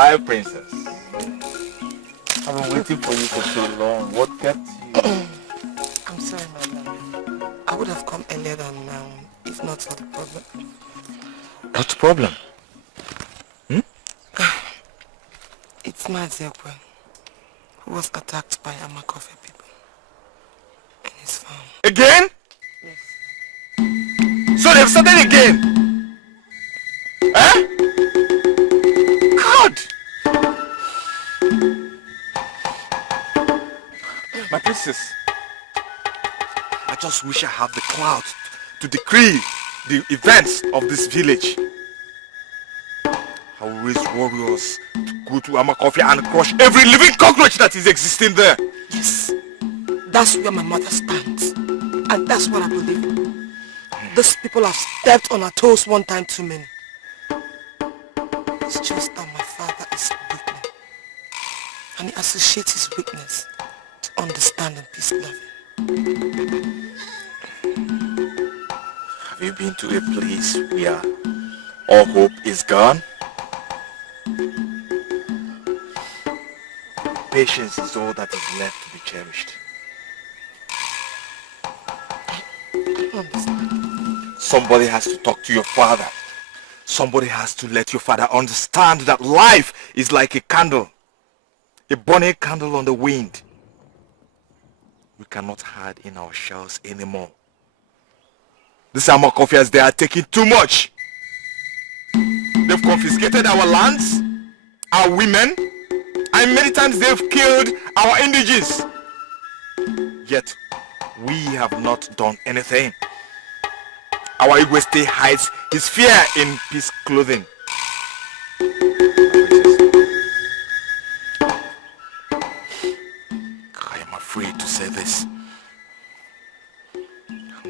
My princess. I've been waiting for you for so long. What kept you? I'm sorry, my love. I would have come earlier than now if not for the problem. What's the problem? It's Maziakwe, who was attacked by Amaka people in his farm. Again? Yes. So they've started again? Eh? God! My princess, I just wish I had the clout to decree the events of this village. I will raise warriors to go to Amaka and crush every living cockroach that is existing there. Yes, that's where my mother stands. And that's what I believe in. These people have stepped on our toes one time too many. It's just that my father is weak. And he associates his weakness to understand and peace loving. Have you been to a place where all hope is gone? Patience is all that is left to be cherished. I don't understand. Somebody has to talk to your father. Somebody has to let your father understand that life is like a candle. A burning candle on the wind. We cannot hide in our shells anymore. These Amakofias, they are taking too much. They've confiscated our lands, our women, and many times they've killed our indigenous. Yet, we have not done anything. Our Igwe state hides his fear in peace clothing. I am afraid to say this.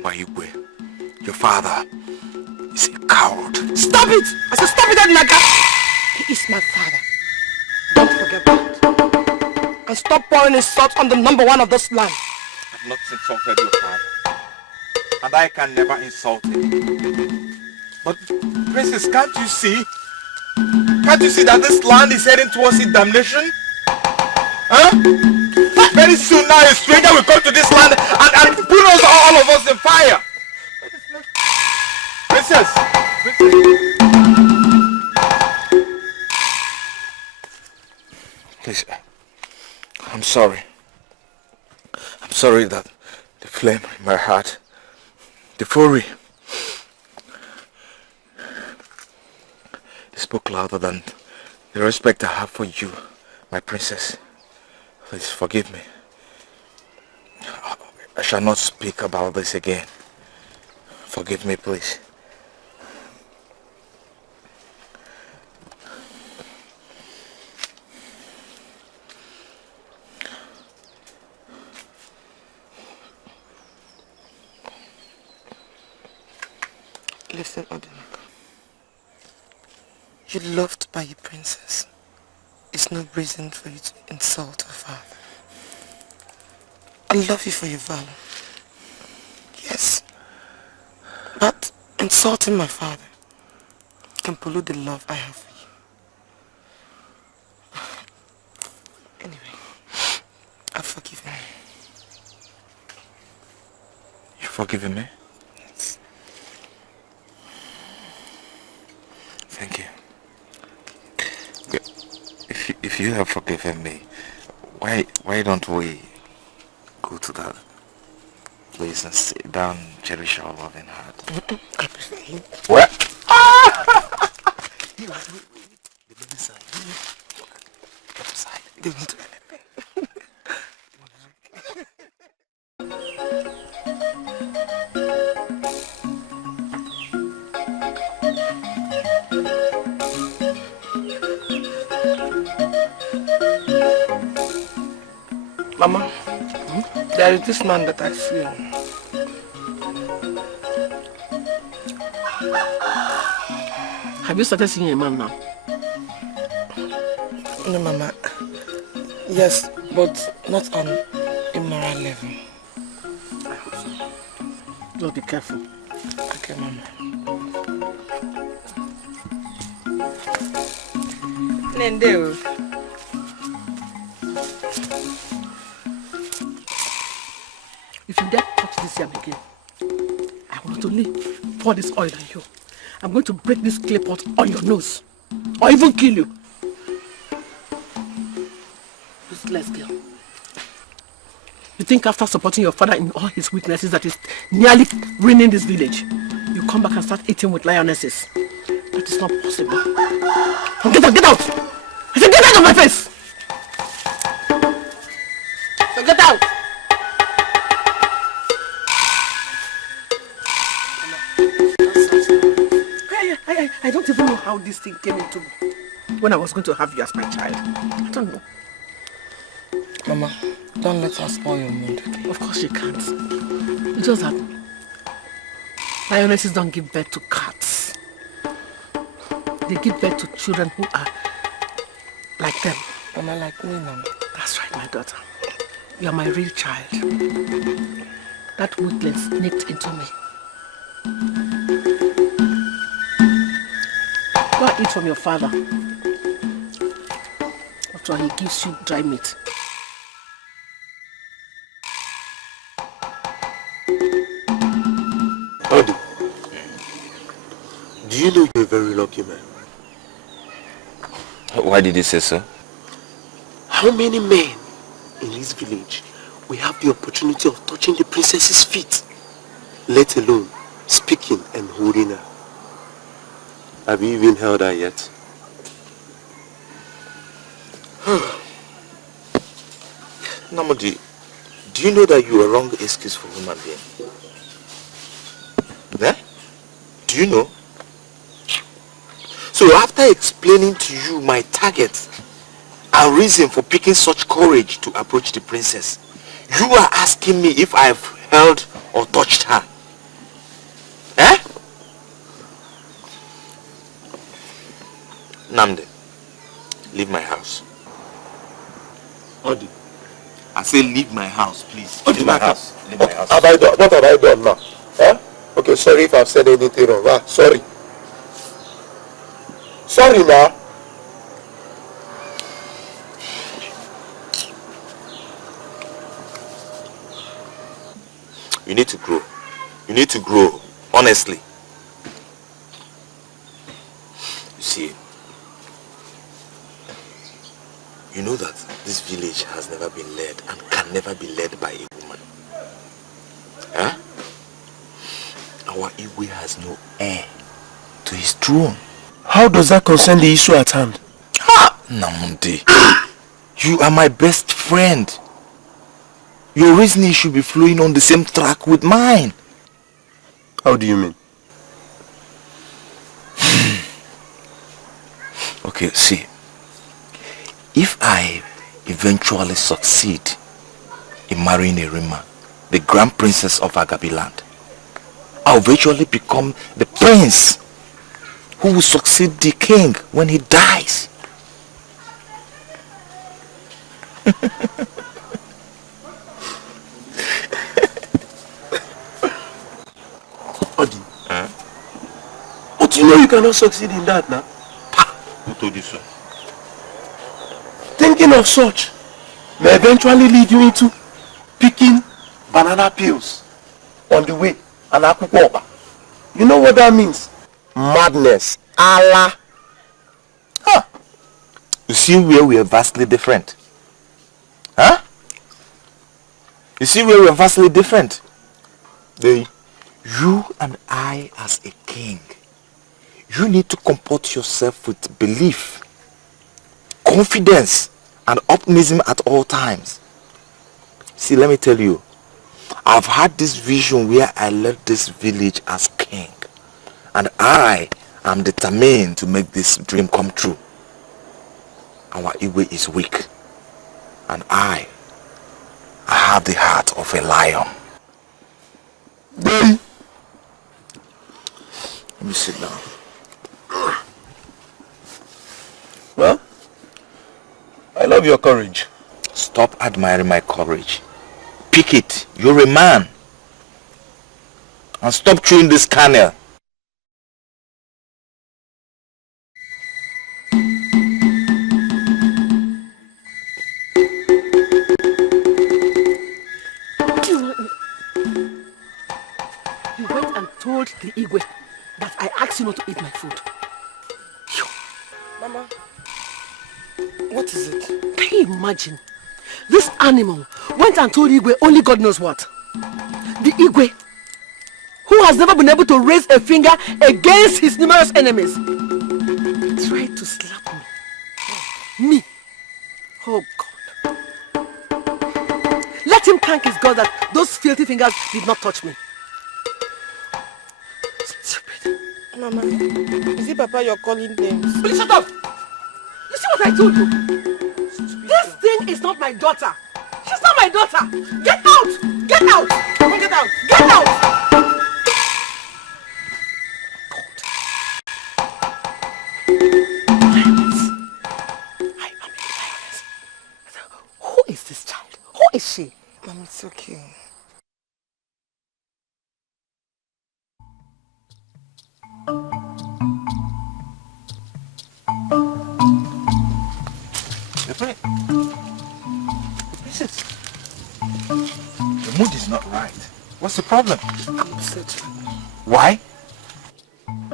Igwe, your father is a coward. Stop it! I said stop it, Naga! He is my father. Don't forget that. And stop pouring insults on the number one of this land. I've not insulted your father. And I can never insult him. But, princess, can't you see? Can't you see that this land is heading towards its damnation? Huh? Very soon now a stranger will come to this land and put us all of us in fire. Princess! Please, I'm sorry. I'm sorry that the flame in my heart, the fury, spoke louder than the respect I have for you, my princess. Please forgive me. I shall not speak about this again. Forgive me, please. Listen, Odinaka. You're loved by your princess. It's no reason for you to insult her father. I love you for your valor. Yes. But insulting my father can pollute the love I have for you. Anyway, I've forgiven you. You've forgiven me? Yes. Thank you. If you have forgiven me, why don't we go to that place and sit down and cherish our loving heart? I prefer you. What? Wait. The baby side. Get aside. They won't do anything. Mama, there is this man that I see. Have you started seeing a man now? No, Mama. Yes, but not on immoral level. Just be careful. Okay, Mama. Nende. If you dare touch this yam again, I will not only pour this oil on you, I'm going to break this clay pot on your nose. Or even kill you. Useless girl. You think after supporting your father in all his weaknesses that is nearly ruining this village, you come back and start eating with lionesses? That is not possible. Now get out, get out! I said get out of my face! So get out! I don't even know how this thing came into when I was going to have you as my child. I don't know. Mama, don't let her spoil your mood, okay? Of course she can't. It's just that lionesses don't give birth to cats. They give birth to children who are like them. Mama, like me, Mama. That's right, my daughter. You are my real child. That weakness nipped into me. Go and eat from your father. After all, he gives you dry meat. Daddy, do you know you're a very lucky man? Why did you say so? How many men in this village will have the opportunity of touching the princess's feet, let alone speaking and holding her? Have you even held her yet? Namadi, do you know that you are wrong excuse for human being? Eh? Do you know? So after explaining to you my target and reason for picking such courage to approach the princess, you are asking me if I've held or touched her. Eh? Namde, leave my house. Odi. I say leave my house, please. Odi, Leave my house. Leave my house. What have I done now? Huh? Okay, sorry if I've said anything wrong. Ah, sorry. Sorry, ma. You need to grow. You need to grow, honestly. You see, you know that this village has never been led and can never be led by a woman. Huh? Our Igwe has no heir to his throne. How does that concern the issue at hand? Ha! Namundi, you are my best friend. Your reasoning should be flowing on the same track with mine. How do you mean? Okay, see. If I eventually succeed in marrying Erima, the Grand Princess of Agabi land, I'll eventually become the prince who will succeed the king when he dies. Odi. Huh? But you know you cannot succeed in that now. Who told you so? Thinking of such may eventually lead you into picking banana peels on the way and akukwaba. You know what that means? Madness. Allah. Huh. You see where we are vastly different. Huh? You see where we are vastly different. You and I as a king, you need to comport yourself with belief, confidence, and optimism at all times. See, let me tell you, I've had this vision where I led this village as king, and I am determined to make this dream come true. Our Igwe is weak, and I have the heart of a lion. Let me sit down. Well, I love your courage. Stop admiring my courage. Pick it. You're a man. And stop chewing this kernel. went and told the Igwe that I asked you not to eat my food. Mama, what is it? Can you imagine? This animal went and told Igwe only God knows what. The Igwe, who has never been able to raise a finger against his numerous enemies, tried to slap me. Me. Oh God. Let him thank his God that those filthy fingers did not touch me. Stupid. Mama, is it Papa you're calling names? Please shut up! You see what I told you? This thing is not my daughter. She's not my daughter. Get out! Get out! Come on, get out! Get out! Lioness. I am a lioness. Who is this child? Who is she? Mom, it's okay. Princess, the mood is not right. What's the problem? I'm upset. Why?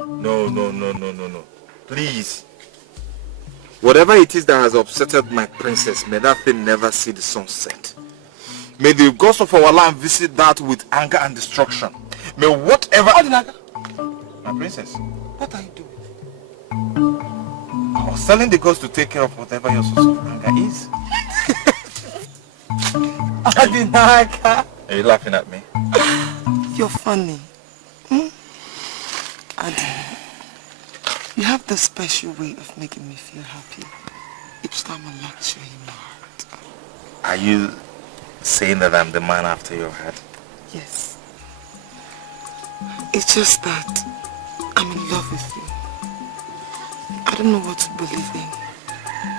No. Please. Whatever it is that has upsetted my princess, may that thing never see the sunset. May the ghost of our land visit that with anger and destruction. May whatever... My princess. What are you doing? I was telling the ghost to take care of whatever your source of anger is. Are you laughing at me? You're funny. Adi, you have this special way of making me feel happy each time I lecture in my heart. Are you saying that I'm the man after your heart? Yes. It's just that I'm in love with you. I don't know what to believe in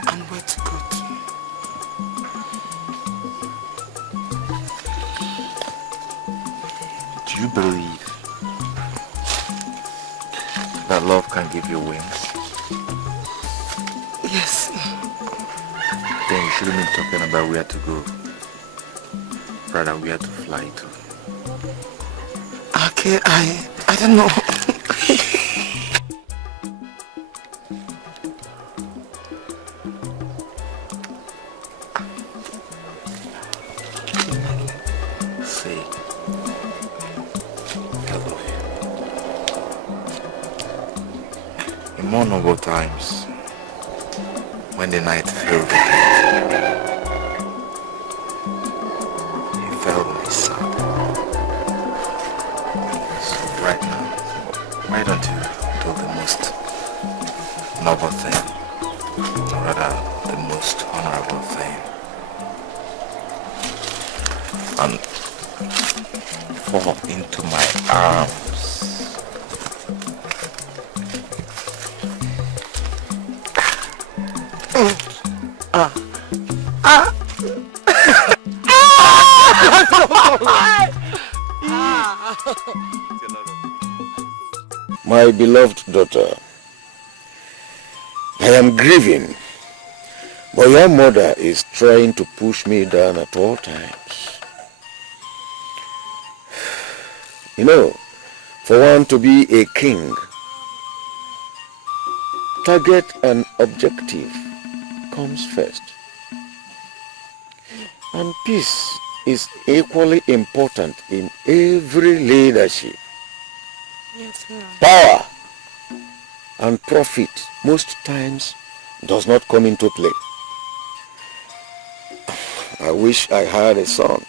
and where to go to. Do you believe that love can give you wings? Yes. Then you shouldn't be talking about where to go. Rather, where to fly to. Okay, I don't know. Say, I love you. In more noble times, when the night filled the night, he felt me sad. So right now, why don't you do the most noble thing, or rather the most honorable thing, and fall into my arms? My beloved daughter, I am grieving, but your mother is trying to push me down at all times. You know, for one to be a king, target and objective comes first. And peace is equally important in every leadership. Yes, ma'am. Power and profit most times does not come into play. I wish I had a son.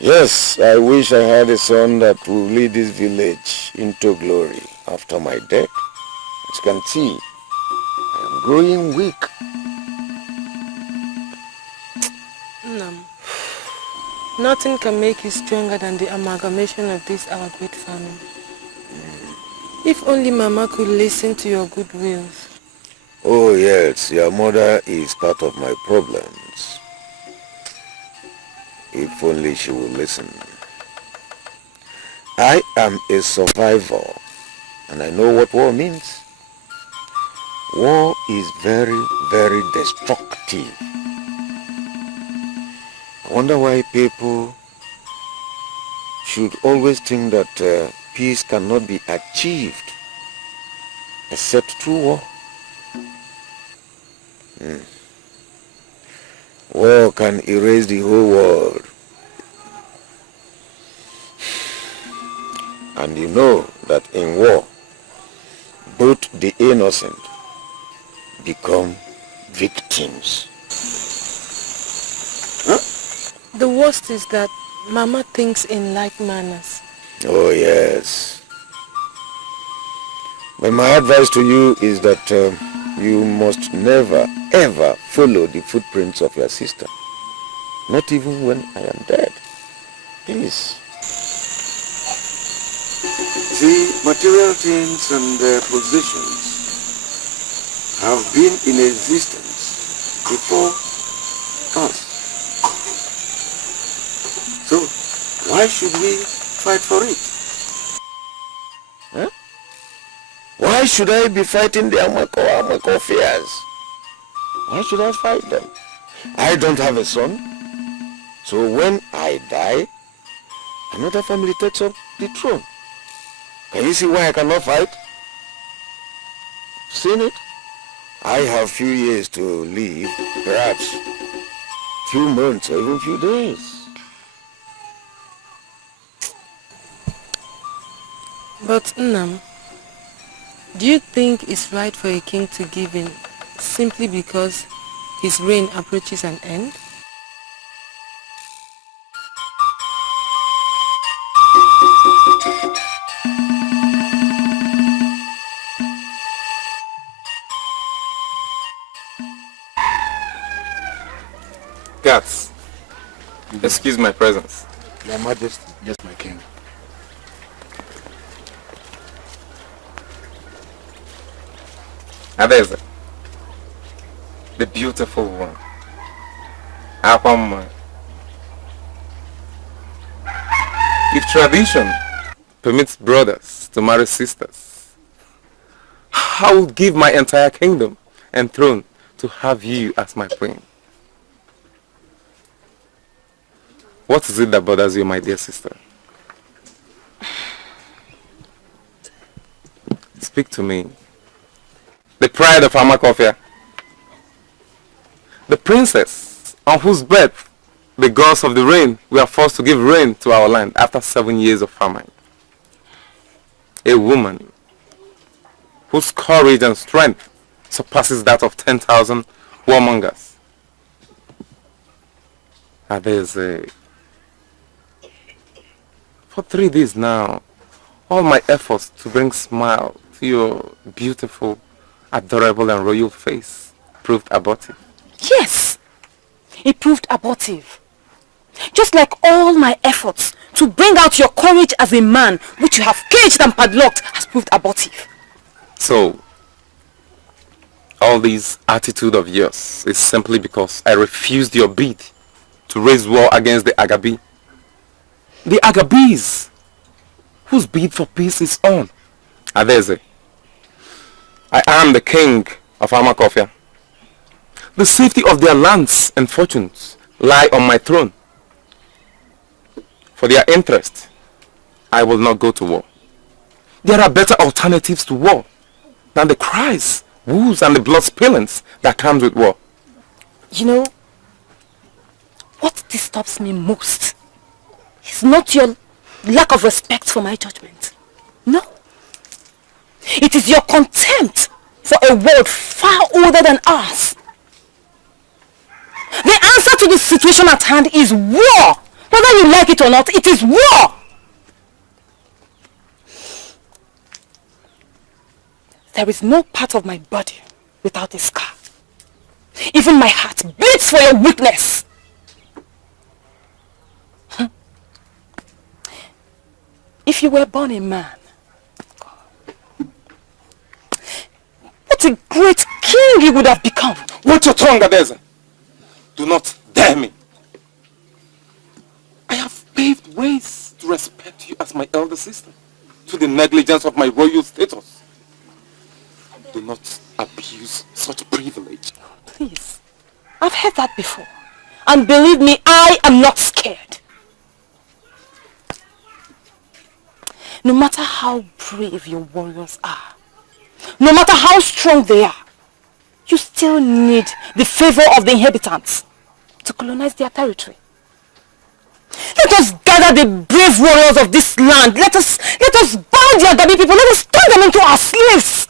Yes, I wish I had a son that will lead this village into glory after my death. As you can see, I am growing weak. Nam, nothing can make you stronger than the amalgamation of this our great family. If only Mama could listen to your good wills. Oh yes, your mother is part of my problems. If only she will listen. I am a survivor, and I know what war means. War is very, very destructive. I wonder why people should always think that peace cannot be achieved except through war. War can erase the whole world. And you know that in war, both the innocent become victims. The worst is that Mama thinks in like manners. Oh yes. But my advice to you is that you must never ever follow the footprints of your sister. Not even when I am dead. Please. See, material things and positions have been in existence before us. So, why should we fight for it? Huh? Why should I be fighting the Amako fears? Why should I fight them? I don't have a son. So when I die, another family takes up the throne. Can you see why I cannot fight? Seen it? I have few years to live, perhaps few months or even few days. But Nnam, do you think it's right for a king to give in simply because his reign approaches an end? Guards, excuse my presence. Your Majesty, yes, my king. Adeza, the beautiful one. Apama. If tradition permits brothers to marry sisters, I would give my entire kingdom and throne to have you as my queen. What is it that bothers you, my dear sister? Speak to me. The pride of Amaka, the princess on whose birth the gods of the rain were forced to give rain to our land after 7 years of famine. A woman whose courage and strength surpasses that of 10,000 warmongers. For 3 days now, all my efforts to bring smile to your beautiful, adorable and royal face proved abortive. Yes, it proved abortive. Just like all my efforts to bring out your courage as a man, which you have caged and padlocked, has proved abortive. So, all this attitude of yours is simply because I refused your bid to raise war against the Agabi. The Agabis, whose bid for peace is on. Adeze, I am the king of Amakofia. The safety of their lands and fortunes lie on my throne. For their interest, I will not go to war. There are better alternatives to war than the cries, woos and the blood spillings that comes with war. You know, what disturbs me most is not your lack of respect for my judgment. No. It is your contempt for a world far older than ours. The answer to the situation at hand is war. Whether you like it or not, it is war. There is no part of my body without a scar. Even my heart beats for your weakness. If you were born a man, what a great king you would have become. Watch your tongue, Adeza. Do not dare me. I have paved ways to respect you as my elder sister, to the negligence of my royal status. Do not abuse such privilege. Please, I've heard that before. And believe me, I am not scared. No matter how brave your warriors are, no matter how strong they are, you still need the favor of the inhabitants to colonize their territory. Let us gather the brave warriors of this land. Let us bound the Agabi people. Let us turn them into our slaves.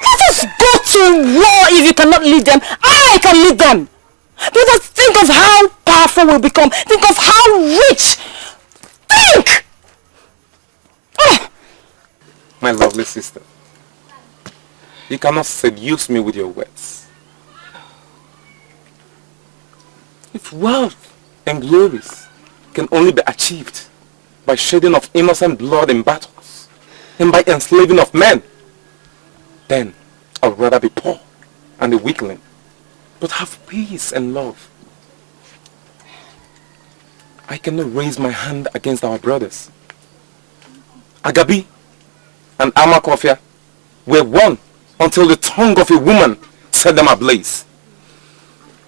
Let us go to war if you cannot lead them. I can lead them. Let us think of how powerful we'll become. Think of how rich. Think! My lovely sister, you cannot seduce me with your words. If wealth and glories can only be achieved by shedding of innocent blood in battles and by enslaving of men, then I'd rather be poor and a weakling, but have peace and love. I cannot raise my hand against our brothers. Agabi and Amaka were one until the tongue of a woman set them ablaze.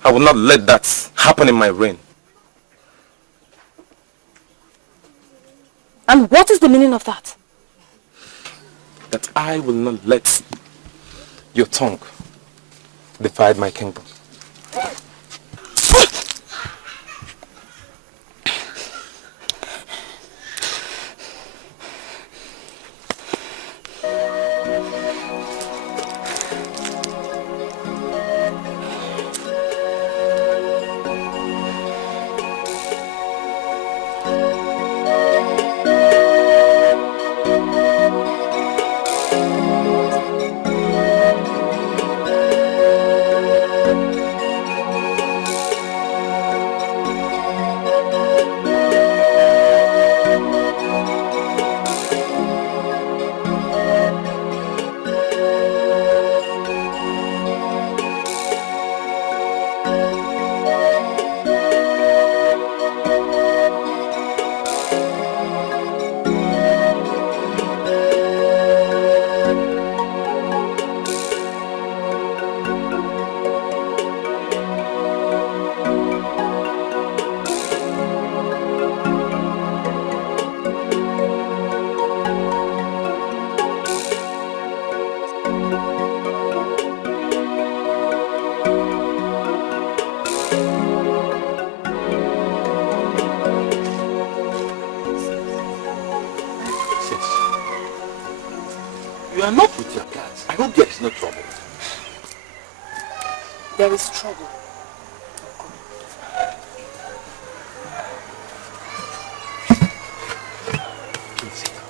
I will not let that happen in my reign. And what is the meaning of that? That I will not let your tongue divide my kingdom. You are not with your guards. I hope there is no trouble. There is trouble. Please sit down.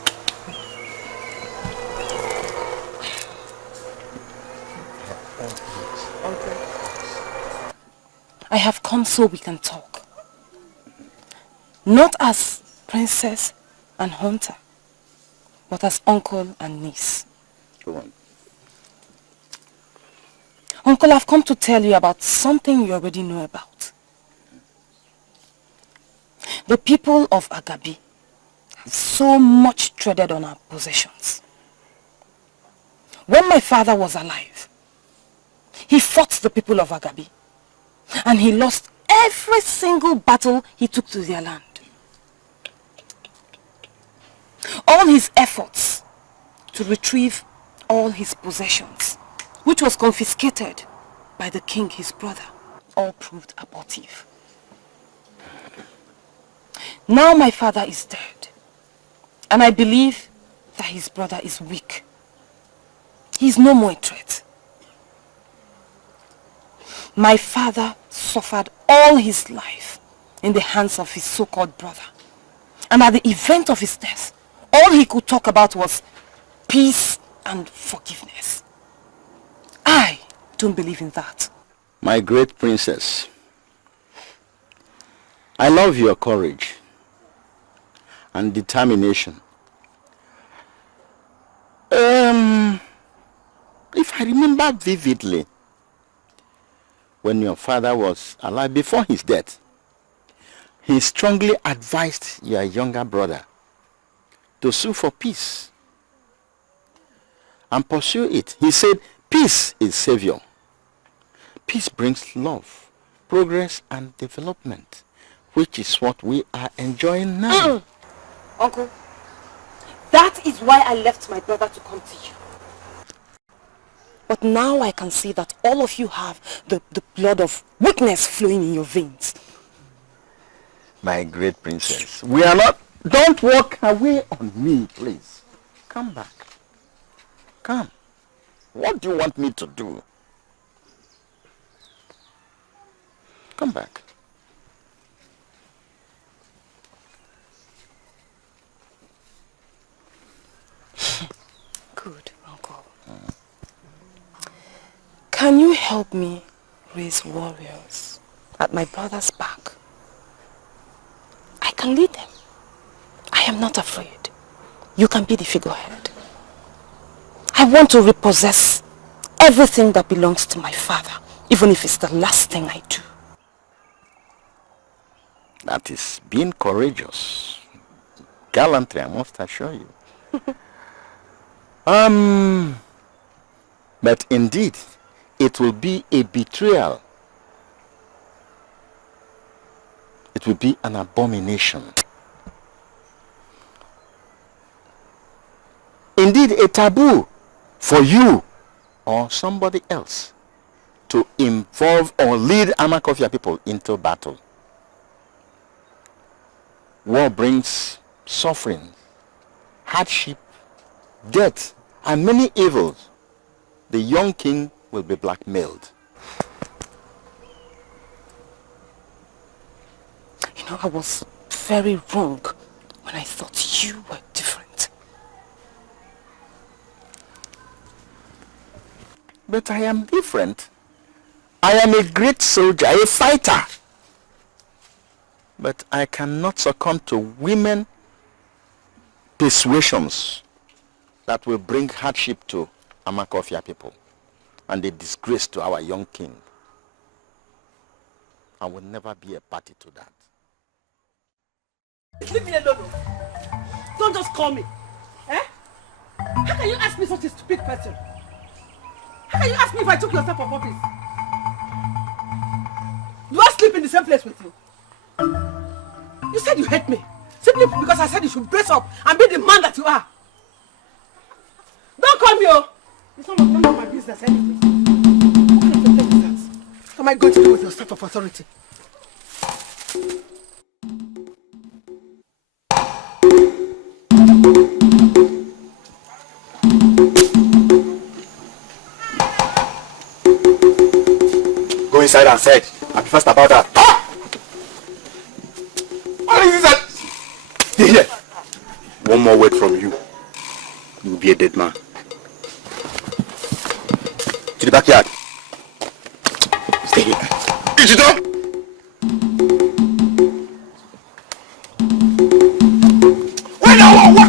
I have come so we can talk. Not as princess and hunter, but as uncle and niece. Go on. Uncle, I've come to tell you about something you already know about. The people of Agabi have so much treaded on our possessions. When my father was alive, he fought the people of Agabi, and he lost every single battle he took to their land. All his efforts to retrieve all his possessions, which was confiscated by the king, his brother, all proved abortive. Now my father is dead, and I believe that his brother is weak. He is no more a threat. My father suffered all his life in the hands of his so-called brother, and at the event of his death, all he could talk about was peace and forgiveness. I don't believe in that. My great princess, I love your courage and determination. If I remember vividly, when your father was alive before his death, he strongly advised your younger brother to sue for peace and pursue it. He said, peace is savior. Peace brings love, progress, and development, which is what we are enjoying now. Uncle, That is why I left my brother to come to you. But now I can see that all of you have the blood of weakness flowing in your veins. My great princess, we are not... Don't walk away on me, please. Come back. Come. What do you want me to do? Come back. Good, Uncle. Can you help me raise warriors at my brother's back? I can lead them. I am not afraid. You can be the figurehead. I want to repossess everything that belongs to my father, even if it's the last thing I do. That is being courageous. Gallantry, I must assure you. But indeed, it will be a betrayal. It will be an abomination. Indeed, a taboo for you or somebody else to involve or lead Amaka people into battle. War brings suffering, hardship, death, and many evils. The young king will be blackmailed. You know, I was very wrong when I thought you were different. But I am different. I am a great soldier, a fighter. But I cannot succumb to women persuasions that will bring hardship to Amaka people and a disgrace to our young king. I will never be a party to that. Leave me alone. Don't just call me. Eh? How can you ask me such a stupid question? How can you ask me if I took your step of office? Do I sleep in the same place with you? You said you hate me. Simply because I said you should brace up and be the man that you are. Don't call me, oh! It's none of my business anyway. What kind of thing is that? What am I going to do with your staff of authority? Go inside and said, I'll be first about that. Ah! What is that? Stay here. One more word from you. You will be a dead man. To the backyard. Stay here. Is it up? Wait now, what?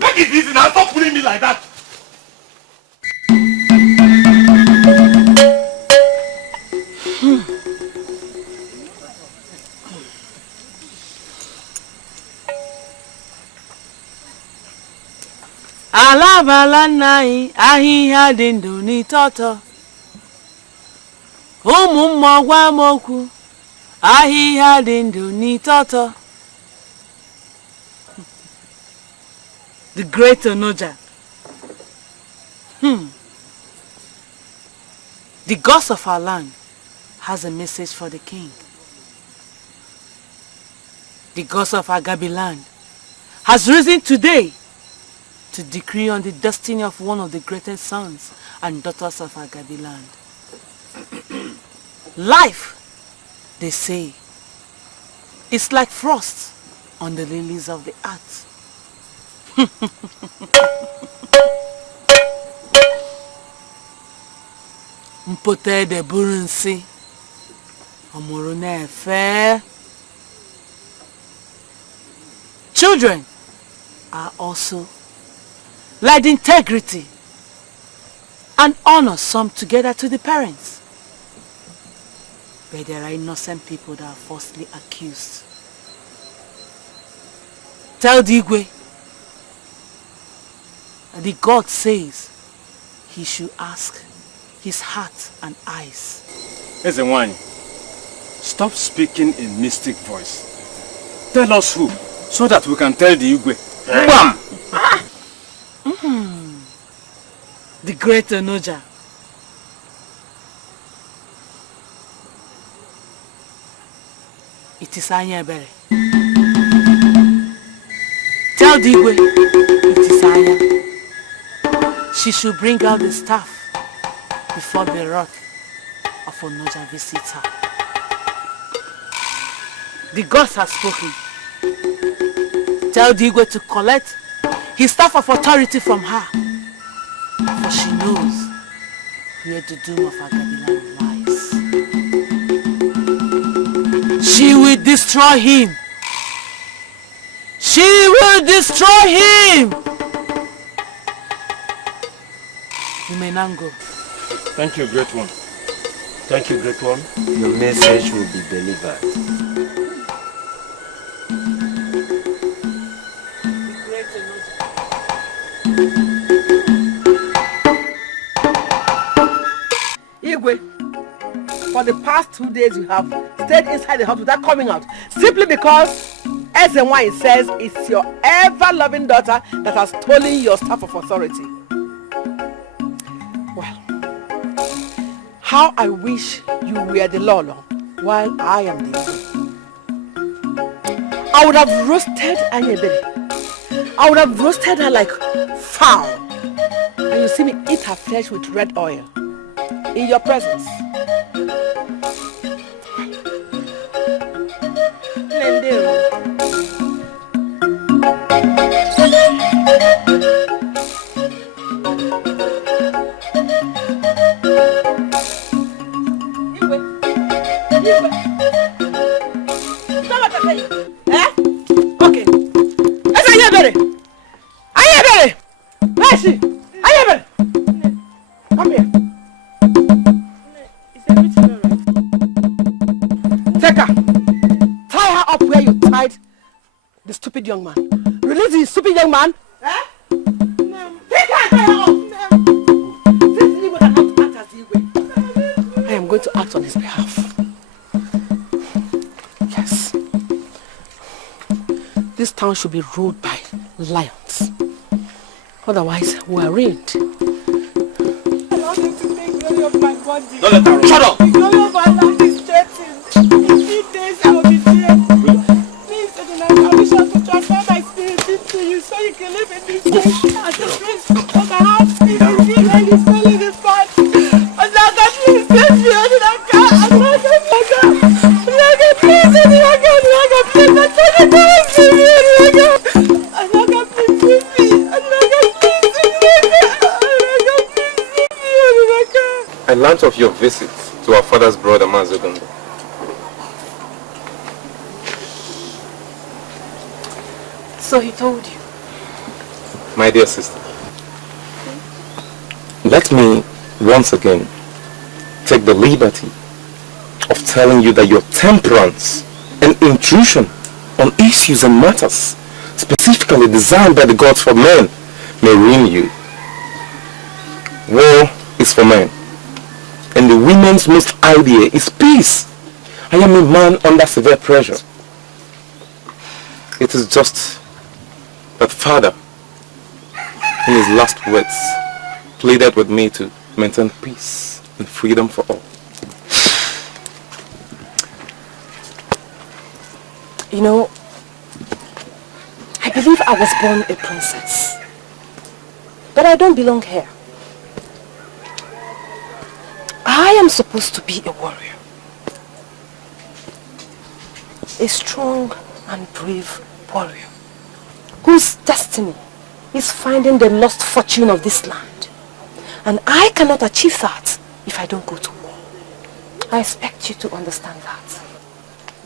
Take it easy now. Stop pulling me like that. Alabala nai ahịhịa dị ndụ n'ịtọtọ. Ụmụ mmụọ mokwu ahịhịa dị ndụ n'ịtọtọ. The great Onoja. The gods of our land has a message for the king. The gods of Agabi land has risen today to decree on the destiny of one of the greatest sons and daughters of Agabi land. Life, they say, is like frost on the lilies of the earth. Mpote de burunsi, amurune fe. Children are also like integrity and honor summed together to the parents. But there are innocent people that are falsely accused. Tell Digwe that the God says he should ask his heart and eyes. Ezenwany, stop speaking in mystic voice. Tell us who, so that we can tell the Igwe. Bam! The great Onoja. It is Anya-ebere. Tell the Igwe, it is Anya. She should bring out the staff before the wrath of Onoja visits her. The gods have spoken. Tell the Igwe to collect his staff of authority from her, for she knows where the doom of Agabilan lies. She will destroy him. She will destroy him. You may now go. Thank you, great one. Thank you, great one. Your message will be delivered. Igwe, for the past 2 days you have stayed inside the house without coming out, simply because SNY says it's your ever-loving daughter that has stolen your staff of authority. Well, how I wish you were the Lolo while I am the Igwe. I would have roasted Anya-ebere. I would have roasted her like fowl. And you see me eat her flesh with red oil. In your presence. Okay. That's Anya-ebere. Anya-ebere! Where is she? Anya-ebere! Come here. Take her. Tie her up where you tied the stupid young man. Release the stupid young man. Eh? No. Take her and tie her up. No. This Igwe cannot act as Igwe. I am going to act on his behalf. Yes. This town should be ruled by lions. Otherwise, we are ruined. Allow them to take glory of my body. Don't let her run. Shut up! The glory of my land is threatened. In 3 days I will be dead. Please, Uchenna, I wish I could transfer my spirit into you so you can live in this place as a prince of the house. Please, you feel like you're falling apart. Amaka, please save me. Amaka, please, Amaka, please, I'm trying to save me. Amaka, please save me. Amaka, please save me. Amaka, please save me. Amaka. I learnt of your visit to our father's brother Mazogondo. So he told you? My dear sister, let me once again take the liberty of telling you that your temperance and intrusion on issues and matters specifically designed by the gods for men may ruin you. War is for men, and the women's most idea is peace. I am a man under severe pressure. It is just that father, in his last words, pleaded with me to maintain peace and freedom for all. You know, I believe I was born a princess. But I don't belong here. I am supposed to be a warrior. A strong and brave warrior whose destiny is finding the lost fortune of this land. And I cannot achieve that if I don't go to war. I expect you to understand that.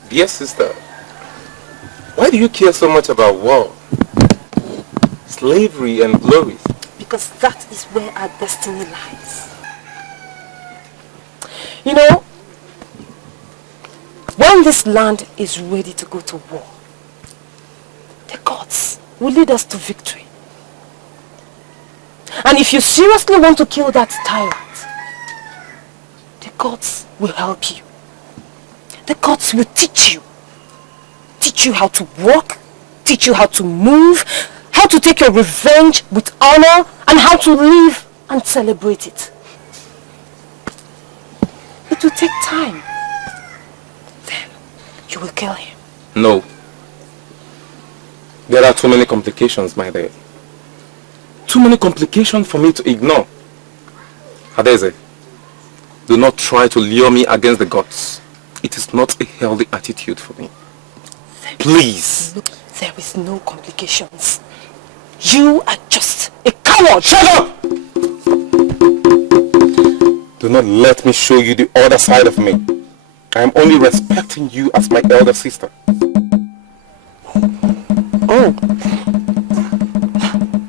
Dear sister, why do you care so much about war, slavery and glory? Because that is where our destiny lies. You know, when this land is ready to go to war, the gods will lead us to victory. And if you seriously want to kill that tyrant, the gods will help you. The gods will teach you. teach you how to walk, teach you how to move, how to take your revenge with honor, and how to live and celebrate it. It will take time. Then you will kill him. No. There are too many complications, my dear. Too many complications for me to ignore. Adeze, do not try to lure me against the gods. It is not a healthy attitude for me. Please. There is no complications. You are just a coward. Shut up! Do not let me show you the other side of me. I am only respecting you as my elder sister. Oh.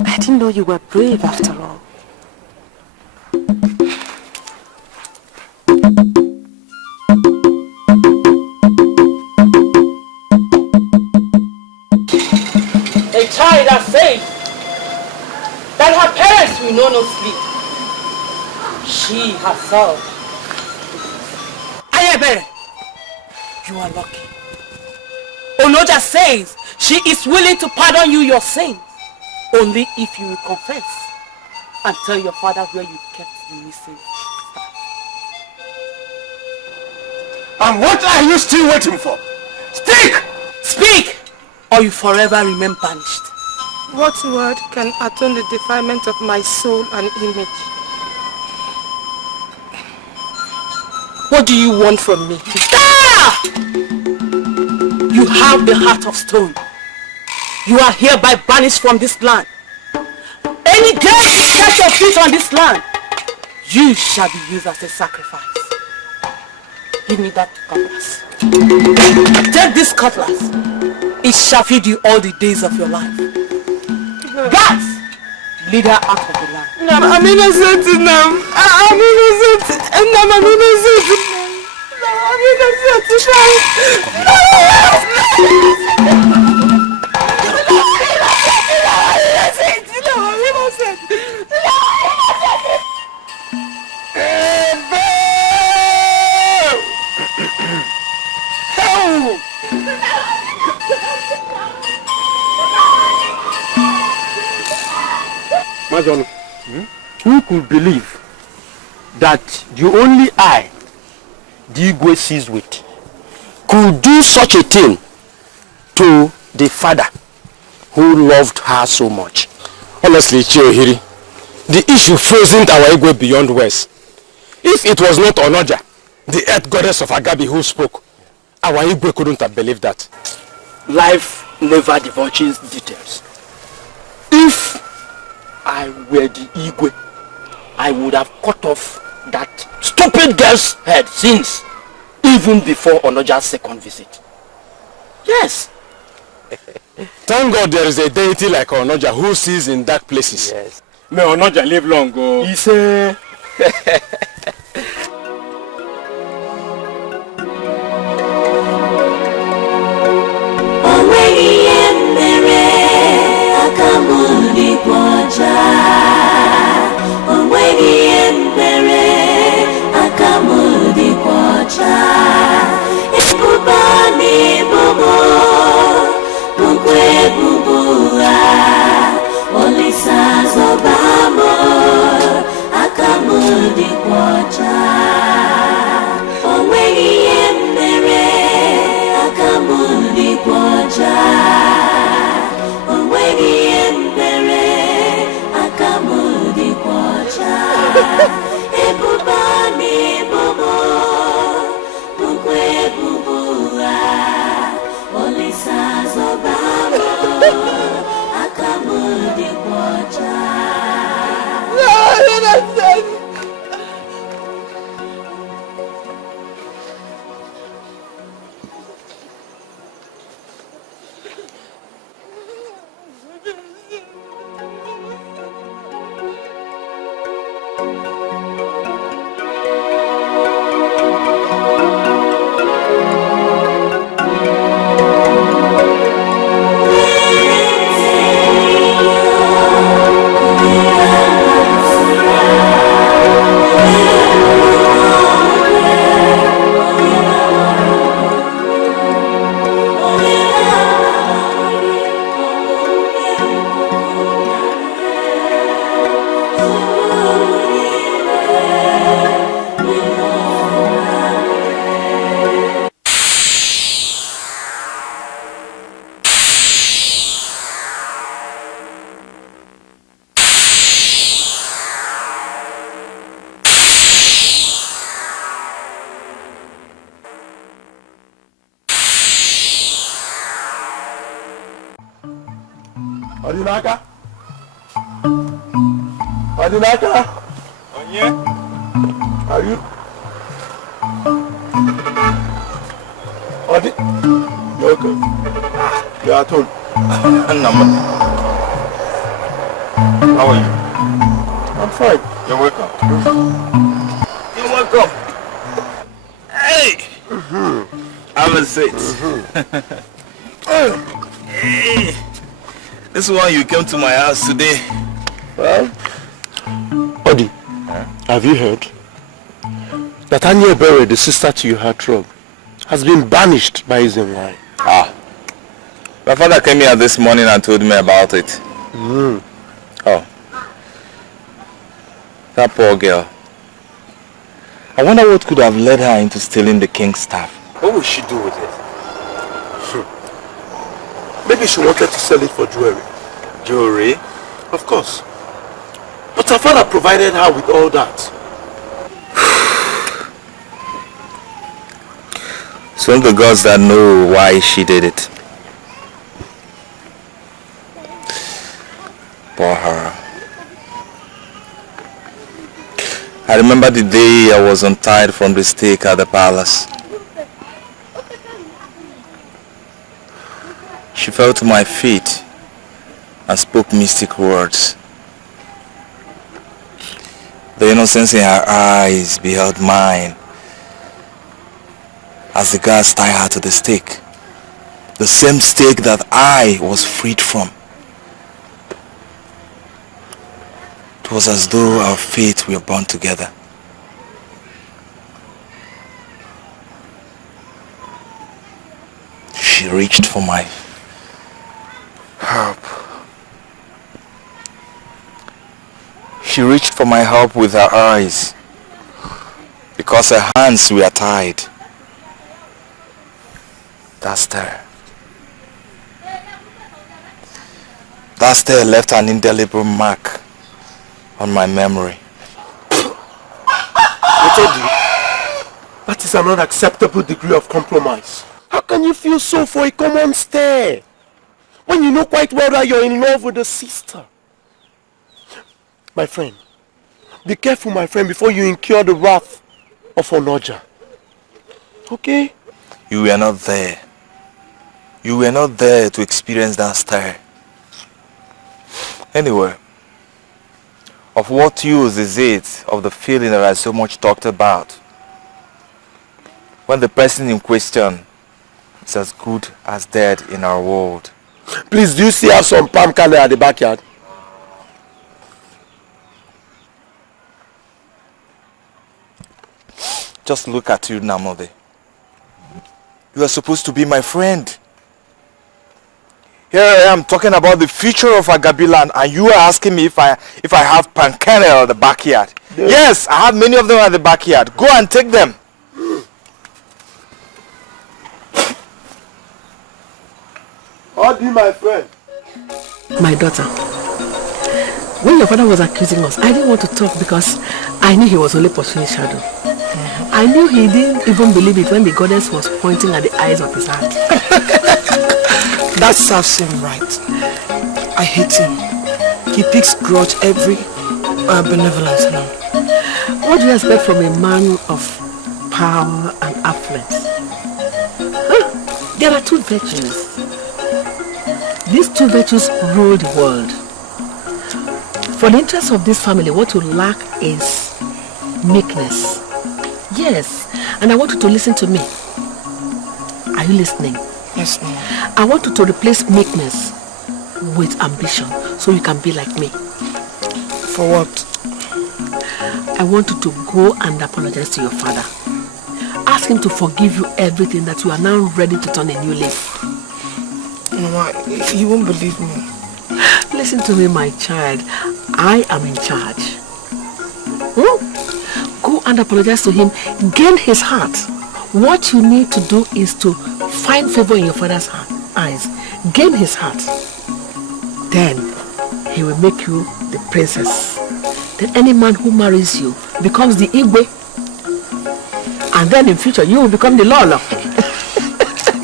I didn't know you were brave after all. A child has said that her parents will know no sleep. She herself. Ayebe, you are lucky. Onoja says she is willing to pardon you your sins, only if you will confess and tell your father where you kept the missing. And what are you still waiting for? Speak! Speak, or you forever remain banished. What word can atone the defilement of my soul and image? What do you want from me? Ah! You have the heart of stone. You are hereby banished from this land. Any day you set your feet on this land, you shall be used as a sacrifice. Give me that cutlass. Take this cutlass. It shall feed you all the days of your life. Guards, lead her out of the land. I'm innocent, Nam. I'm innocent. Nam, I'm innocent. Nam, I'm innocent. Mazon, who could believe that the only eye the Igwe sees with could do such a thing to the father who loved her so much? Honestly, Chiohiri, the issue frozen our Igwe beyond words. If it was not Onoja, the earth goddess of Agabi, who spoke, our Igwe couldn't have believed that. Life never divulges details. If I were the Igwe, I would have cut off that stupid girl's head since, even before Onoja's second visit. Yes. Thank God there is a deity like Onoja who sees in dark places. Yes. May Onoja live long, oh. He say. Olisa zobamo akamudi kwa Odinaka? Odinaka? Onye? Are you? Odi? You're okay. You're at home. How are you? I'm fine. You're welcome. You're welcome. Hey! Have a seat. Hey! This one you came to my house today. Well, Odi, have you heard that nnebe, the sister to your heartthrob, has been banished by his own wife? Ah. My father came here this morning and told me about it. Oh. That poor girl. I wonder what could have led her into stealing the king's staff. What will she do with it? Maybe she wanted to sell it for jewelry. Jewelry? Of course. But her father provided her with all that. It's only the gods that know why she did it. Poor her. I remember the day I was untied from the stake at the palace. She fell to my feet and spoke mystic words. The innocence in her eyes beheld mine as the guards tied her to the stake. The same stake that I was freed from. It was as though our fates were bound together. She reached for my help. She reached for my help with her eyes because her hands were tied. That stare left an indelible mark on my memory. That is an unacceptable degree of compromise. How can you feel so for a common stare when you know quite well that you're in love with a sister? My friend, be careful, my friend, before you incur the wrath of Onoja. Okay? You were not there. You were not there to experience that stare. Anyway, of what use is it of the feeling that I so much talked about when the person in question is as good as dead in our world? Please, do you still have some palm kernel at the backyard? Just look at you, Namode. You are supposed to be my friend. Here I am talking about the future of Agabiland, and you are asking me if I have palm kernel at the backyard. Yes, I have many of them at the backyard. Go and take them. Odi, my friend. My daughter, when your father was accusing us, I didn't want to talk because I knew he was only pursuing shadow. I knew he didn't even believe it when the goddess was pointing at the eyes of his heart. That serves him right. I hate him. He picks grudge every benevolence now. What do you expect from a man of power and affluence? Huh? There are two virtues. These two virtues rule the world. For the interest of this family, what you lack is meekness. Yes, and I want you to listen to me. Are you listening? Yes, ma'am. I want you to replace meekness with ambition so you can be like me. For what? I want you to go and apologize to your father. Ask him to forgive you everything, that you are now ready to turn a new leaf. Mama, you won't believe me. Listen to me, my child. I am in charge. Go and apologize to him. Gain his heart. What you need to do is to find favor in your father's eyes. Gain his heart. Then he will make you the princess. Then any man who marries you becomes the Igwe. And then in future you will become the Lolo.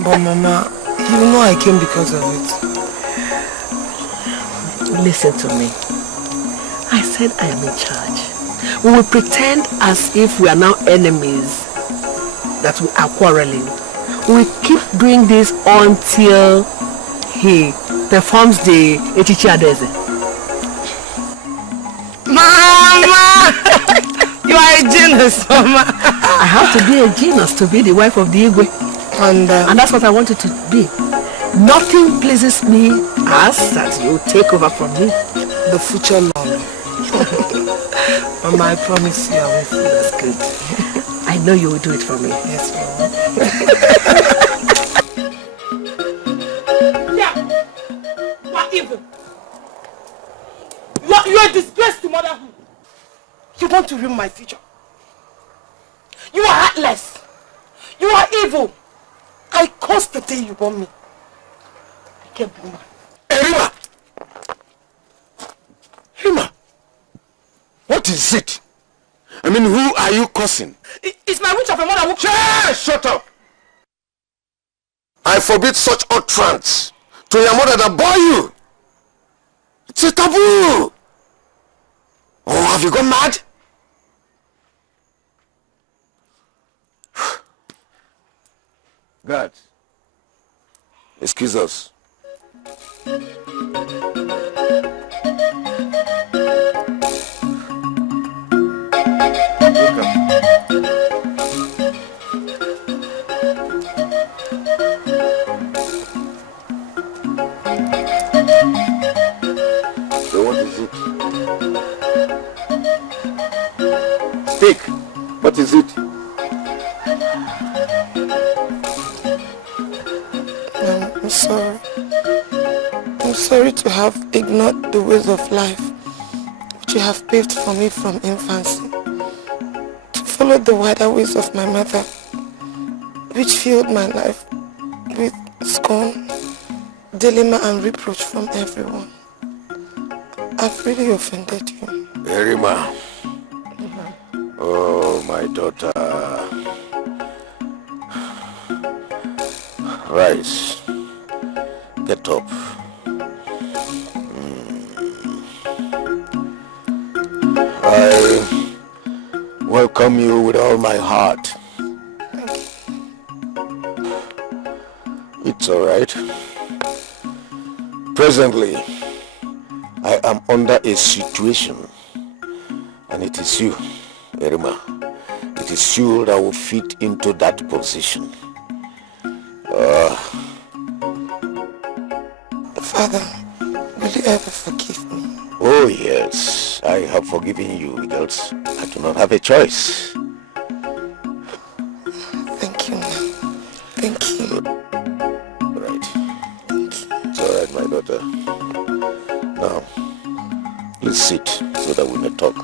But Mama, you know I came because of it. Listen to me. I said I am in charge. We will pretend as if we are now enemies, that we are quarreling. We will keep doing this until he performs the Echichi Adeze. Mama! You are a genius, Mama. I have to be a genius to be the wife of the Igwe. And that's what I wanted to be. Nothing pleases me as that you take over from me. The future Nolly. Mama, I promise you I will feel as good. I know you will do it for me. Yes, Mama. Yeah. You are evil. You are a disgrace to motherhood. You want to ruin my future. You are heartless. You are evil. I cursed the day you born me. Wicked woman. Erima! Erima! What is it? I mean, who are you cursing? It's my witch of a mother who... Shut up! I forbid such utterance to your mother that bore you. It's a taboo. Oh, have you gone mad? God, excuse us. So what is it? Speak. What is it? I'm sorry. I'm sorry to have ignored the ways of life which you have paved for me from infancy. To follow the wider ways of my mother, which filled my life with scorn, dilemma and reproach from everyone. I've really offended you. Erima. Oh, my daughter. Rise. Get up. I welcome you with all my heart. It's all right. Presently, I am under a situation, and it is you, Erima. It is you that will fit into that position. Father, will you ever forgive me? Oh yes, I have forgiven you because I do not have a choice. Thank you, ma'am. Thank you. Right. It's all right, my daughter. Now, please sit so that we may talk.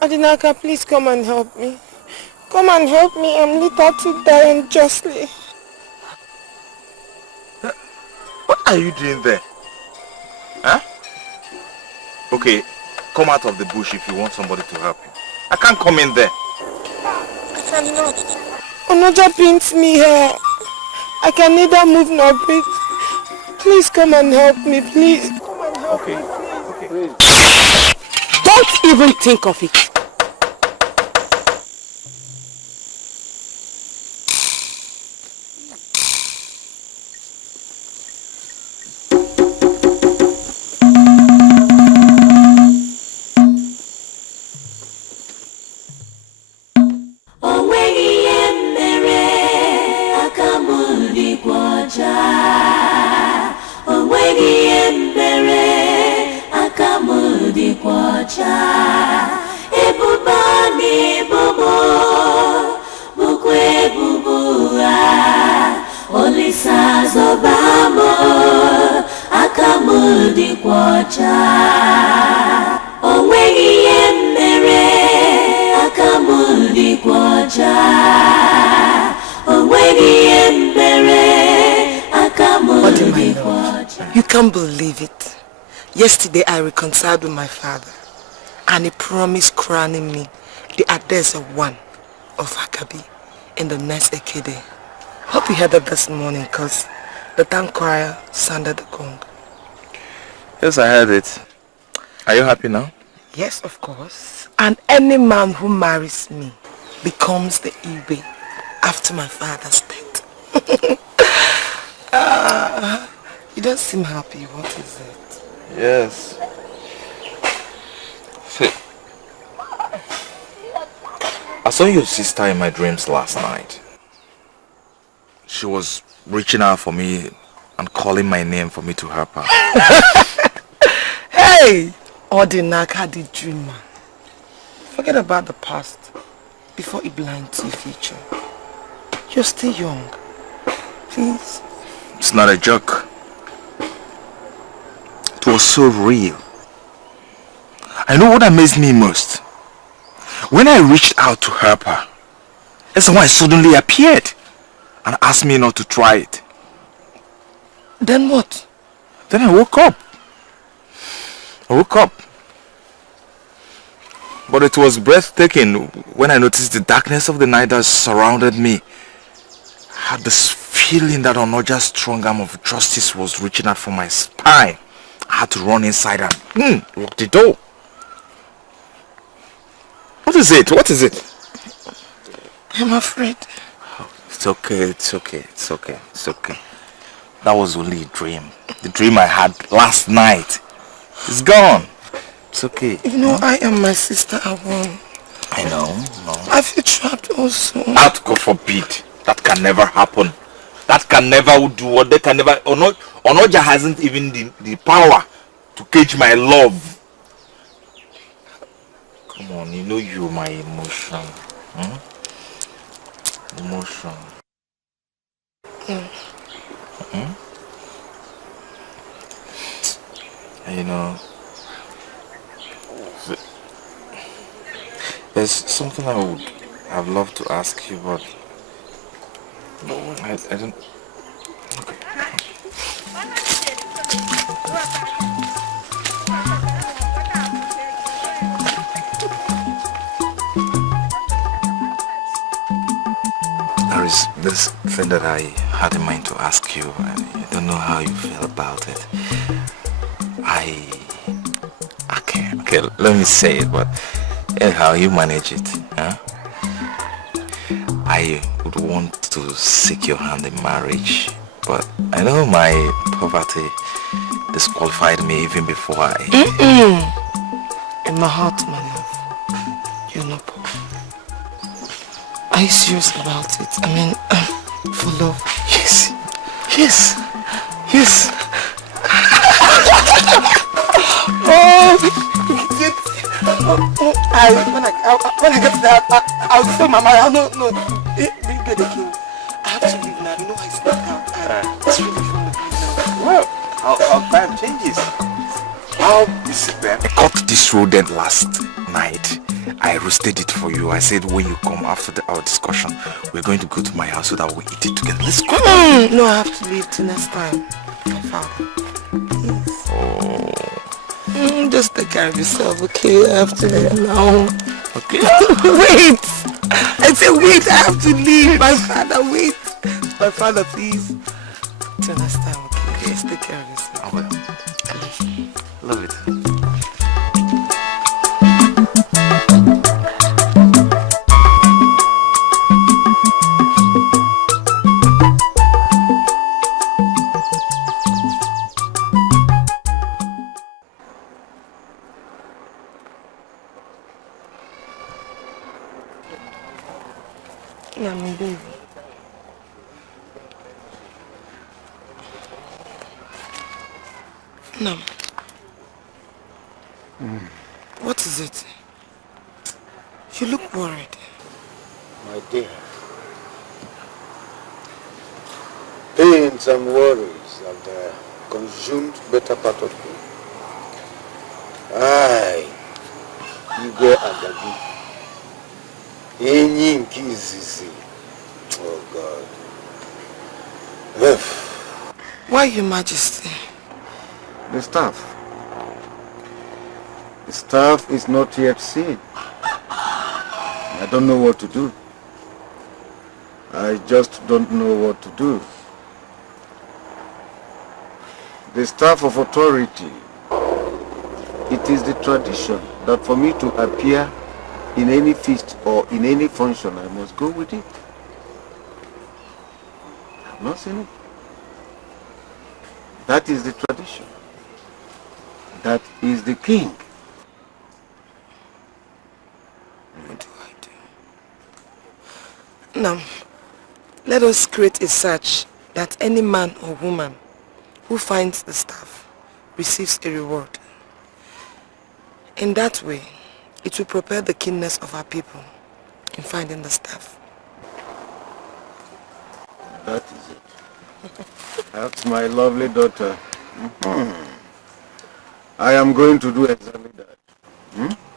Adinaka, please come and help me. Come and help me. I'm later to die unjustly. What are you doing there? Huh? Okay, come out of the bush if you want somebody to help you. I can't come in there. I cannot. Onoja pins me here. I can neither move nor breathe. Please come and help me, please. Come and help me, please. Don't even think of it. You can't believe it. Yesterday I reconciled with my father and he promised crowning me the Adesa one of Akabi in the next Ekede. Hope you heard that this morning because the town choir sounded the gong. Yes, I heard it. Are you happy now? Yes, of course. And any man who marries me becomes the Ibe after my father's death. You don't seem happy. What is it? Yes. See, I saw your sister in my dreams last night. She was reaching out for me and calling my name for me to help her. Hey! Ordinaka the dreamer. Forget about the past before it blinds your future. You're still young. Please. It's not a joke. It was so real. I know what amazed me most. When I reached out to help her, someone suddenly appeared and asked me not to try it. Then what? Then I woke up. But it was breathtaking when I noticed the darkness of the night that surrounded me. I had this feeling that another strong arm of justice was reaching out from my spine. I had to run inside and lock the door. What is it? I'm afraid. It's okay. That was only a dream. The dream I had last night is gone. It's okay. You know, I am my sister Awon. I know. I feel trapped also. That, God forbid. That can never happen. That can never do what they can never. Onoja hasn't even the power to cage my love. Come on, you know you're my emotion. Emotion. And you know, there's something I'd love to ask you, but I don't. Okay. There is this thing that I had in mind to ask you. I don't know how you feel about it. Okay, let me say it, but anyhow, you manage it, huh? I would want to seek your hand in marriage, but I know my poverty disqualified me even before I... In my heart, my love, you're not poor. Are you serious about it? I mean, for love? Yes. When I get to that, I'll tell Mama. No, bring the king. I have to leave now. You know I snuck out. It's really fun with me now. Well, how time changes. How is it then? I cut this rodent last night. I roasted it for you. I said when you come after our discussion, we're going to go to my house so that we eat it together. Let's go. No, I have to leave till next time. My father. Please. Oh. Just take care of yourself, okay? I have to leave now. Okay. Wait! I said wait, I have to leave. My father, wait. My father, please. Till next time, okay? Just take care of yourself. I will. Love it. Yeah, my baby. No. What is it? You look worried. My dear, pains and worries have consumed better part of me. Aye, Igwe Agabi. Enyi Nkizizi. Oh God. Why, Your Majesty? The staff. The staff is not yet seen. I don't know what to do. I just don't know what to do. The staff of authority. It is the tradition that for me to appear in any feast or in any function, I must go with it. I've not seen it. That is the tradition. That is the king. What do I do? Now, let us create a search that any man or woman who finds the staff receives a reward. In that way, it will propel the keenness of our people in finding the staff. That is it. That's my lovely daughter. I am going to do exactly that.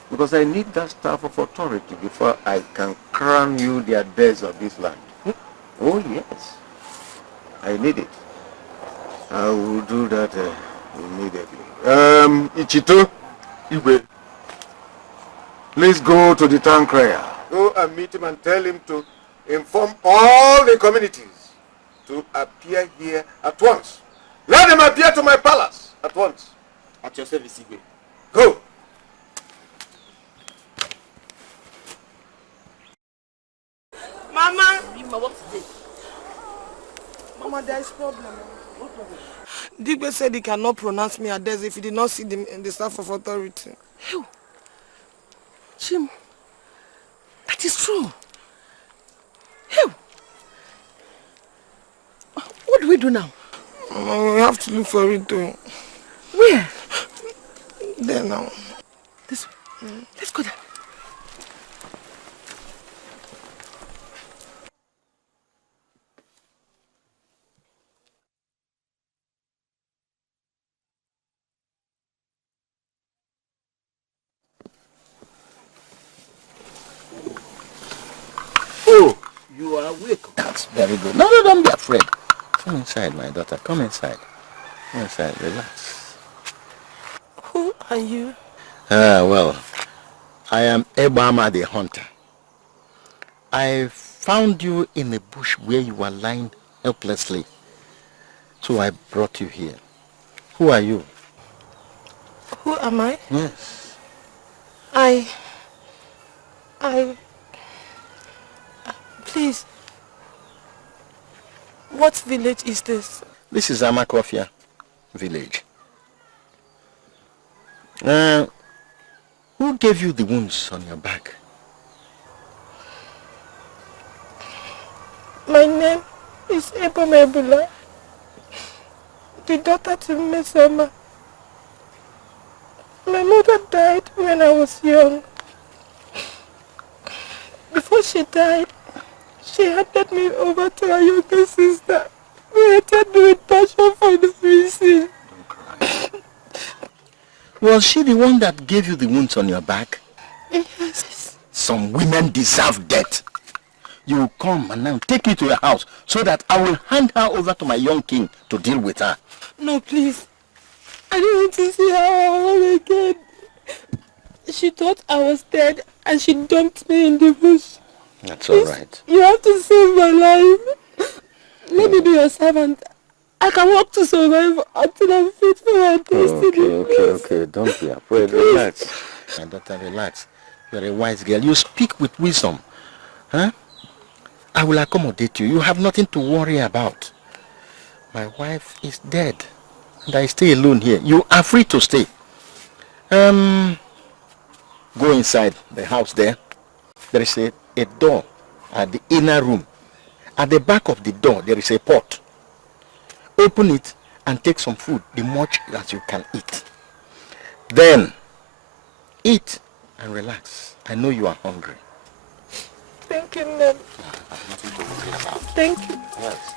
Because I need that staff of authority before I can crown you the address of this land. Oh yes, I need it. I will do that immediately. Ichito, Igwe, please go to the town crier. Go and meet him and tell him to inform all the communities to appear here at once. Let them appear to my palace at once. At your service, Igwe. Go. Mama! What is it? Mama, there is problem. What problem? Digbe said he cannot pronounce me Ades if he did not see the staff of authority. Ew. Jim, that is true. Ew. What do we do now? Mama, we have to look for it though. Where? There now. This way. Let's go there. Oh, you are awake. That's very good. No, don't be afraid. Come inside, my daughter. Come inside. Come inside. Relax. Who are you? Well, I am Ebama the hunter. I found you in the bush where you were lying helplessly. So I brought you here. Who are you? Who am I? Yes. Please. What village is this? This is Amaka village. Who gave you the wounds on your back? My name is Ebumebula, the daughter to Mesoma. My mother died when I was young. Before she died, she handed me over to her younger sister, who hated me with passion for no reason. Don't cry. Was she the one that gave you the wounds on your back? Yes. Some women deserve death. You will come and now take me to your house so that I will hand her over to my young king to deal with her. No, please. I don't want to see her again. She thought I was dead and she dumped me in the bush. That's all right. You have to save my life. Let me be your servant. I can work to survive until I'm fit for my destiny. Okay. Don't be afraid. Relax. My daughter, relax. You're a wise girl. You speak with wisdom. Huh? I will accommodate you. You have nothing to worry about. My wife is dead. And I stay alone here. You are free to stay. Go inside the house there. There is a door at the inner room. At the back of the door, there is a pot. Open it and take some food, the much as you can eat. Then, eat and relax. I know you are hungry. Thank you, Ned. Thank you. Yes.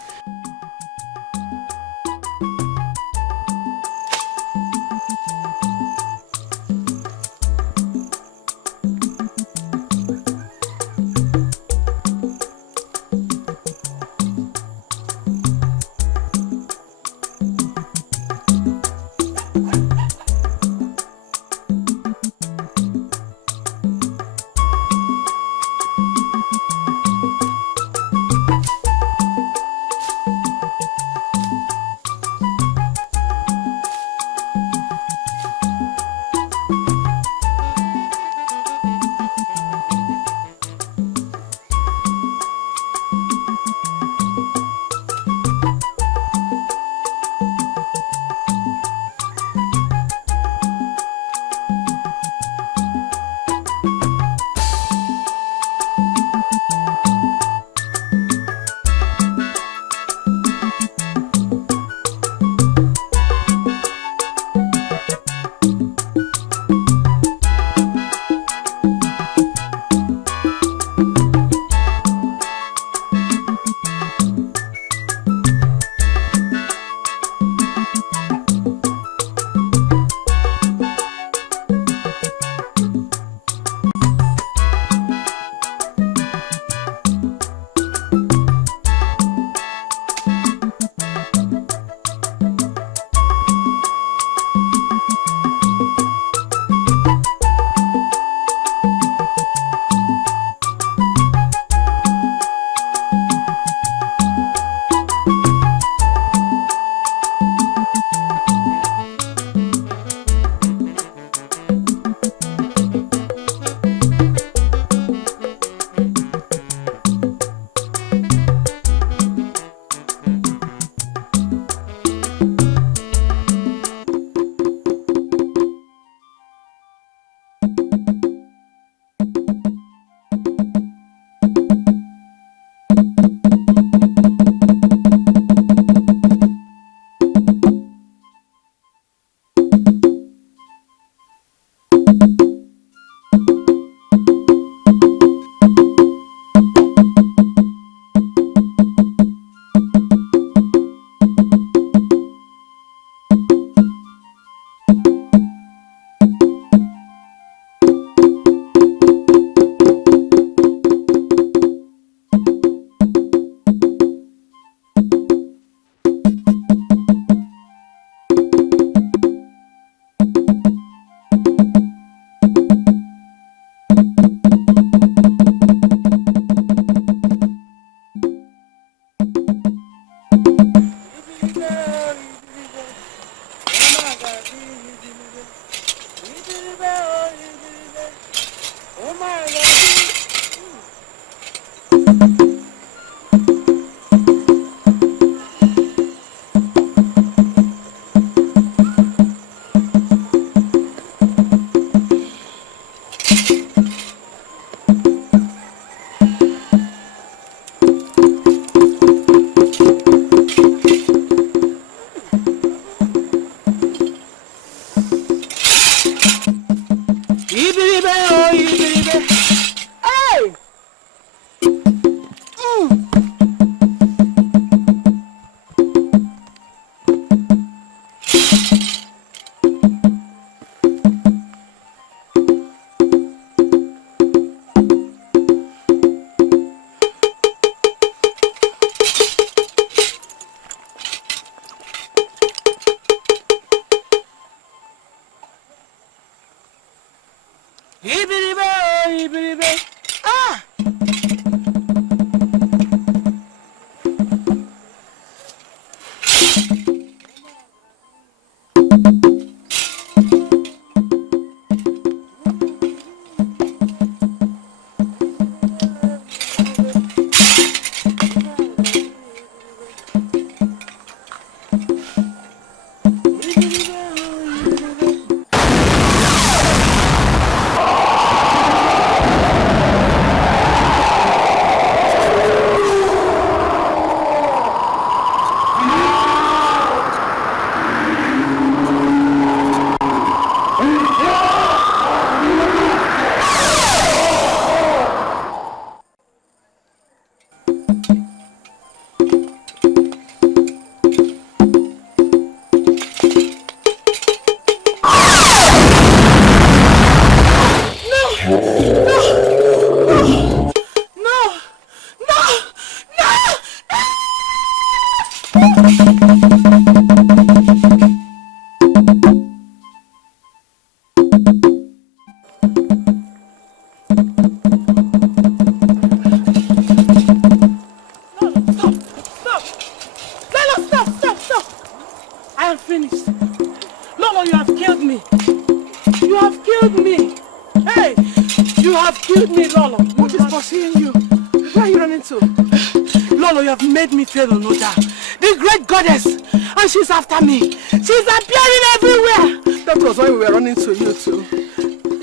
She's after me. She's appearing everywhere. That was why we were running to you too.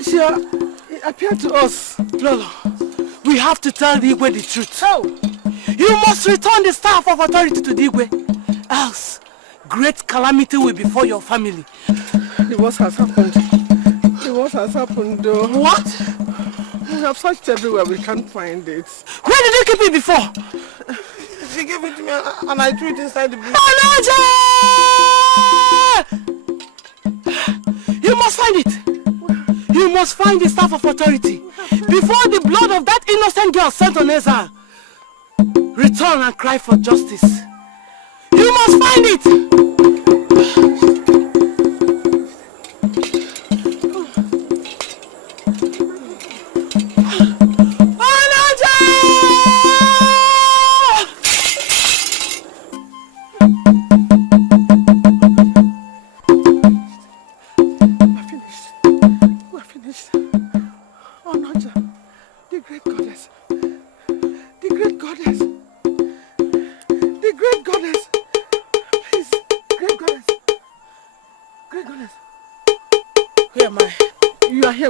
She appeared to us. Lolo, we have to tell the Igwe the truth. How? You must return the staff of authority to the Igwe. Else, great calamity will befall your family. The worst has happened. The worst has happened though. What? We have searched everywhere. We can't find it. Where did you keep it before? She gave it to me and I threw it inside the bush. You must find it. You must find the staff of authority before the blood of that innocent girl sent on Ezra. Return and cry for justice. You must find it.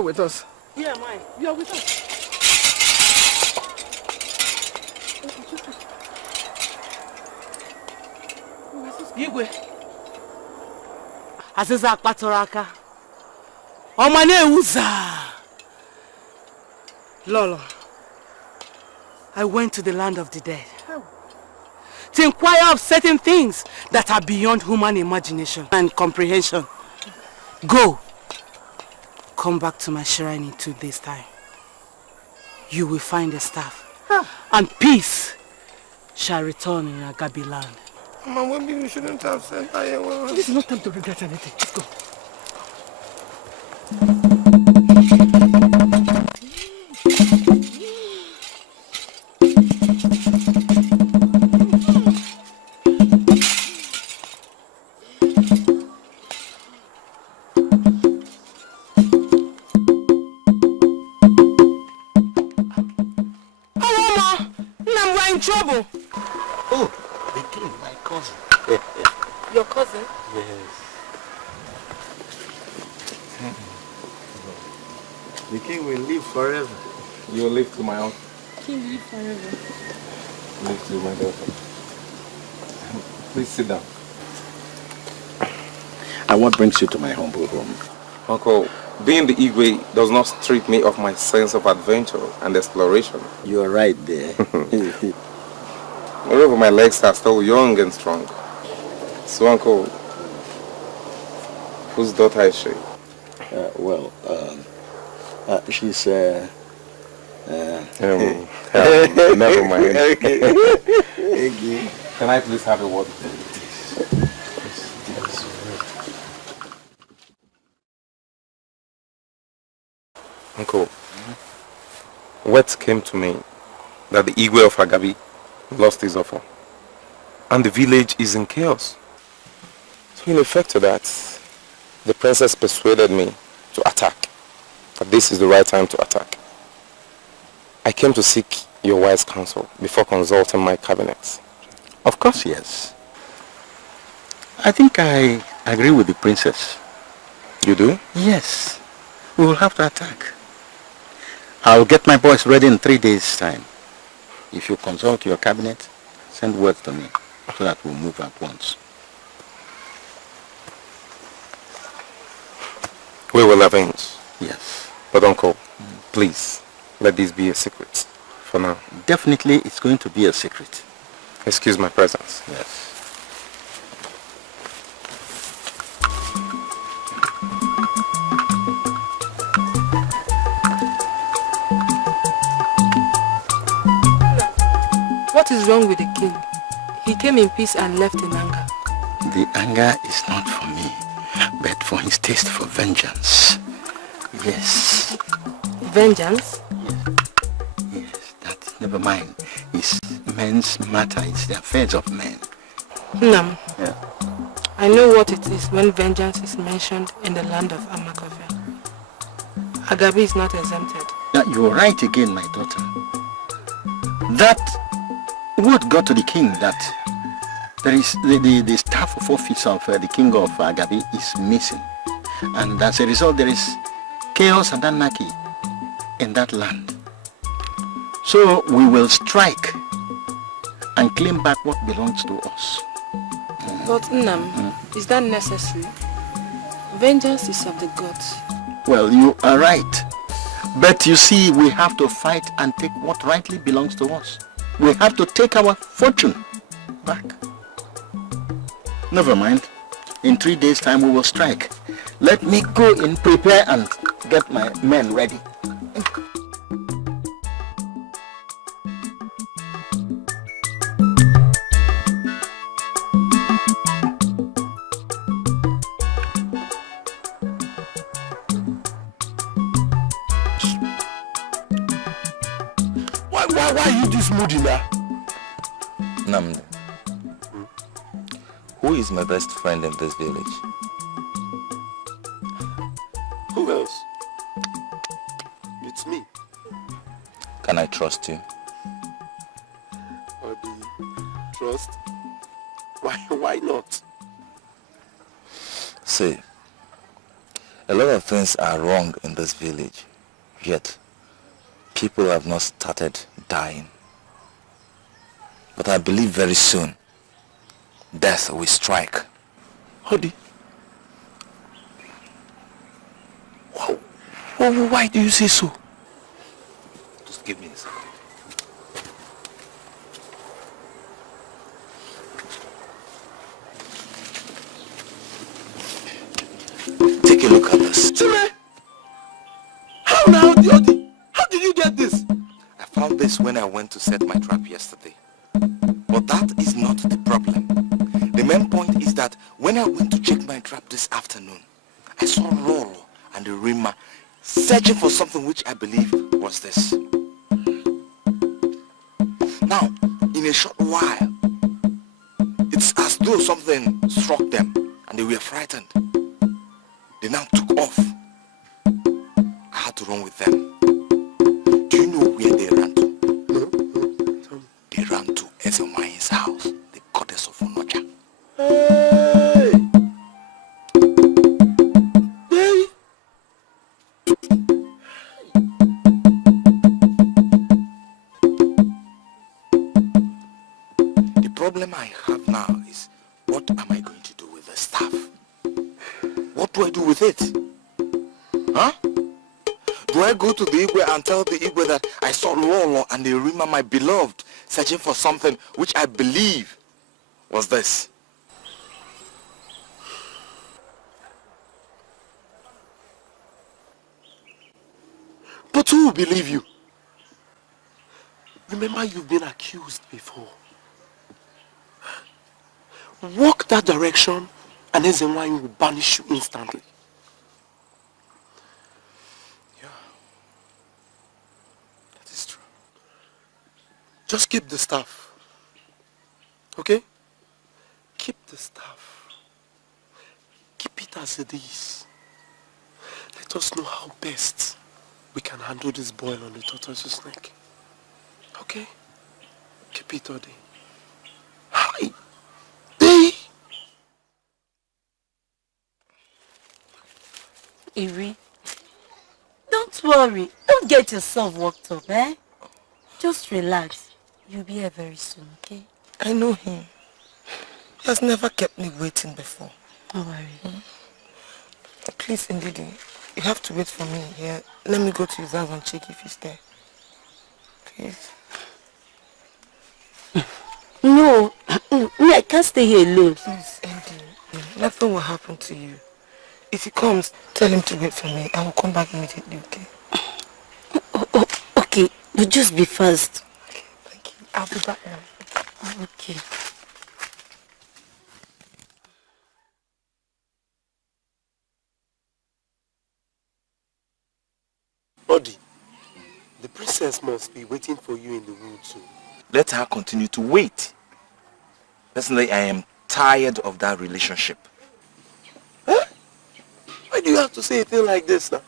With us. Yeah, mine. You are with us. Igwe. Aziza Patoraka. Omane Uza. Lolo. I went to the land of the dead. To inquire of certain things that are beyond human imagination and comprehension. Go. Come back to my shrine in 2 days' time. You will find a staff. And peace shall return in Agabi land. Mama, maybe we shouldn't have sent her away. This is not time to regret anything. Let's go. Mbunabo! Oh, the king, my cousin. Your cousin? Yes. The king will live forever. You will live to my own. King live forever. Live to my daughter. Please sit down. And what brings you to my humble home? Uncle, being the Igwe does not strip me of my sense of adventure and exploration. You are right there. Moreover, my legs are still young and strong. So, Uncle, whose daughter is she? She's... never mind. Okay. Can I please have a word? Uncle, words came to me that the Igwe of Agabi lost his offer, and the village is in chaos. So in effect to that, the princess persuaded me to attack, that this is the right time to attack. I came to seek your wise counsel before consulting my cabinet. Of course, yes. I think I agree with the princess. You do? Yes. We will have to attack. I'll get my boys ready in 3 days' time. If you consult your cabinet, send word to me so that we'll move at once. We will arrange. Yes. But Uncle, please, let this be a secret for now. Definitely it's going to be a secret. Excuse my presence. Yes. What is wrong with the king? He came in peace and left in anger. The anger is not for me, but for his taste for vengeance. Yes. Vengeance? Yes, that, never mind. It's men's matter, it's the affairs of men. Nam, Yeah. I know what it is when vengeance is mentioned in the land of Amaka. Agabi is not exempted. Now, you're right again, my daughter. That word got to the king that there is the staff of office of the king of Agabi is missing. And as a result, there is chaos and anarchy in that land. So we will strike and claim back what belongs to us. But Nam, is that necessary? Vengeance is of the gods. Well, you are right. But you see, we have to fight and take what rightly belongs to us. We have to take our fortune back. Never mind. In 3 days' time we will strike. Let me go and prepare and get my men ready. Why are you this moody now? Namde, who is my best friend in this village? Who else? It's me. Can I trust you? Odi, trust? Why not? See, a lot of things are wrong in this village, yet people have not started dying. But I believe very soon, death will strike. Odi. Why do you say so? Just give me a second. Take a look at this. Chime! How now, Odi? How did you get this? I found this when I went to set my trap yesterday. But that is not the problem. The main point is that when I went to check my trap this afternoon, I saw Roro and the Rima searching for something which I believe was this. Now, in a short while, it's as though something struck them and they were frightened. They now took off. I had to run with them. Do you know where they ran to? No. They ran to do I do with it? Huh? Do I go to the Igwe and tell the Igwe that I saw Lolo and the Rima, my beloved, searching for something which I believe was this? But who will believe you? Remember, you've been accused before. Walk that direction and Ezenwanyị will banish you instantly. Yeah, that is true. Just keep the staff. Okay? Keep the staff. Keep it as it is. Let us know how best we can handle this boil on the tortoise's neck. Okay? Keep it, Odi. Hi! Hey! Iri, don't worry. Don't get yourself worked up, eh? Just relax. You'll be here very soon, okay? I know him. He has never kept me waiting before. Don't worry. Please, Ndidi, you have to wait for me here. Let me go to his house and check if he's there. Please. No, me, I can't stay here alone. Please, Ndidi, nothing will happen to you. If he comes, tell him to wait for me. I will come back immediately, okay? Okay, but just be fast. Okay, thank you. I'll be back now. Okay. Odi, the princess must be waiting for you in the wood soon. Let her continue to wait. Personally, I am tired of that relationship. Huh? Why do you have to say a thing like this now?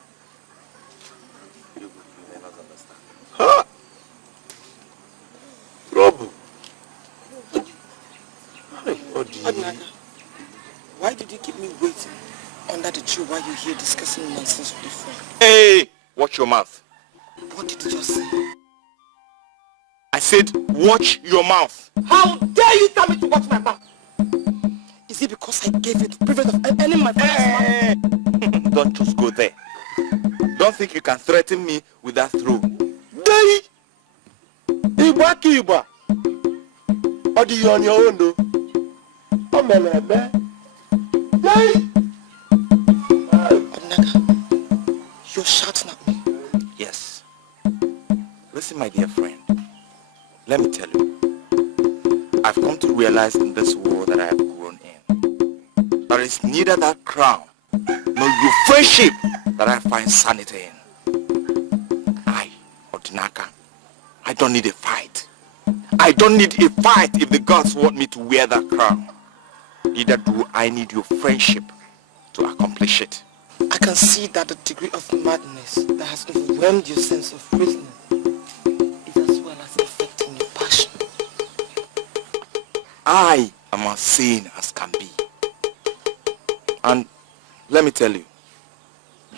You may not understand. Huh? Robo. Hi, Odi. Adnaga, why did you keep me waiting under the tree while you're here discussing nonsense with your friend? Hey! Watch your mouth. What did you just say? I said, watch your mouth. How dare you tell me to watch my mouth? Is it because I gave you the privilege of ending my father's mouth? Don't just go there. Don't think you can threaten me with that throw. Day! Iba kiba. Odi, you on your own though. Omelebe. Day! Adnaga, you're shouting at me. Yes. Listen, my dear friend. Let me tell you. I've come to realize in this world that I have grown in. There is neither that crown nor your friendship that I find sanity in. I, Odinaka, I don't need a fight. I don't need a fight if the gods want me to wear that crown. Neither do I need your friendship to accomplish it. I can see that the degree of madness that has overwhelmed your sense of reasoning is as well as affecting your passion. I am as sane as can be. And let me tell you,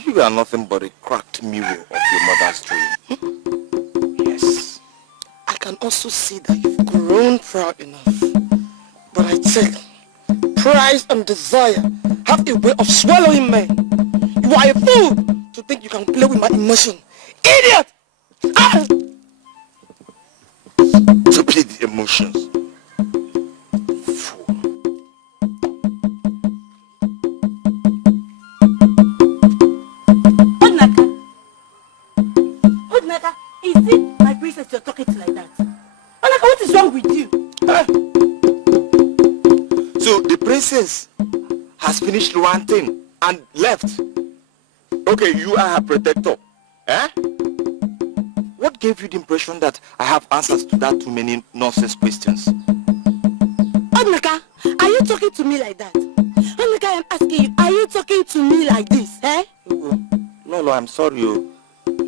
you are nothing but a cracked mirror of your mother's dream. Yes. I can also see that you've grown proud enough. But I tell you, pride and desire have a way of swallowing men. You are a fool to think you can play with my emotion. Idiot! Ah! To play the emotions. Fool. Odnaka, is it my princess you're talking to like that? Odnaka, what is wrong with you? So the princess has finished ranting and left. Okay, you are her protector. Eh? What gave you the impression that I have answers to that too many nonsense questions? Odnaka, are you talking to me like that? Odnaka, I am asking you, are you talking to me like this, eh? No, I'm sorry.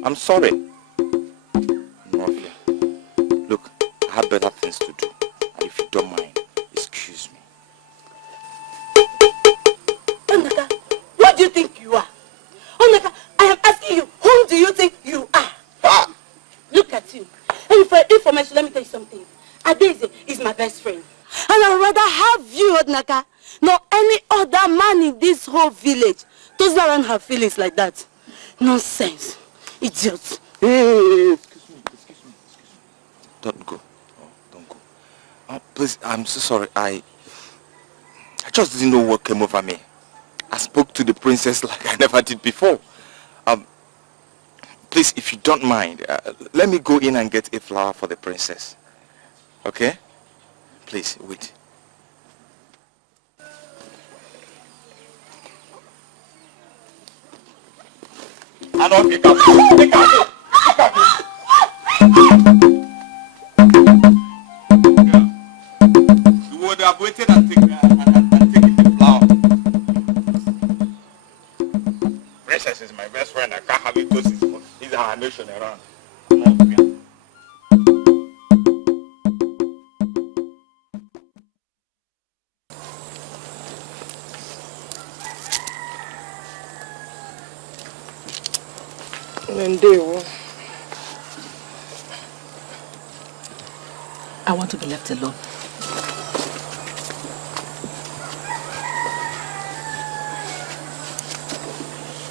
I'm sorry. Novia, look, I have better things to do. And if you don't mind, excuse me. Odnaka, what do you think you are? Odnaka, I am asking you, whom do you think you are? Look at you. And for information, let me tell you something. Adeze is my best friend. And I would rather have you, Odnaka, nor any other man in this whole village to around her feelings like that. Nonsense. Idiot. Hey. Don't go. Oh, don't go. Oh, please, I'm so sorry. I just didn't know what came over me. I spoke to the princess like I never did before. Please, if you don't mind, let me go in and get a flower for the princess. Okay? Please, wait. I don't pick up. Pick up. Pick up. You would have waited and taken the flower. Princess is my best friend. I can't have it because he's our nation around. I want to be left alone.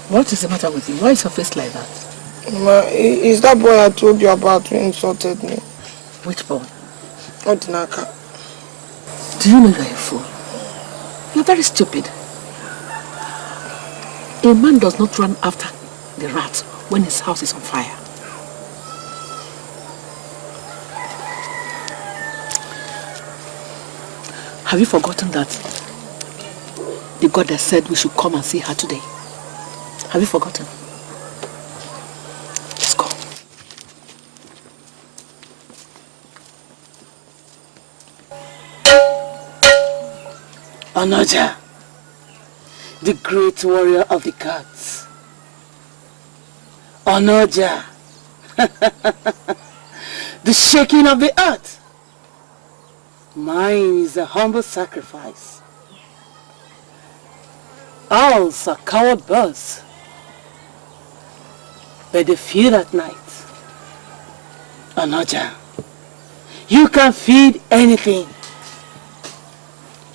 What is the matter with you? Why is your face like that? Ma, is that boy I told you about who insulted me? Which boy? Odinaka. Do you know you're a fool? You're very stupid. A man does not run after the rat when his house is on fire. Have you forgotten that the goddess said we should come and see her today? Have you forgotten? Let's go. Onoja, the great warrior of the gods. Onoja, the shaking of the earth. Mine is a humble sacrifice. Owls are coward birds, but they feed at night. Onoja, you can feed anything.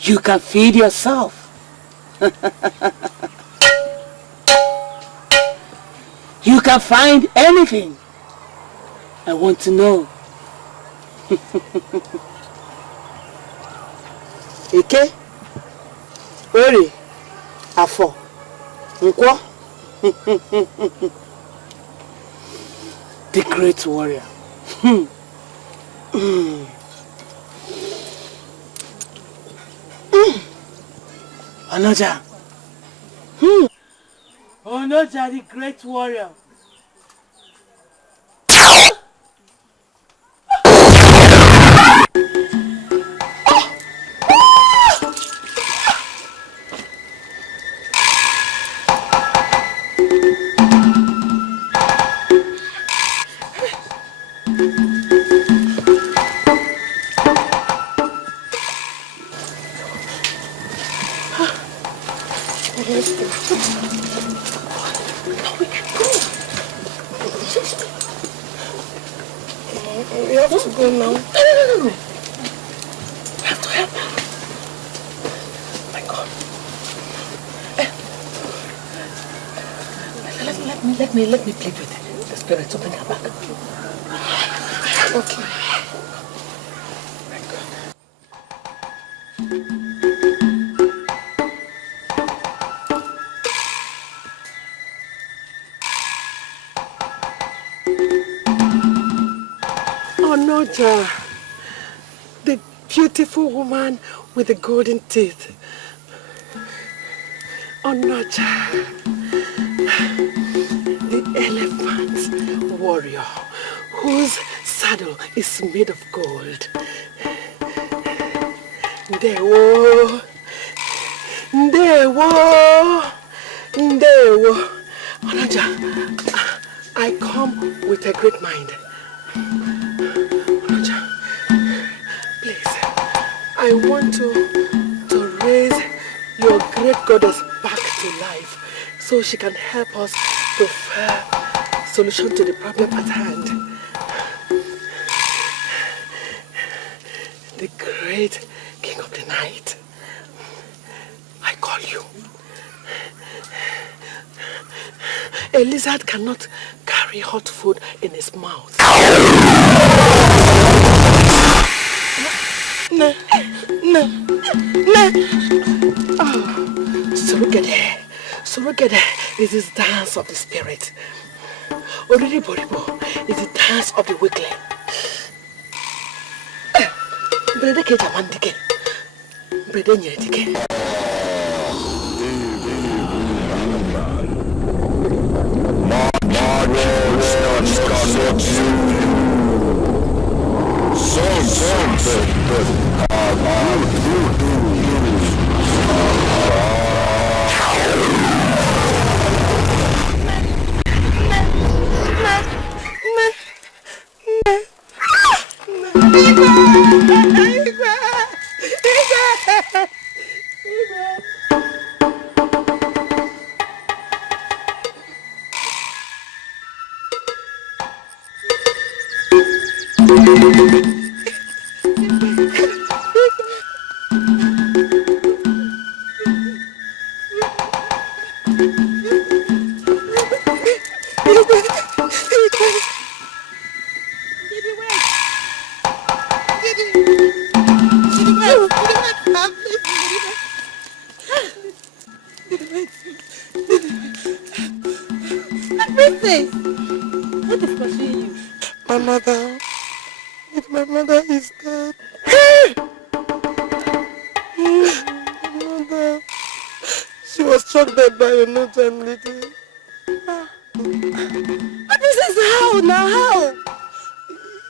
You can feed yourself. You can find anything. I want to know. Ike, Ori, Afo, Nkwo. The great warrior. Onoja. Onoja, the great warrior. We have to go now. No. We have to help her. My God. Let me plead with the spirits to bring her back. Okay. My God. Onoja, the beautiful woman with the golden teeth. Onoja, the elephant warrior whose saddle is made of gold. Ndewo, Ndewo, Ndewo. Onoja, I come with a great mind. Onoja, please, I want to raise your great goddess back to life so she can help us to find a solution to the problem at hand. The great king of the night, I call you. A lizard cannot carry hot food in his mouth. No. Surugede is this dance of the spirit. Oriri-boribo is the dance of the weakling. Brede keja mandike. Brede nyedike. My mother is dead. My mother. She was struck dead by a no-time lady. But this is how now, how?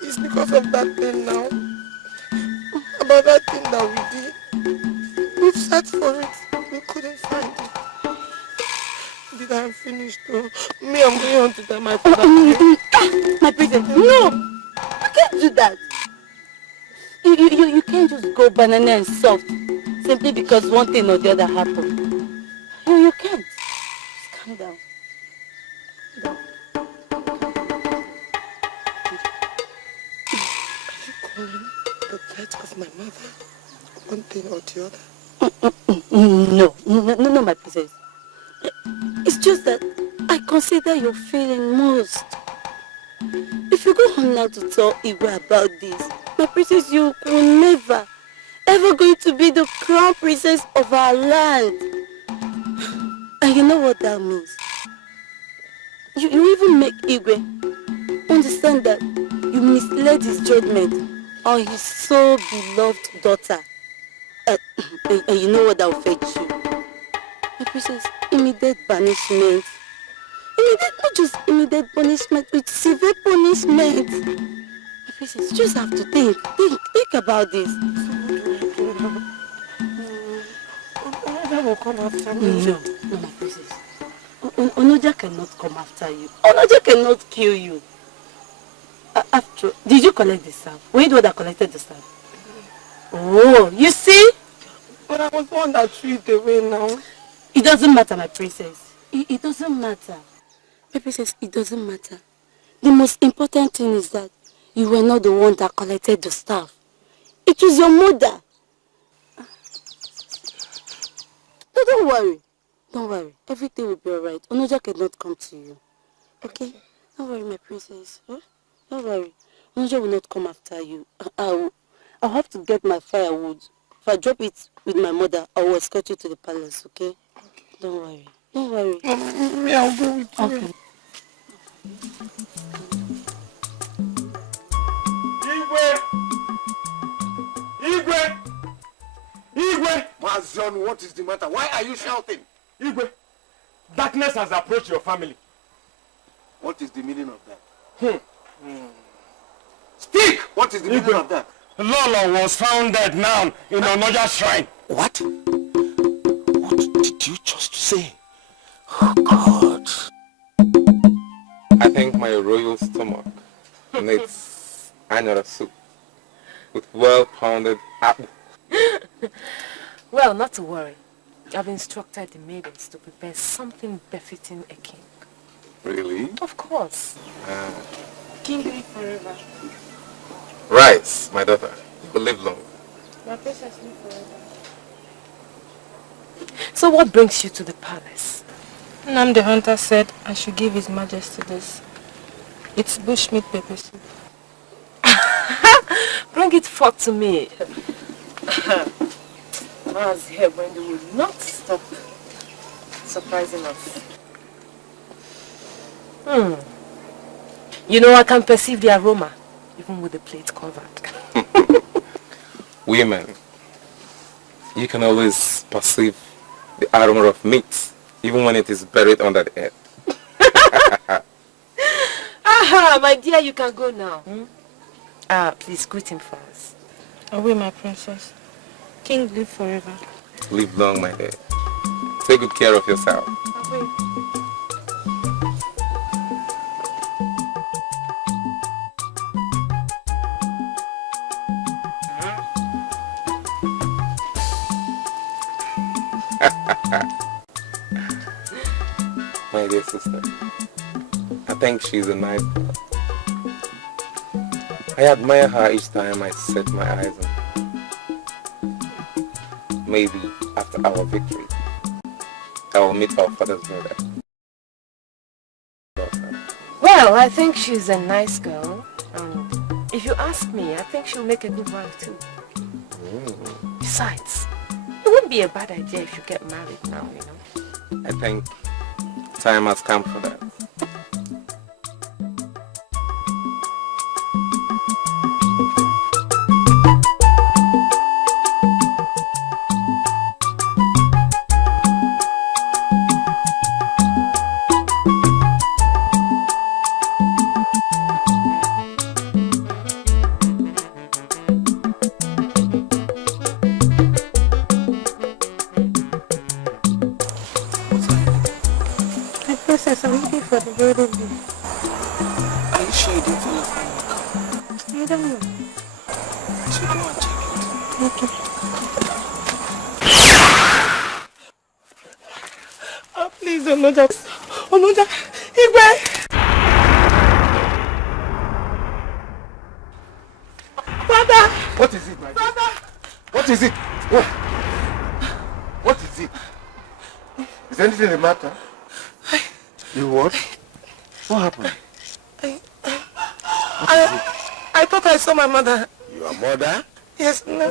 It's because of that thing now. About that thing that we did. We've searched for it. We couldn't find it. Did I finish though? Me, I'm going on to tell my father. My princess, no! You can't do that. You can't just go banana and soft simply because one thing or the other happened. You can't. Just calm down. Are you calling the death of my mother one thing or the other? No, my princess. It's just that I consider your feeling most. If you go on now to tell Igwe about this, my princess, you will never, ever going to be the crown princess of our land. And you know what that means? You even make Igwe understand that you misled his judgment on his so beloved daughter. And you know what that will fetch you? My princess, immediate banishment. Not just immediate punishment, with severe punishment. My princess, you just have to think about this. Onoja will come after me. No, my princess. Onoja cannot come after you. Onoja cannot kill you. After, did you collect the staff? Were you the one that collected the staff? Oh, you see? But I was the one that threw it away now. It doesn't matter, my princess. It doesn't matter. My princess, it doesn't matter. The most important thing is that you were not the one that collected the staff. It was your mother. No, don't worry. Don't worry. Everything will be alright. Onoja cannot come to you. Okay? Don't worry, my princess. Huh? Don't worry. Onoja will not come after you. I'll have to get my firewood. If I drop it with my mother, I will escort you to the palace, okay? Don't worry. Don't worry. Me, I'll go with you. Okay. Igwe! Mazion, what is the matter? Why are you shouting? Igwe, darkness has approached your family. What is the meaning of that? Speak! What is the meaning of that? Lolo was found dead now in Onoja's shrine. What? What did you just say? Oh, God. I think my royal stomach needs another soup with well-pounded apple. Well, not to worry. I've instructed the maidens to prepare something befitting a king. Really? Of course. King live forever. Right, my daughter. You will live long. My princess live forever. So what brings you to the palace? Nam the hunter said I should give His Majesty this. It's bushmeat pepper soup. Bring it forth to me. Ma's here when they will not stop surprising us. You know, I can perceive the aroma, even with the plate covered. Women, you can always perceive the aroma of meat, even when it is buried under the earth. Aha, my dear, you can go now. Please greet him for us. Away, my princess. King live forever. Live long, my dear. Take good care of yourself. Away. My dear sister, I think she's a nice girl. I admire her each time I set my eyes on her. Maybe after our victory, I will meet our father's brother. Well, I think she's a nice girl. And if you ask me, I think she'll make a good wife too. Besides, it wouldn't be a bad idea if you get married now, you know. I think time has come for that. Princess, I'm looking for the golden bee. Are you sure you didn't fall off Amaka? I don't know. So go and check it. Okay. Oh, please, Onoja. Onoja, Igwe! Father! What is it, my dear? Father! What is it? What is it? Is anything the matter? You what? What happened? I thought I saw my mother. Your mother? Yes, no. No,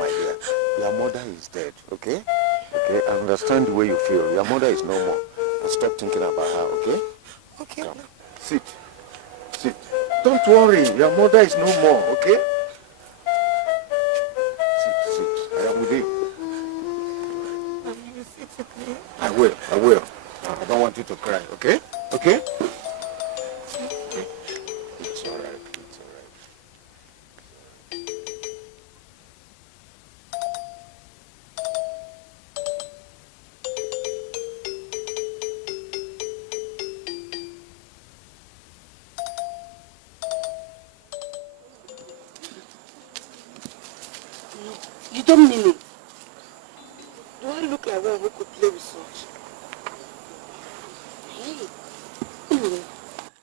my dear. Your mother is dead, okay? Okay, I understand the way you feel. Your mother is no more. But stop thinking about her, okay? Okay. Come. Sit. Don't worry. Your mother is no more, okay? Sit. I am with you. I will. I don't want you to cry, okay? Okay? It's all right. You don't mean it. Do I look like one who could play with such?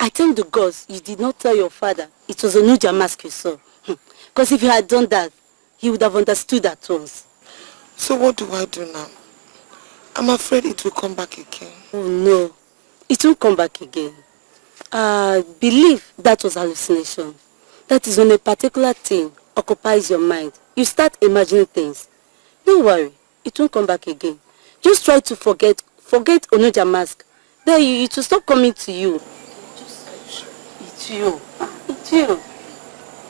I thank the gods you did not tell your father it was a Onuja mask you saw. Because if you had done that, he would have understood at once. So what do I do now? I'm afraid it will come back again. Oh no, it won't come back again. Believe that was hallucination. That is when a particular thing occupies your mind. You start imagining things. Don't worry, it won't come back again. Just try to forget Onuja mask. Then it will stop coming to you. It's you.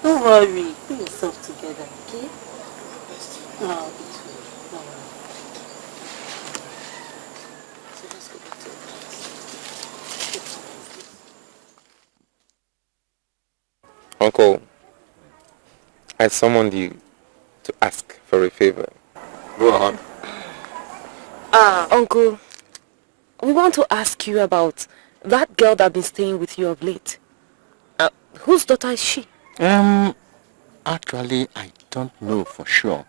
Don't worry. Put yourself together, okay? No, it will. Don't worry. So let's go back to the class. Uncle, I summoned you to ask for a favor. Go on. Uncle, we want to ask you about that girl that's been staying with you of late. Whose daughter is she? Actually, I don't know for sure.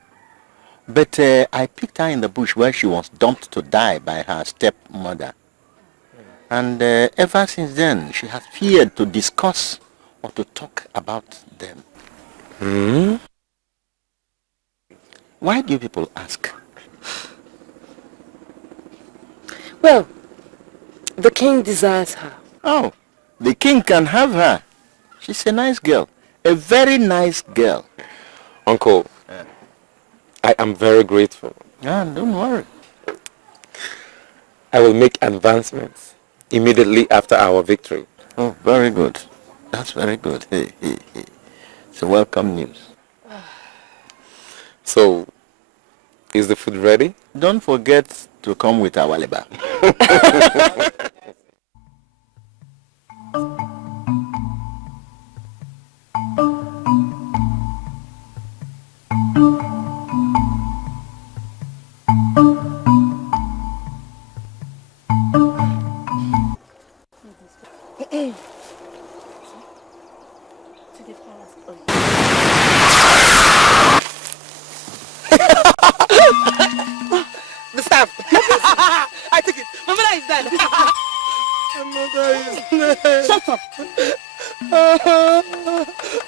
But I picked her in the bush where she was dumped to die by her stepmother. And ever since then, she has feared to discuss or to talk about them. Why do you people ask? Well, The king desires her. Oh, the king can have her. She's a nice girl. A very nice girl. Uncle, I am very grateful. Don't worry. I will make advancements immediately after our victory. Oh, very good. That's very good. It's a welcome news. So, is the food ready? Don't forget to come with our labor. The staff. I took it. My mother is dead. My mother is dead. Shut up.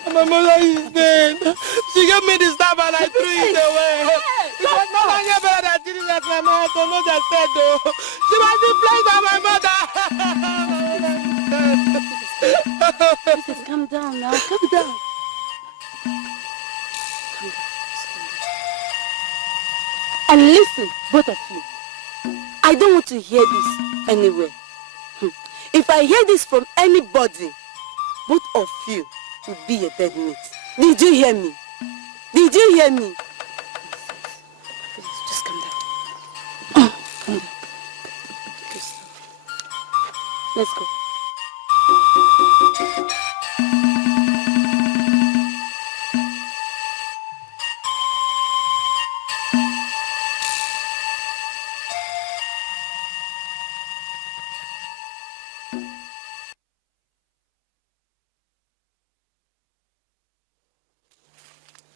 My mother is dead. She gave me the staff and I threw it away. It was not my brother that did it at my mother. So no just said though. She was the place of my mother. Princess, calm down now. Calm down. And listen, both of you. I don't want to hear this anywhere. If I hear this from anybody, both of you will be a dead meat. Did you hear me? Did you hear me? Please, just calm down. Calm down. Let's go.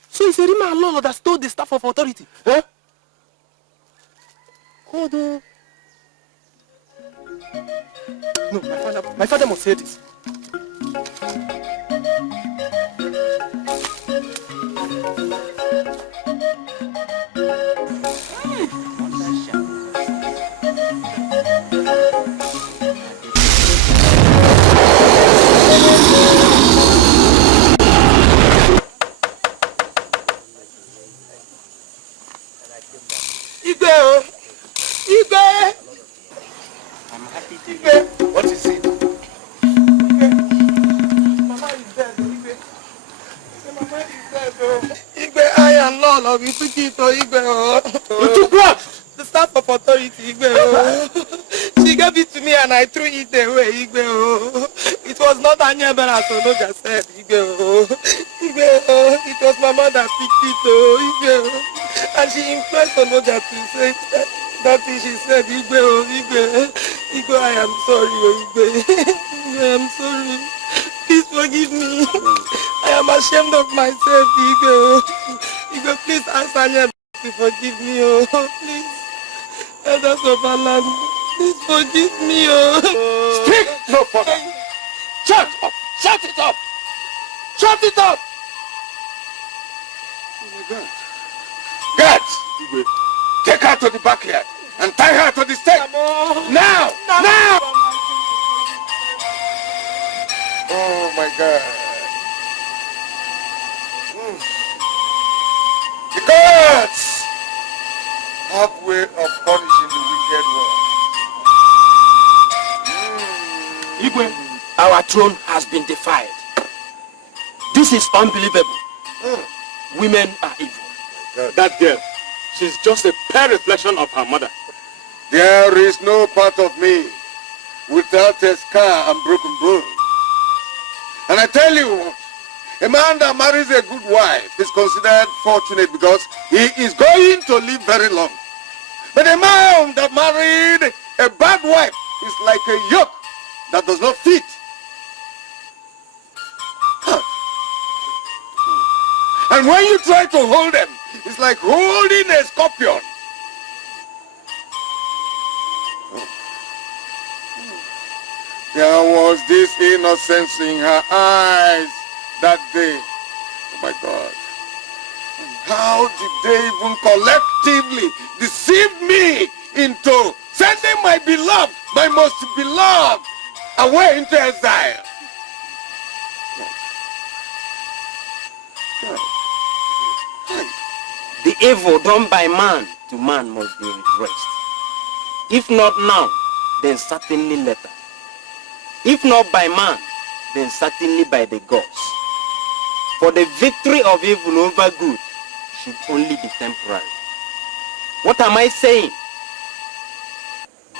So it's a Rima Lolo that stole the staff of authority. Huh? Hold on. No, my father must hear this. What is it? Mama is dead, Igwe. Mama is dead, Igwe, I am Lolo. We took it, Igwe. You took what? The staff of authority, Igwe. She gave it to me and I threw it away, Igwe. It was not nnebe as Onoja said, Igwe. Igwe, it was my mother that picked it, Igwe. And she influenced Onoja to say that thing she said, Igwe, Igwe. Igwe, I am sorry, Igwe. I am sorry. Please forgive me. I am ashamed of myself, Igwe. Igwe, please ask nnebe to forgive me, please. Elders of our land, please forgive me, Speak no further. Shut up! Shut it up! Shut it up! Oh my God. Guards! Take her to the backyard and tie her to the stake. Now! Now! Oh my God. The gods have way of punishing the wicked one. Igwe, our throne has been defied. This is unbelievable. Women are evil. That girl, she's just a pale reflection of her mother. There is no part of me without a scar and broken bones. And I tell you what, a man that marries a good wife is considered fortunate because he is going to live very long. But a man that married a bad wife is like a yoke that does not fit. And when you try to hold them, it's like holding a scorpion. There was this innocence in her eyes that day. Oh my God. How did they even collectively deceive me into sending my beloved, my most beloved, away into exile. The evil done by man to man must be redressed. If not now, then certainly later. If not by man, then certainly by the gods. For the victory of evil over good should only be temporary. What am I saying?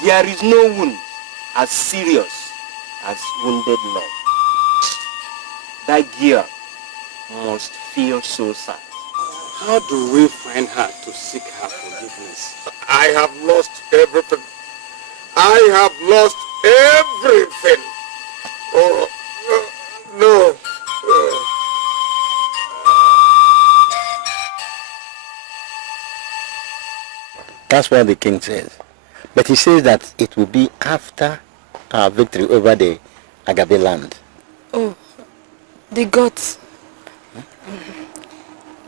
There is no wound as serious as wounded love. That girl must feel so sad. How do we find her to seek her forgiveness? I have lost everything. I have lost everything. Oh, no. That's what the king says. But he says that it will be after our victory over the Agabe land. Oh, the gods.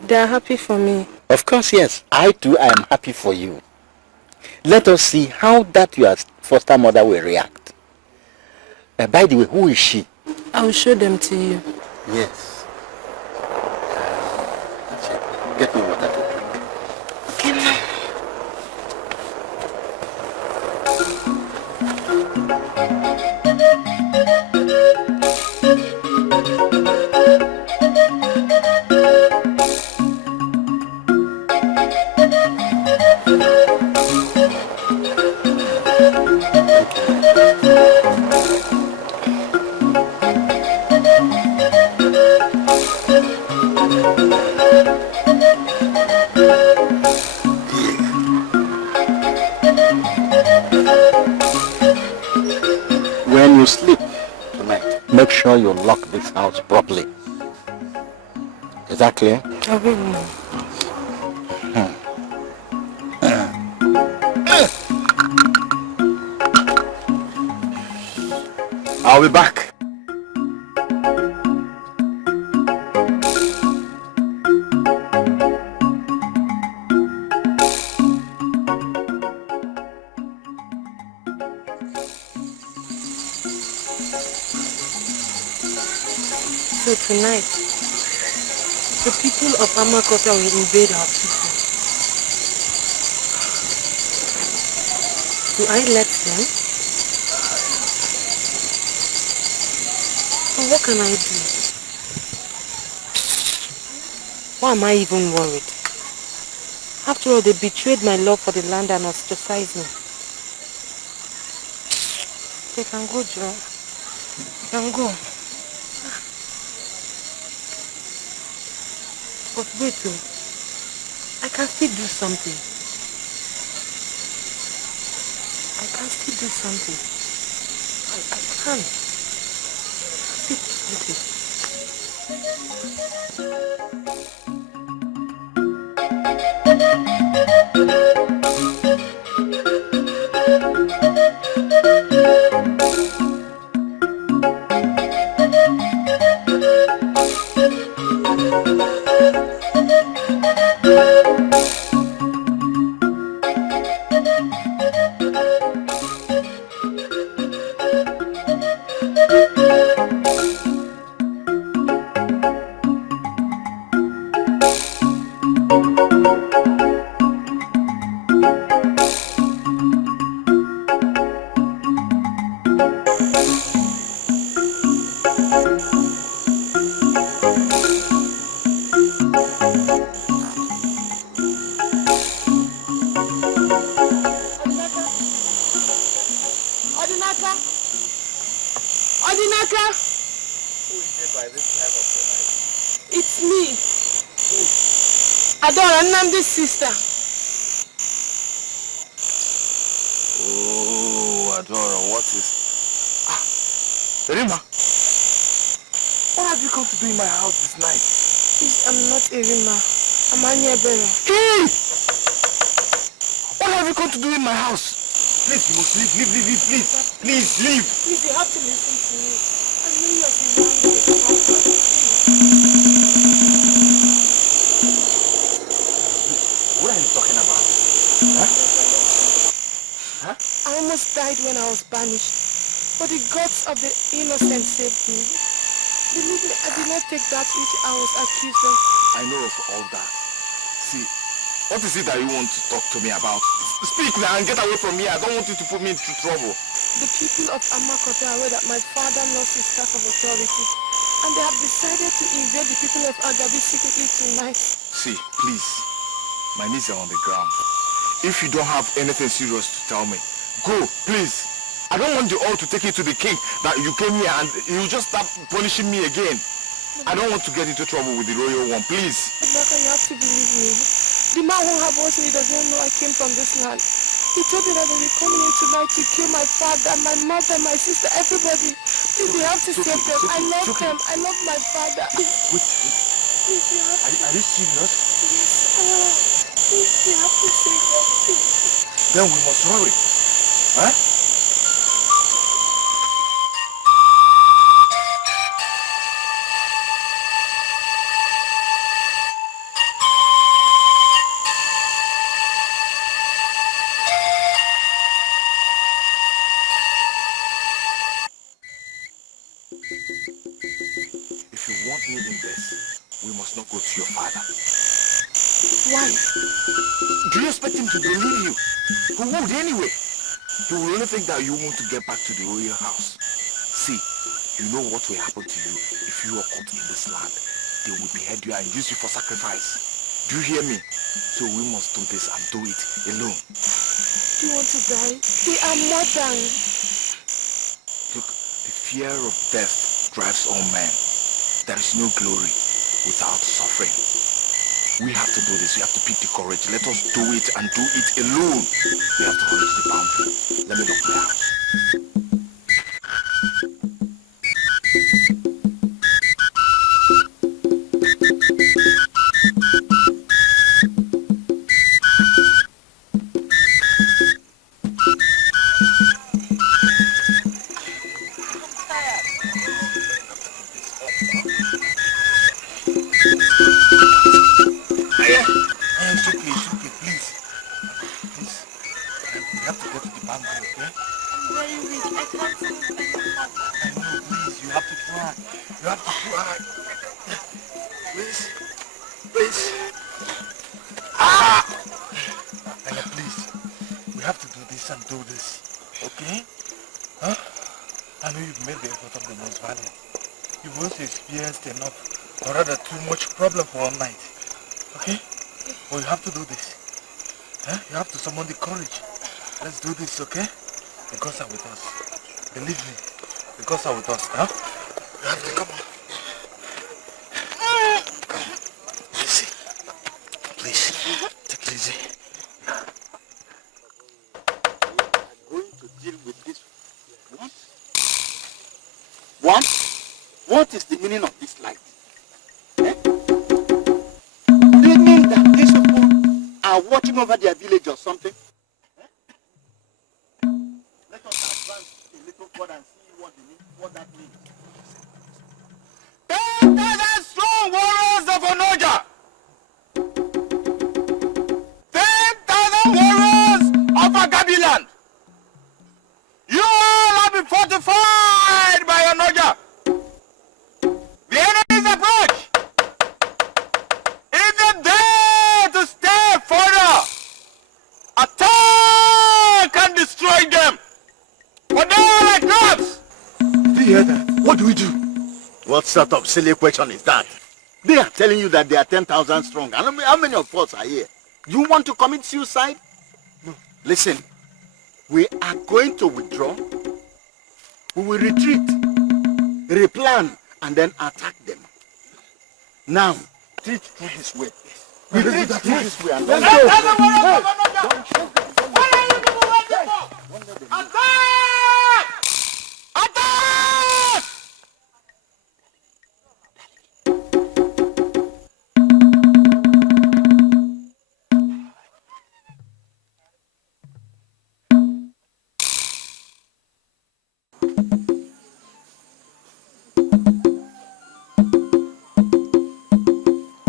They are happy for me. Of course, yes. I too am happy for you. Let us see how that your foster mother will react. By the way, who is she? I will show them to you. Yes. Get me water to drink. Okay, now. When you sleep tonight, make sure you lock this house properly. Is that clear? I will. I'll be back. So tonight, the people of Amaka will invade our people. Do I let them? Or what can I do? Why am I even worried? After all, they betrayed my love for the land and ostracized me. They can go, Joe. They can go. But wait, I can still do something. I can still do something. I can. Still do something. It's me. Adora, Nnamdi's sister. Oh, Adora, what is... Rima, what have you come to do in my house this night? Please, I'm not Rima. I'm nnebe. Hey! What have you come to do in my house? Please, you must leave, please. Please, leave. Please, you have to listen to me. I know you have been What are you talking about? Huh? I almost died when I was banished, but the gods of the innocent saved me. Believe me, I did not take that which I was accused of. I know of all that. See, what is it that you want to talk to me about? Speak now and get away from me. I don't want you to put me into trouble. The people of Amaka are aware that my father lost his staff of authority, and they have decided to invade the people of Agabi secretly tonight. See, please, my knees are on the ground. If you don't have anything serious to tell me, go, please. I don't want you all to take it to the king that you came here and you just start punishing me again. I don't want to get into trouble with the royal one, please. Amaka, you have to believe me. The man who harbours me does not know I came from this land. He told me that they were coming in tonight to kill my father, my mother, my sister, everybody. Please, we have to save them. I love them. I love my father. Wait. Please, we have to... Are you serious? Yes. Please, we have to save them. Please. Then we must hurry. Huh? If you want me in this, we must not go to your father. Why? Do you expect him to believe you? Who would anyway? He will only think that you want to get back to the royal house. See, you know what will happen to you if you are caught in this land. They will behead you and use you for sacrifice. Do you hear me? So we must do this and do it alone. Do you want to die? They are more than... Look, the fear of death drives all men. There is no glory without suffering. We have to do this. We have to pick the courage. Let us do it and do it alone. We have to hurry to the boundary. Let me lock my house. Okay? The gods are with us. Believe me, the gods are with us, huh? You have to come on. Easy. Please, take it easy. I'm going to deal with this. What? What is the meaning of this light? Eh? Do you mean that these people are watching over their village or something? And see what that means. 10,000 strong warriors of Onoja! 10,000 warriors of Agabiland! You all have been fortified by Onoja! The enemy's approach! If they dare to stay further, attack and destroy them! But they are like dogs! Do you hear that? What do we do? What sort of silly question is that? They are telling you that they are 10,000 strong. And how many of us are here? You want to commit suicide? No. Listen, we are going to withdraw. We will retreat, replan, and then attack them. Now, treat through this way. We treat through this way and then go. What are you people waiting for? Attack! Attack!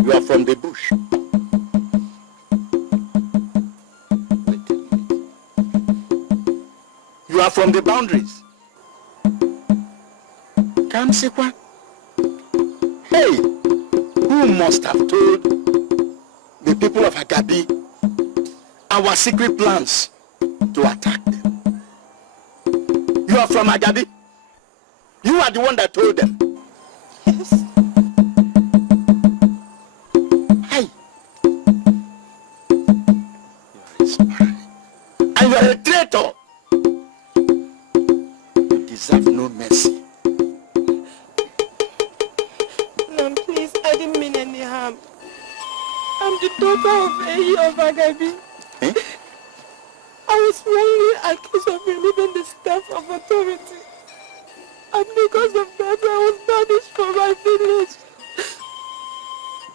You are from the bush. You are from the boundaries. Kamsikwa. Hey, who must have told the people of Agabi our secret plans to attack them? You are from Agabi? You are the one that told them? Yes. Hey. You are a spy. And you are a traitor. You deserve no mercy. No, please, I didn't mean any harm. I'm the daughter of Ehi of Agabi. Eh? I was wrongly accused of removing the staff of authority. And because of that, I was banished from my village.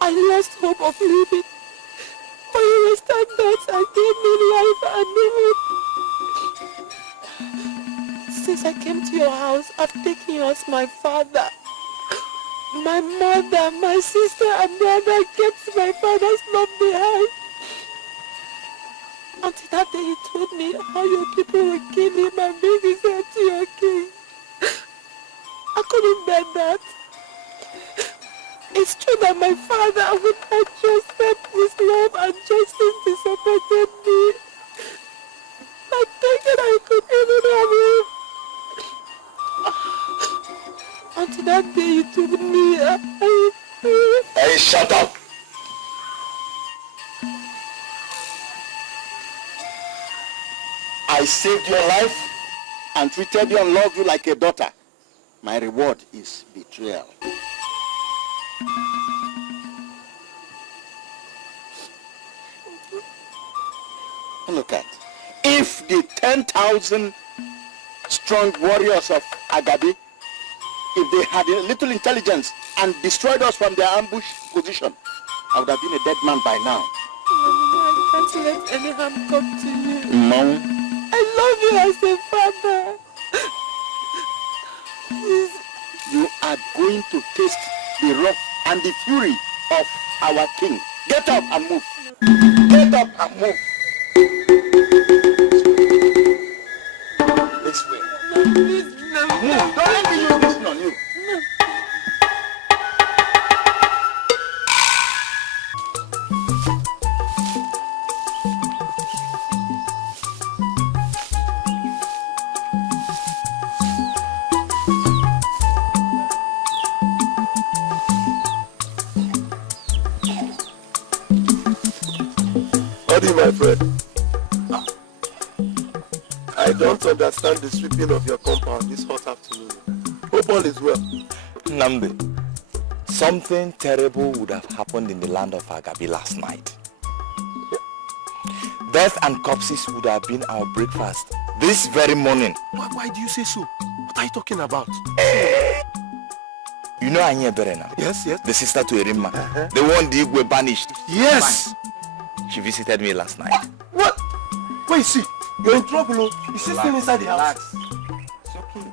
I lost hope of living. But you restored that and gave me life and hope. Since I came to your house, I've taken you as my father. My mother, my sister and brother kept my father's love behind. Until that day he told me how your people will kill him and bring his head to your king. I couldn't bear that. It's true that my father would not just accept his love and justice disappointed me. I thinking I could even have him. Until that day you took me. Hey, shut up! I saved your life and treated you and loved you like a daughter. My reward is betrayal. Look at, if the 10,000 strong warriors of Agabi, if they had a little intelligence and destroyed us from their ambush position, I would have been a dead man by now. I can't let any harm come to you. Mom. I love you as a father. Please. You are going to taste the wrath and the fury of our king. Get up and move. Get up and move. This way. No, please, no. Move. Don't let me use this on you. No. Howdy, my friend. I don't understand the sweeping of your compound this hot afternoon. Hope all is well. Nnebe, something terrible would have happened in the land of Agabi last night. Death and corpses would have been our breakfast this very morning. Why do you say so? What are you talking about? You know Nnebe now? Yes. The sister to Erima. The one the Igwe banished. Yes! She visited me last night. What? Wait, see, you're in trouble. Oh. Is she still inside the house? It's okay.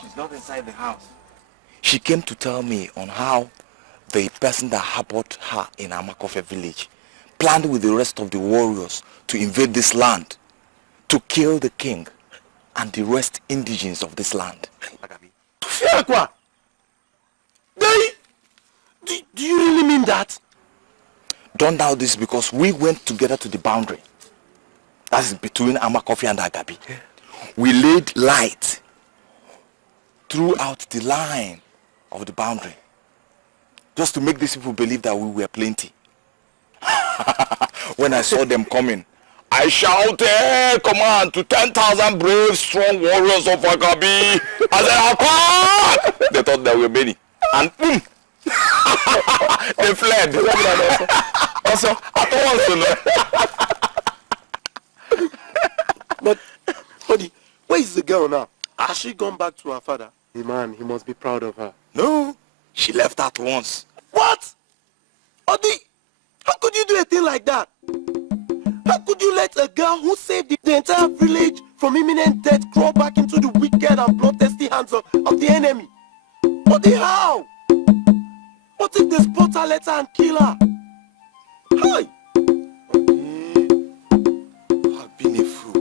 She's not inside the house. She came to tell me on how the person that harbored her in Amaka village planned with the rest of the warriors to invade this land, to kill the king and the rest indigenes of this land. Do you really mean that? Don't doubt this because we went together to the boundary. That is between Amaka and Agabi. Yeah. We laid light throughout the line of the boundary just to make these people believe that we were plenty. When I saw them coming, I shouted command to 10,000 brave, strong warriors of Agabi. I said, Akwa! They thought there were many. And boom! They fled. Also, I don't want to know. But, Hodi, where is the girl now? Has she gone back to her father? The man, he must be proud of her. No, she left at once. What? Hodi, how could you do a thing like that? How could you let a girl who saved the entire village from imminent death crawl back into the wicked and bloodthirsty hands of the enemy? Hodi, how? What if they spot her, let her and kill her? Hi! I've been a fool.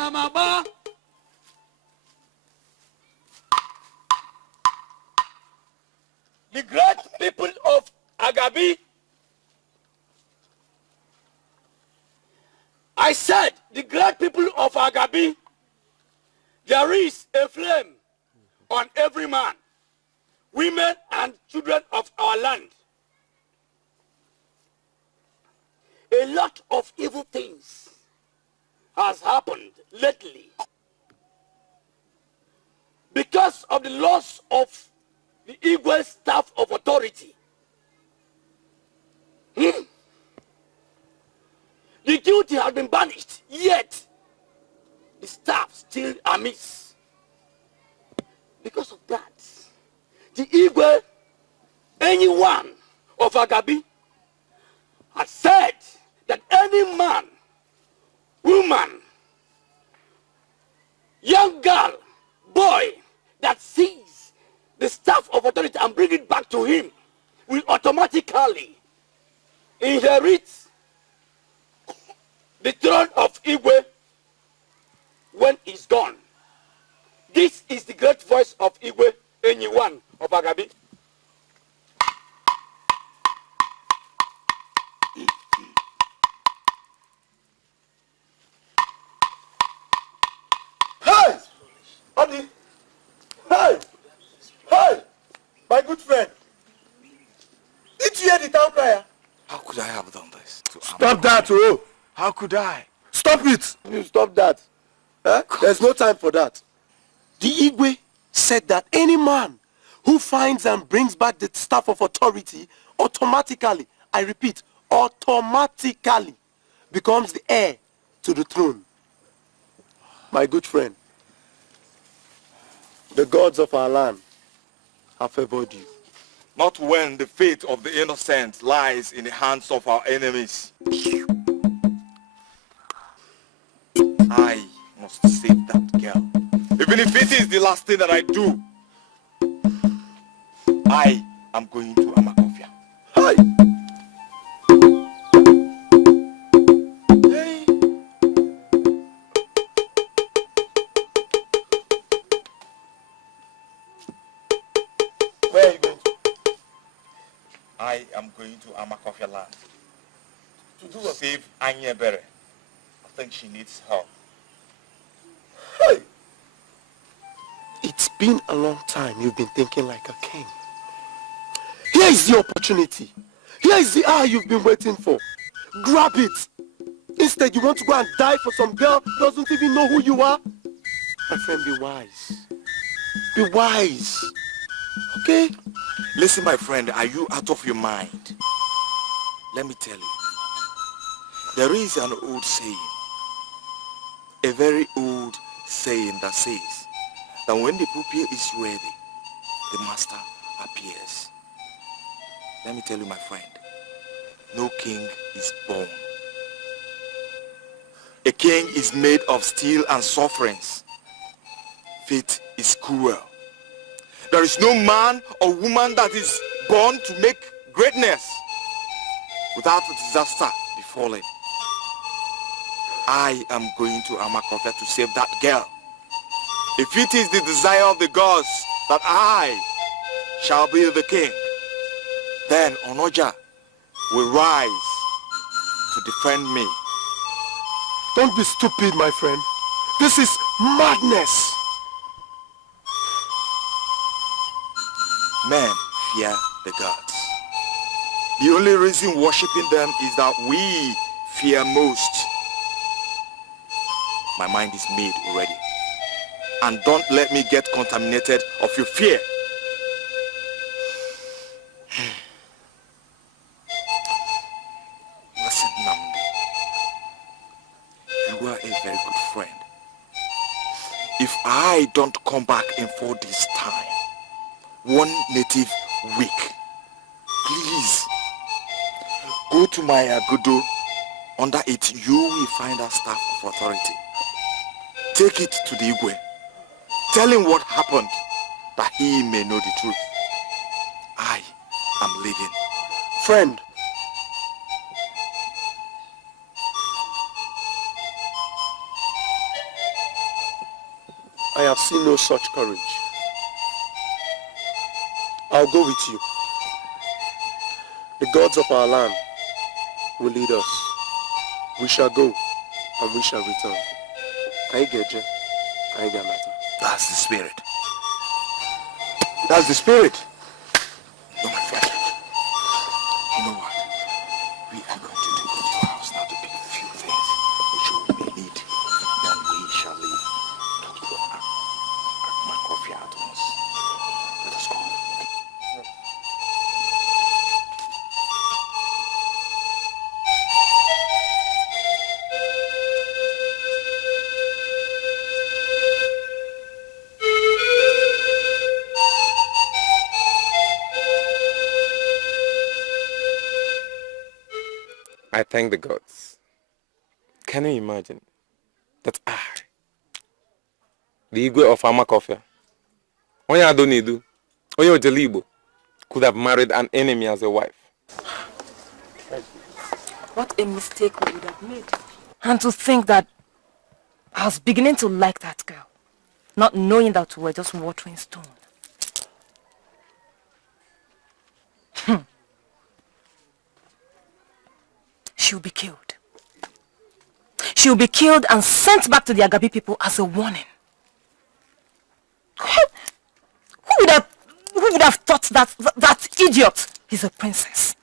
Amaba. The great people of Agabi. I said, the great people of Agabi, there is a flame on every man, women and children of our land. A lot of evil things has happened lately because of the loss of the Igwe staff of authority. The duty has been banished, yet the staff still amiss. Because of that, the Igwe, anyone of Agabi, has said that any man, woman, young girl, boy that sees the staff of authority and bring it back to him will automatically inherit the throne of Igwe when he's gone. This is the great voice of Igwe, anyone of Agabi. Hey! Adi! Hey! Hey! My good friend! Did you hear the town crier? How could I have done this? Stop that, oh! How could I? Stop it! You stop that. Eh? There's no time for that. The Igwe said that any man who finds and brings back the staff of authority automatically, I repeat, automatically becomes the heir to the throne. My good friend, the gods of our land have favored you. Not when the fate of the innocent lies in the hands of our enemies. I must save that girl. Even if it is the last thing that I do, I am going to Amaka. Hi! Hey! Where are you going to? I am going to Amaka land. To do what? Save Anyebere. I think she needs help. Hey! It's been a long time you've been thinking like a king. Here is the opportunity. Here is the hour you've been waiting for. Grab it. Instead, you want to go and die for some girl who doesn't even know who you are? My friend, be wise. Be wise. Okay? Listen, my friend, are you out of your mind? Let me tell you. There is an old saying. A very old saying that says that when the pupil is ready, the master appears. Let me tell you, my friend, no king is born. A king is made of steel and sufferings. Fate is cruel. There is no man or woman that is born to make greatness without a disaster befalling. I am going to Amaka to save that girl. If it is the desire of the gods that I shall be the king, then Onoja will rise to defend me. Don't be stupid, my friend. This is madness. Men fear the gods. The only reason worshipping them is that we fear most. My mind is made already. And don't let me get contaminated of your fear. Listen, Namdi. You are a very good friend. If I don't come back in 4 days' time, one native week, please go to my agudo. Under it, you will find a staff of authority. Take it to the Igwe. Tell him what happened, that he may know the truth. I am leaving. Friend, see no such courage. I'll go with you. The gods of our land will lead us. We shall go and we shall return. I get you. I get matter. That's the spirit. That's the spirit. No, my friend. You know what? We are going to take you to your house now to pick a few things which you may need. Then we shall leave. Talk to my coffee out on us. Let us go. I thank the gods. Can you imagine that I, the Igwe of Amaka, Onye Adonidu, Onye Ojelibo, could have married an enemy as a wife? What a mistake we would have made. And to think that I was beginning to like that girl, not knowing that we were just watering stone. She'll be killed. She'll be killed and sent back to the Agabi people as a warning. Who would have thought that idiot is a princess?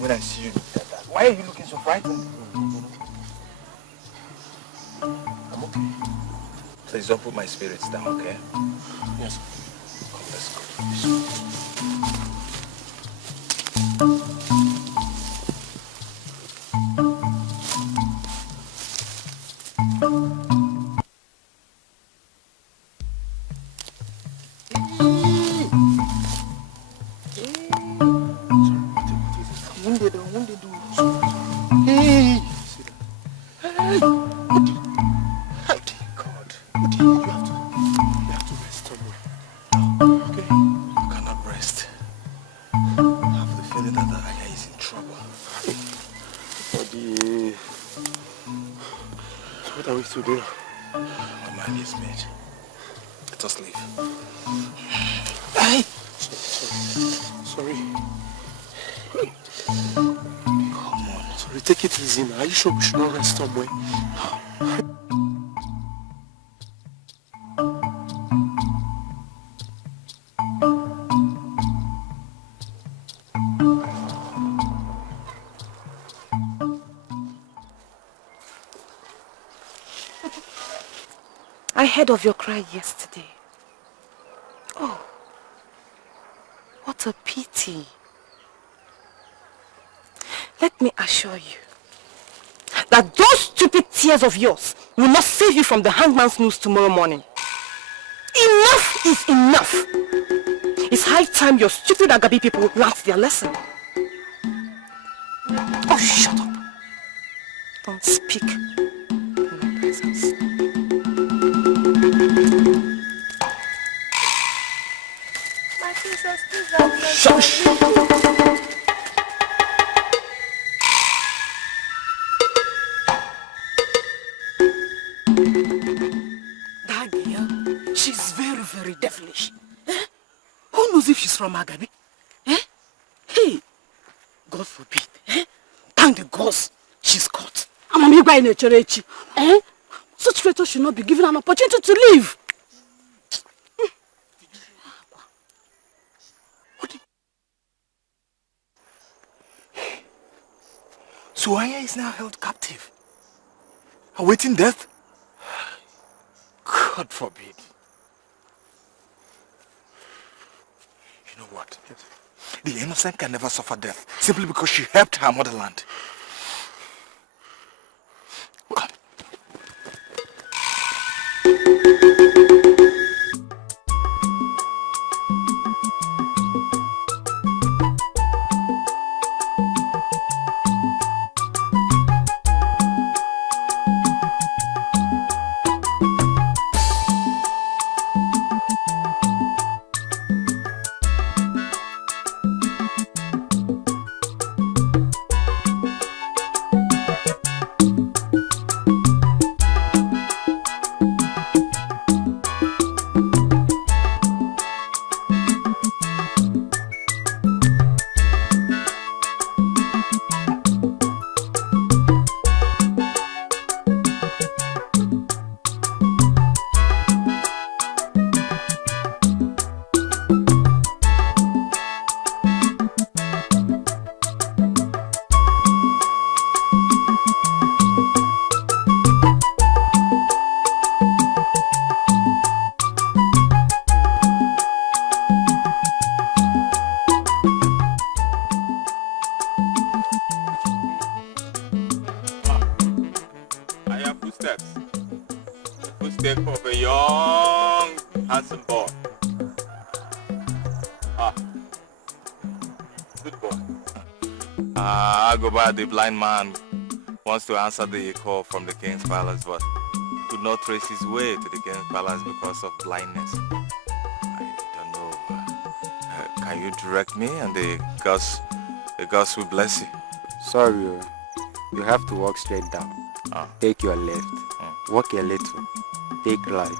When I see you look like that, why are you looking so frightened? I'm okay. Please don't put my spirits down, okay? Yes. Come, let's go. God. You have to rest somewhere. Okay? I cannot rest. I have the feeling that Aya is in trouble. Buddy. So what are we to do? My mind is made. Let us leave. Hey! Sorry. Come on. Sorry, take it easy now. Are you sure we should not rest somewhere? I heard of your cry yesterday. Oh, what a pity. Let me assure you that those stupid tears of yours will not save you from the hangman's noose tomorrow morning. Enough is enough. It's high time your stupid Agabi people learnt their lesson. Oh, shut up. Don't speak in my presence. My princess, please, I will Shush! That girl, she's very, very devilish. Eh? Who knows if she's from Agabi? Eh? Hey, God forbid. Eh? Thank the gods she's caught. Amamigwa in a cherechi. Eh? Such traitors should not be given an opportunity to live. So Aya is now held captive, awaiting death? God forbid. You know what? The innocent can never suffer death simply because she helped her motherland. Come. Footstep of a young, handsome boy. Good boy. Agoba, the blind man, wants to answer the call from the king's palace, but could not trace his way to the king's palace because of blindness. I don't know. Can you direct me, and the gods will bless you? Sorry, you have to walk straight down. Take your left. Walk a little. Take right.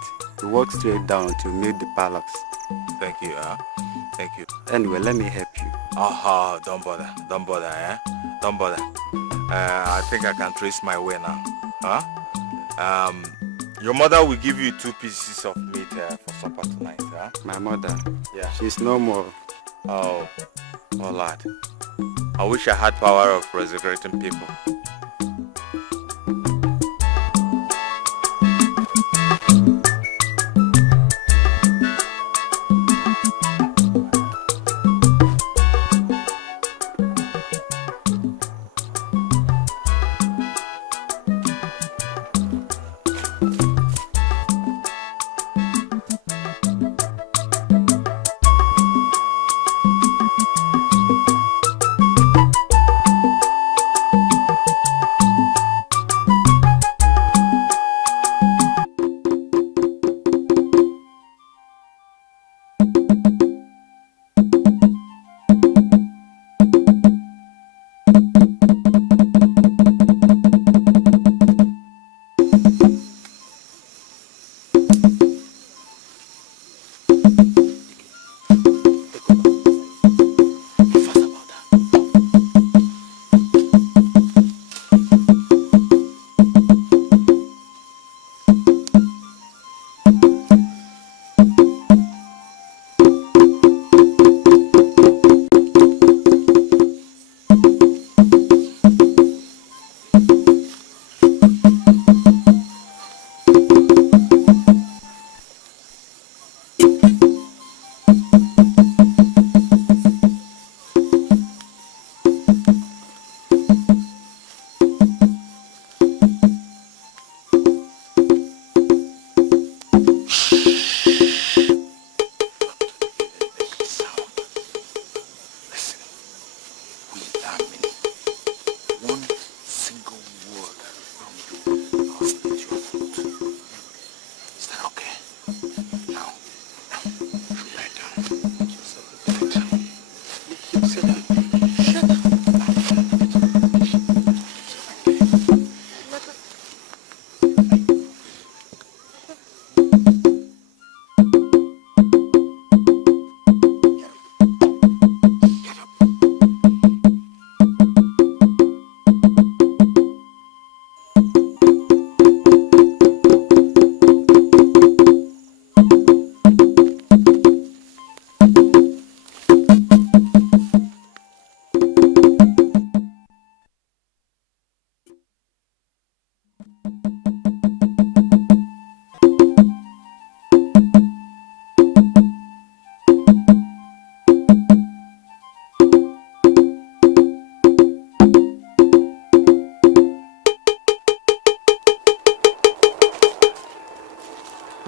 You walk straight down to meet the palace. Thank you, Thank you. Anyway, let me help you. Don't bother, Don't bother. I think I can trace my way now. Your mother will give you 2 pieces of meat for supper tonight, My mother? Yeah. She's no more. Oh lad. I wish I had power of resurrecting people.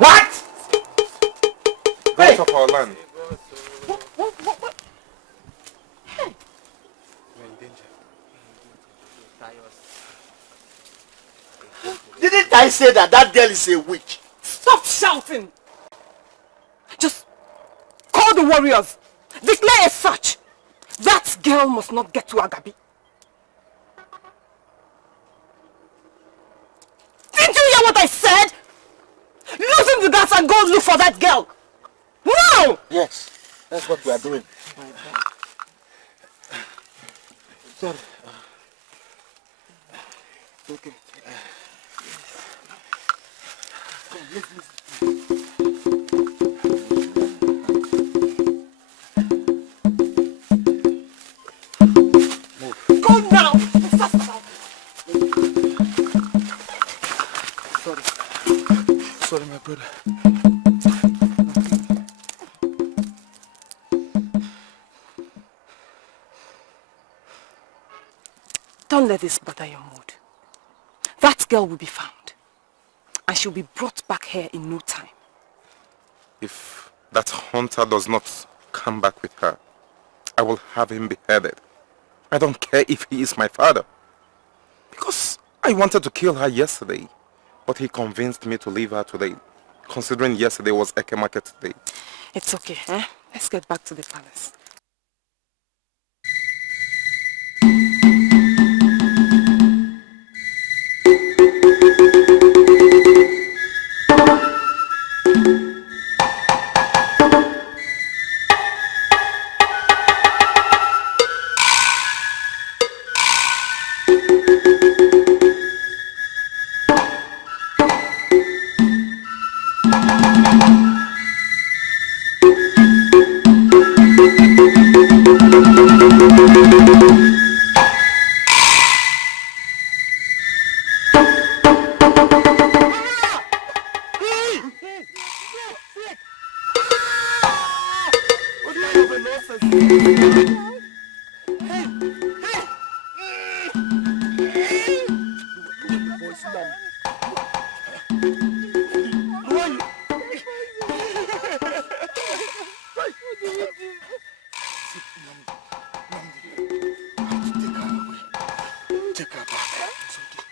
What? Hey! Of our land. What? Hey! We're in danger. Didn't I say that that girl is a witch? Stop shouting! Just call the warriors. Declare as such. That girl must not get to Agabi. Didn't you hear what I said? Loosen the guns and go look for that girl. Now! Yes, that's what we are doing. Sorry. Okay. Come, listen. Go now! Sorry, my brother. Don't let this bother your mood. That girl will be found. And she'll be brought back here in no time. If that hunter does not come back with her, I will have him beheaded. I don't care if he is my father. Because I wanted to kill her yesterday, but he convinced me to leave her today, considering yesterday was Eke Market Day. It's okay, eh? Let's get back to the palace.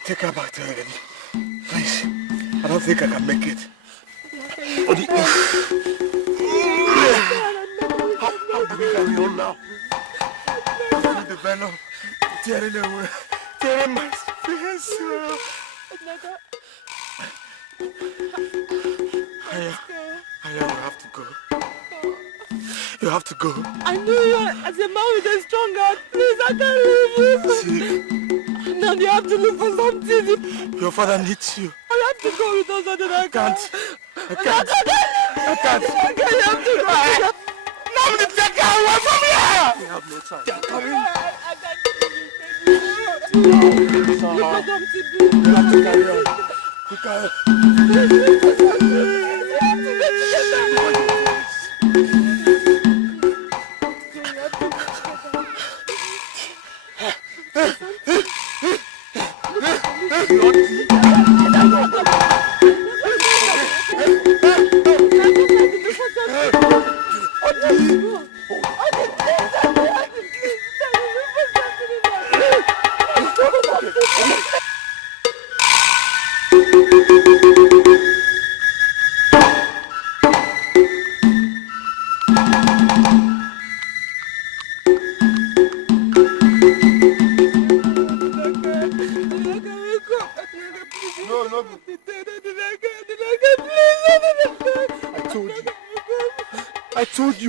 Take her back to her, please. I don't think I can make it. How do we carry on now? I feel the venom tearing away, tearing my face. Aya, you have to go. You have to go. I know you as a man with a strong heart. Please, I can't leave you. See, now you have to look for something. your father needs you. I have to go with us and then I can't. I can't. You have to go. Nobody take her away from here! We have no time. They're coming. You have to carry on.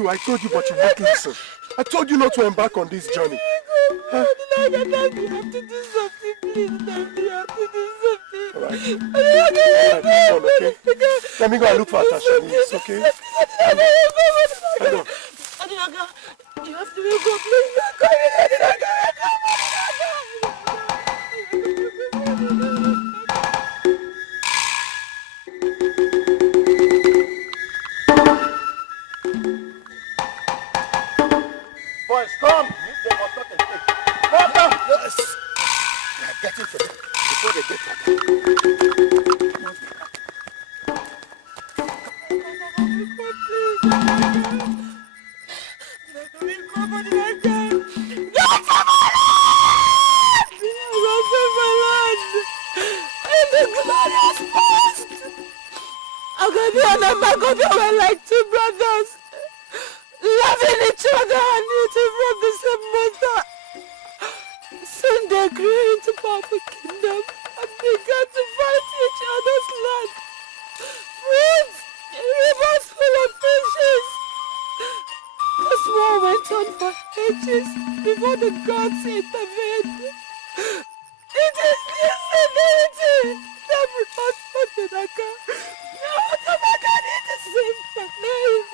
I told you, but you won't listen. I told you not to embark on this journey. Huh? You have to do something, please. You have to do something. Alright, okay? Let me go and look for Atasha, please, okay? Hello. You have to go, please. Boys, come! They must not escape. Come down! Yes! We are getting to them before they get to them. glorious past. Okija and Amaka were like two brothers, loving each other and eating from the same mother. Soon they grew into powerful kingdom and began to fight each other's land. Fruits, rivers full of fishes. This war went on for ages before the gods intervened. It is this ability that brought Uchenna. Now Amaka need to save my name.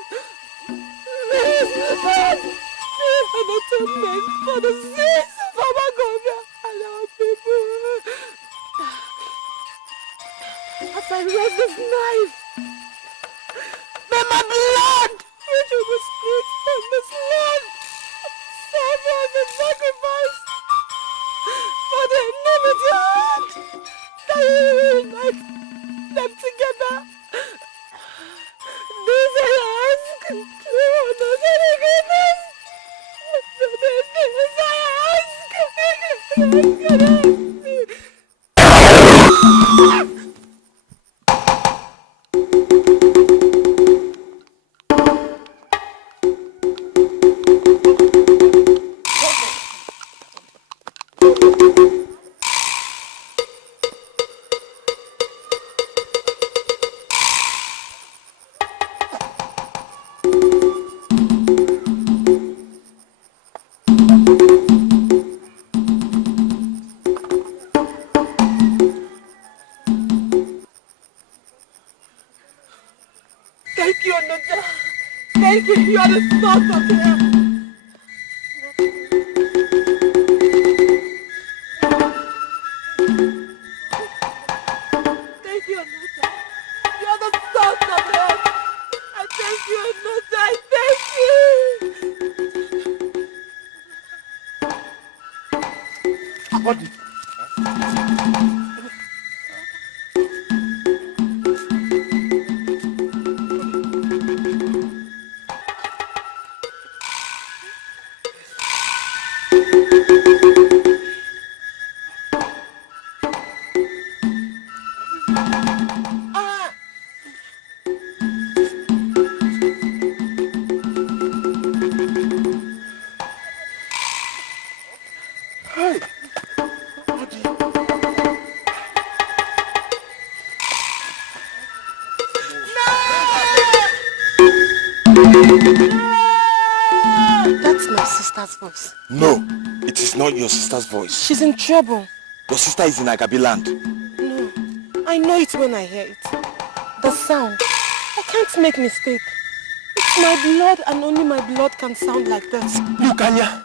Please, Lord, be an atonement for the sins of Amaka and our people. As I raise this knife, may my blood, which will be split from this land, serve as a sacrifice for the enmity hand that will unite them together. This I ask through another goodness. This I ask. Thank you, Nolly. Thank you. You are the salt of the earth. Thank you, Nolly. You are the salt of the earth. I thank you, Nolly. I thank you. Body. That's my sister's voice. No, it is not your sister's voice. She's in trouble. Your sister is in Agabi land. No, I know it when I hear it. The sound. I can't make mistake. It's my blood and only my blood can sound like that. Look, Anya,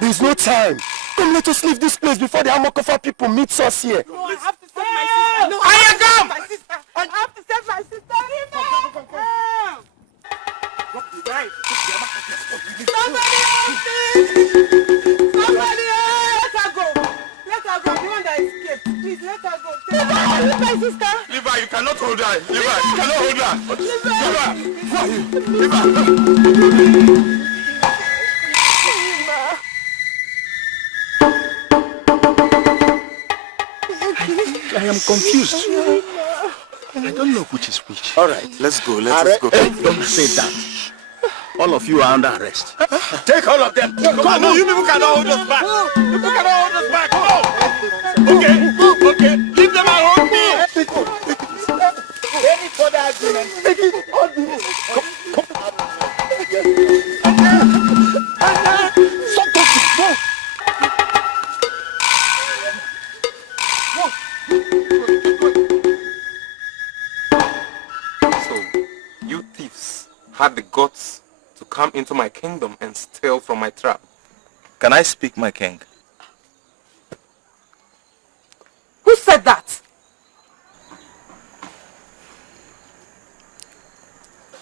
there is no time. Come, let us leave this place before the Amokofa people meet us here. No, I have to save my sister. No, I have to save my sister. I have to save my sister. Come. Drop the knife. Somebody help me! Somebody help! Let her go. Let her go. The one that escaped. Please, let her go. Leave my sister. Leave her. You cannot hold her. Leave her. You cannot hold her. Leave her. Who are you? Leave her. I am confused. I don't know which is which. All right, let's go. Let's go. Hey, don't say that. All of you are under arrest. Take all of them. Come on, no, you people cannot hold us back. You people cannot hold us back. Come on. Okay. Leave them and hold me. Any further argument? Stop talking. Go. So, you thieves had the guts to come into my kingdom and steal from my trap. Can I speak, my king? Who said that?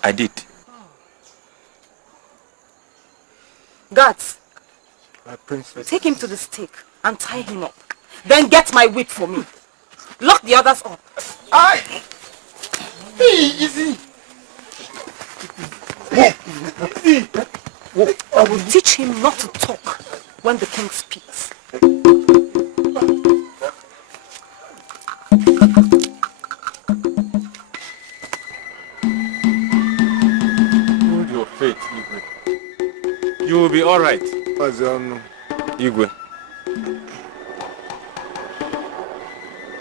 I did. Guards, My princess. take him to the stake and tie him up. Then get my whip for me. Lock the others up. Aye. Easy. I will teach him not to talk when the king speaks. be all right. Igwe.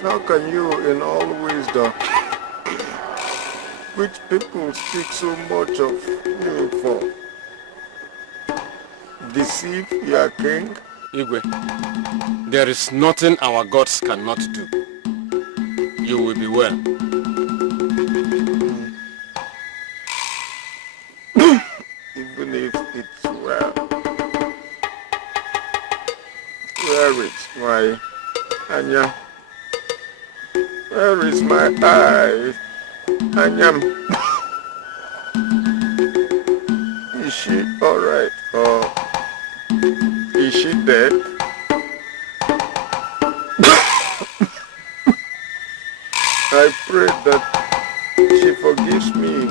How can you, in all wisdom, which people speak so much of you for, deceive your king? Igwe, there is nothing our gods cannot do. You will be well. Even if it's well. Where is my Anya? Where is my eye? Anyam. Is she alright or is she dead? I pray that she forgives me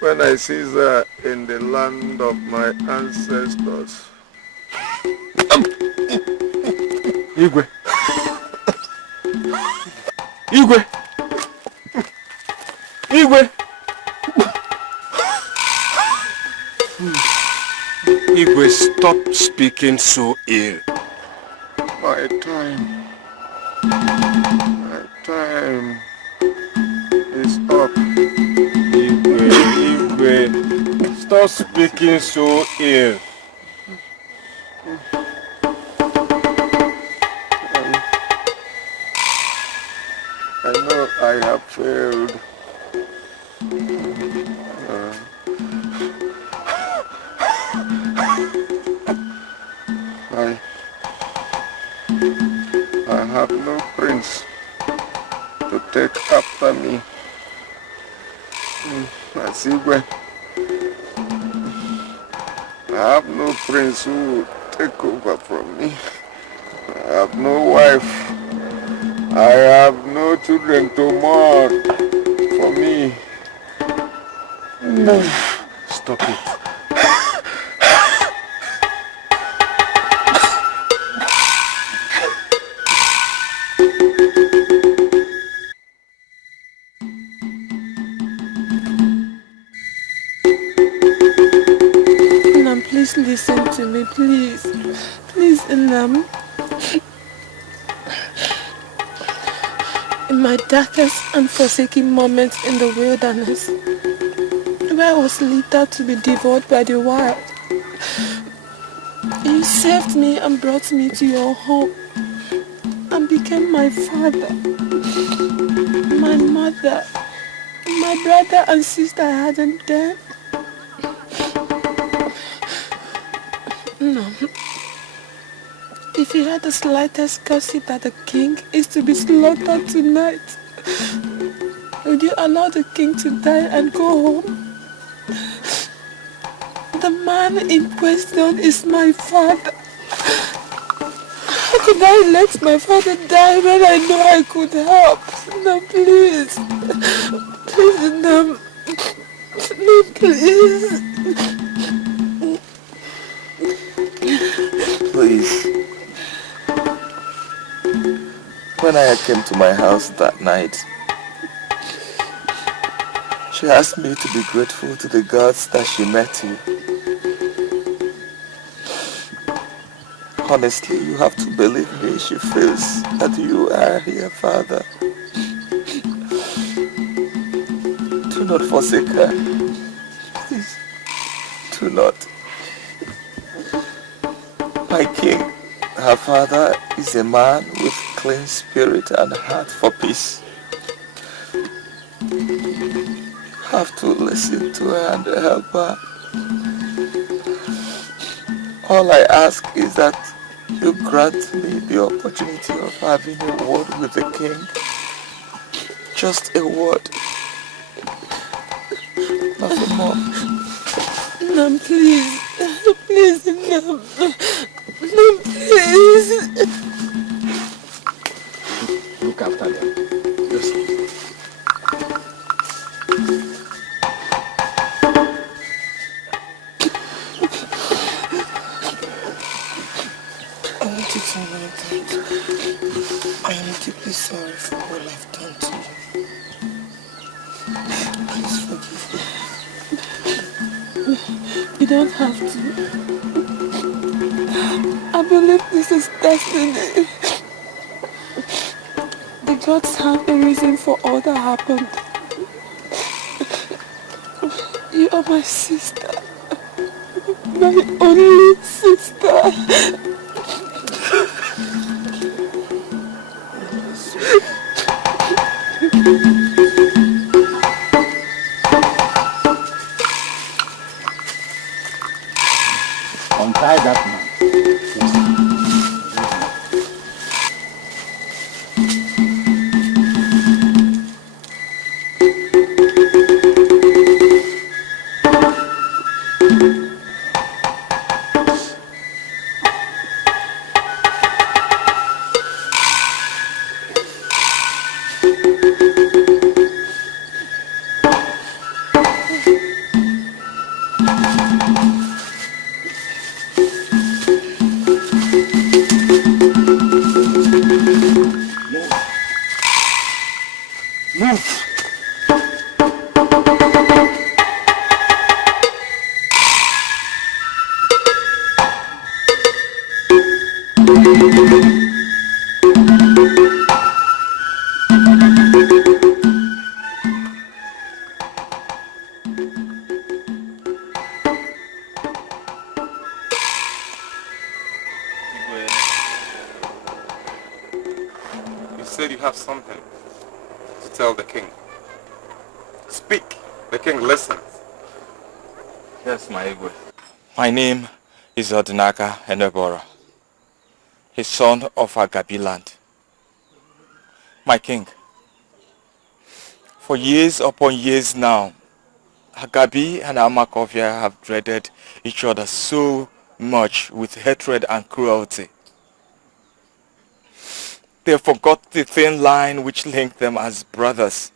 when I see her in the land of my ancestors. Igwe. Igwe. Igwe. Igwe, stop speaking so ill. My time is up. Igwe, stop speaking so ill. I know I have failed. I have no prince to take after me. Asigwe. I have no prince who will take over from me. I have no wife. I have no children to mourn for me. Stop it. Nam, please listen to me, please. Please, Nam. In my darkest and forsaken moments in the wilderness, where I was later to be devoured by the wild, you saved me and brought me to your home and became my father, my mother, my brother and sister I hadn't dead. No. If you had the slightest gossip that the king is to be slaughtered tonight, would you allow the king to die and go home? The man in question is my father. How could I let my father die when I know I could help? No, please. Please, no. No, please. Please. When I came to my house that night, she asked me to be grateful to the gods that she met you. Honestly, you have to believe me, she feels that you are her father. Do not forsake her. Please, do not. My king, her father, is a man with clean spirit and heart for peace. You have to listen to her and help her. All I ask is that you grant me the opportunity of having a word with the king. Just a word. Nothing more. No, please. Please, no. No, please. Look after them. Just I want you to know that I am deeply sorry for all I've done to you. Please forgive me. You don't have to. I believe this is destiny. The gods have a reason for all that happened. You are my sister. My only sister. Untie that man. You said you have something to tell the king. Speak. The king listens. Yes, my Igwe. My name is Odinaka Enebora, his son of Agabi land. My king, for years upon years now, Agabi and Amaka have dreaded each other so much with hatred and cruelty. They forgot the thin line which linked them as brothers.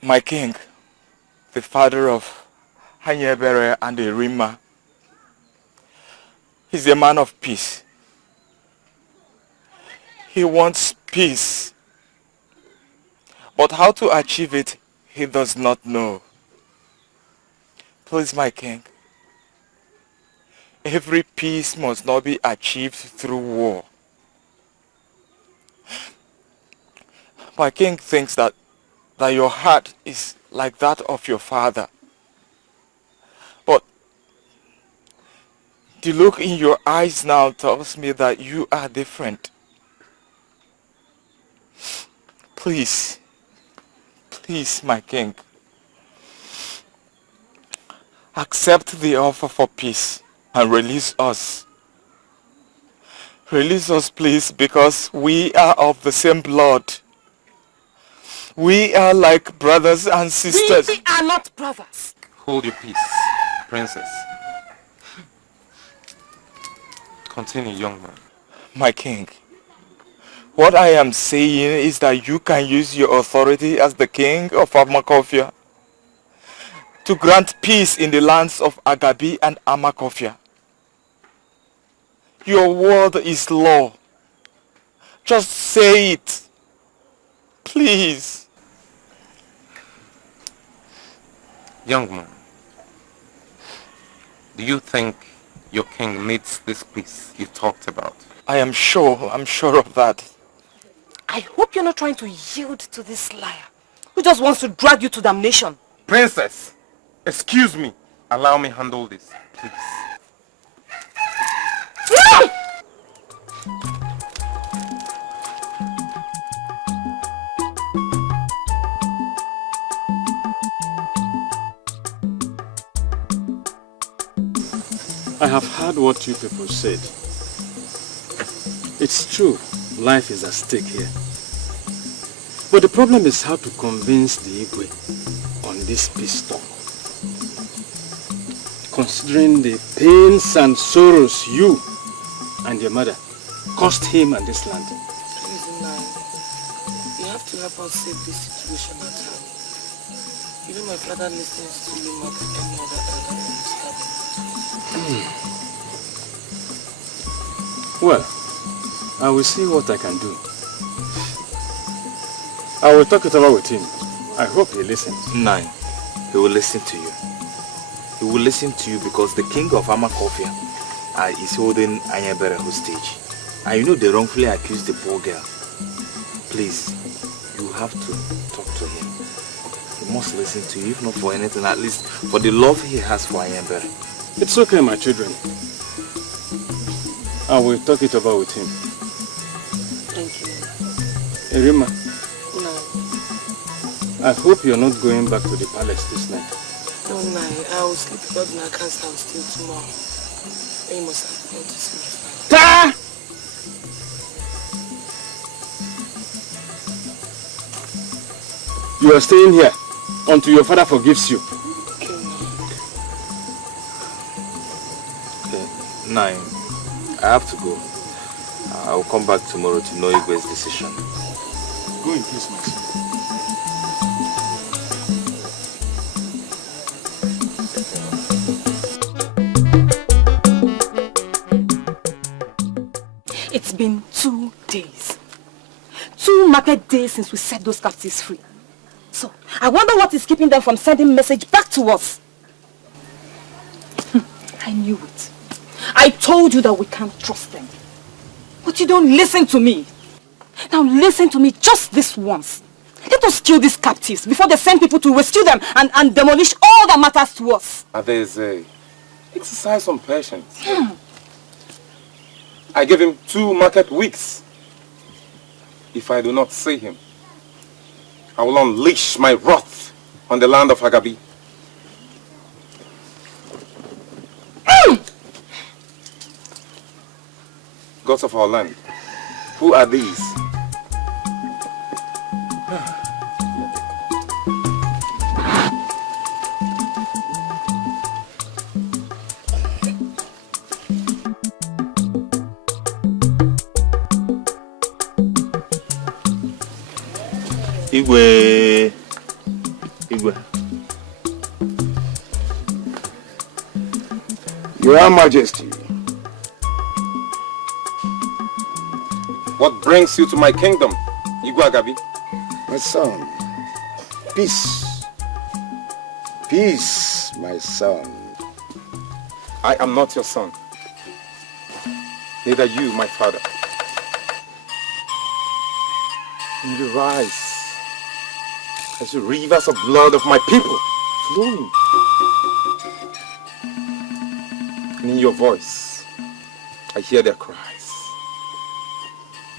My king, the father of Hanyebere and Erima, is a man of peace. He wants peace, but how to achieve it, he does not know. Please, my king, every peace must not be achieved through war. My king thinks that your heart is like that of your father. But the look in your eyes now tells me that you are different. Please, please, my king, accept the offer for peace and release us. Release us, please, because we are of the same blood. We are like brothers and sisters. We are not brothers. Hold your peace, princess. Continue, young man. My king, what I am saying is that you can use your authority as the king of Amakofia to grant peace in the lands of Agabi and Amakofia. Your word is law. Just say it. Please. Young man, do you think your king needs this peace you talked about? I'm sure of that. I hope you're not trying to yield to this liar who just wants to drag you to damnation. Princess, excuse me. Allow me handle this, please. I have heard what you people said. It's true, life is at stake here. But the problem is how to convince the Igwe on this peace talk. Considering the pains and sorrows you and your mother cost him and this land. Please, Nolly, you have to help us save this situation at hand. You know my father listens to you more than any other elder in this cabinet. Well, I will see what I can do. I will talk it over with him. I hope he listens. Nine, he will listen to you. He will listen to you because the king of Amaka is holding Anyabere hostage. And you know they wrongfully accused the poor girl. Please, you have to talk to him. He must listen to you, if not for anything, at least for the love he has for Anyabere. It's okay, my children. I will talk it over with him. Thank you. Erima, No. I hope you're not going back to the palace this night. No, I will sleep at Naka's house till tomorrow. And you must have gone to see my father. Ta! You are staying here until your father forgives you. Okay, Nine, I have to go. I will come back tomorrow to know Igwe's decision. Go in peace, my son. It's been 2 days. 2 market days since we set those captives free. So, I wonder what is keeping them from sending message back to us. I knew it. I told you that we can't trust them. But you don't listen to me. Now listen to me just this once. Let us kill these captives before they send people to rescue them and demolish all that matters to us. Adeze, exercise some patience. I gave him 2 market weeks. If I do not see him, I will unleash my wrath on the land of Agabi. Gods of our land, who are these? Igwe. Your Majesty. What brings you to my kingdom, Igwe Agabi? My son, peace. Peace, my son. I am not your son. Neither you, my father. In your eyes, I see rivers of blood of my people flowing. And in your voice, I hear their cries.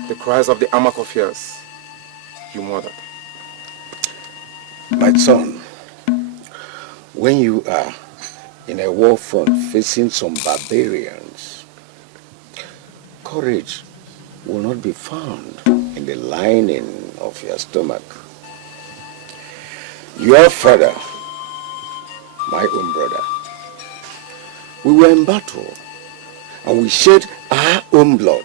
The cries of the Amakofias you murdered. My son, when you are in a war front facing some barbarians, courage will not be found in the lining of your stomach. Your father, my own brother, we were in battle and we shed our own blood.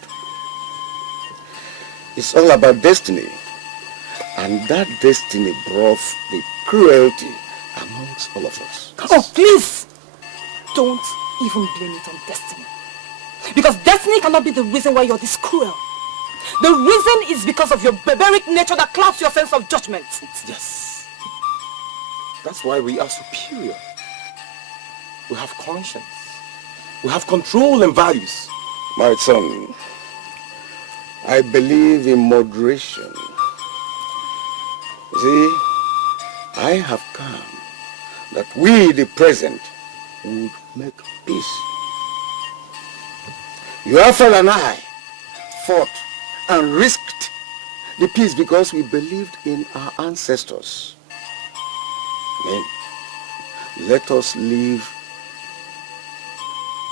It's all about destiny, and that destiny brought the cruelty amongst all of us. Oh, please! Don't even blame it on destiny. Because destiny cannot be the reason why you're this cruel. The reason is because of your barbaric nature that clouds your sense of judgment. Yes. That's why we are superior. We have conscience. We have control and values. My son, I believe in moderation. You see, I have come that we, the present, would make peace. Your father and I fought and risked the peace because we believed in our ancestors. Then, let us leave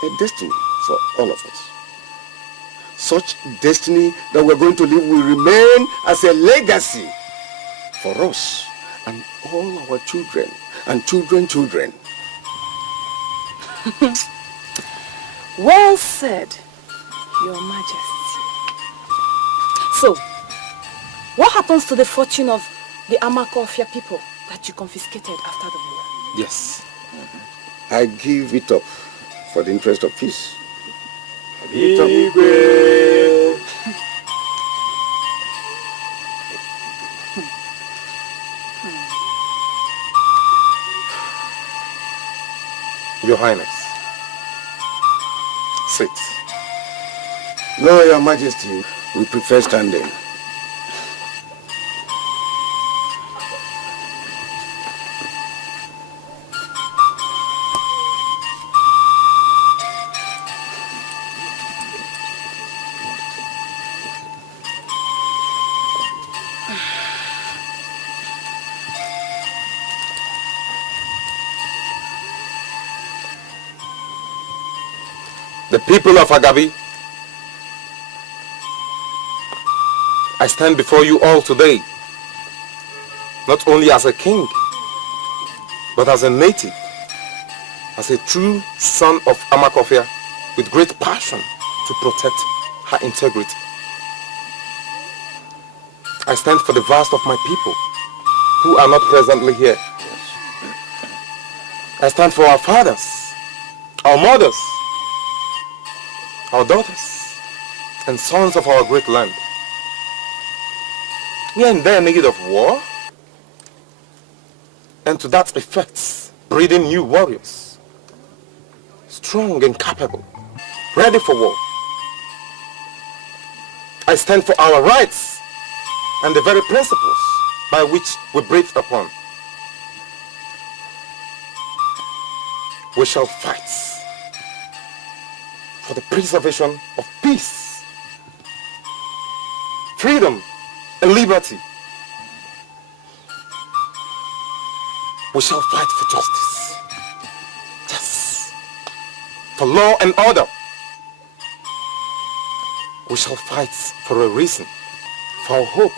a destiny for all of us. Such destiny that we're going to live will remain as a legacy for us and all our children and children. Well said, Your Majesty. So, what happens to the fortune of the Amakofia people that you confiscated after the war? Yes. I give it up for the interest of peace. Your Highness. Sit. No, Your Majesty. We prefer standing. The people of Agabi, I stand before you all today, not only as a king, but as a native, as a true son of Amaka with great passion to protect her integrity. I stand for the vast of my people who are not presently here. I stand for our fathers, our mothers, our daughters, and sons of our great land. We are in dire need of war, and to that effect, breeding new warriors, strong and capable, ready for war. I stand for our rights and the very principles by which we breathe upon. We shall fight for the preservation of peace, freedom, and liberty. We shall fight for justice. Yes. For law and order. We shall fight for a reason, for our hope.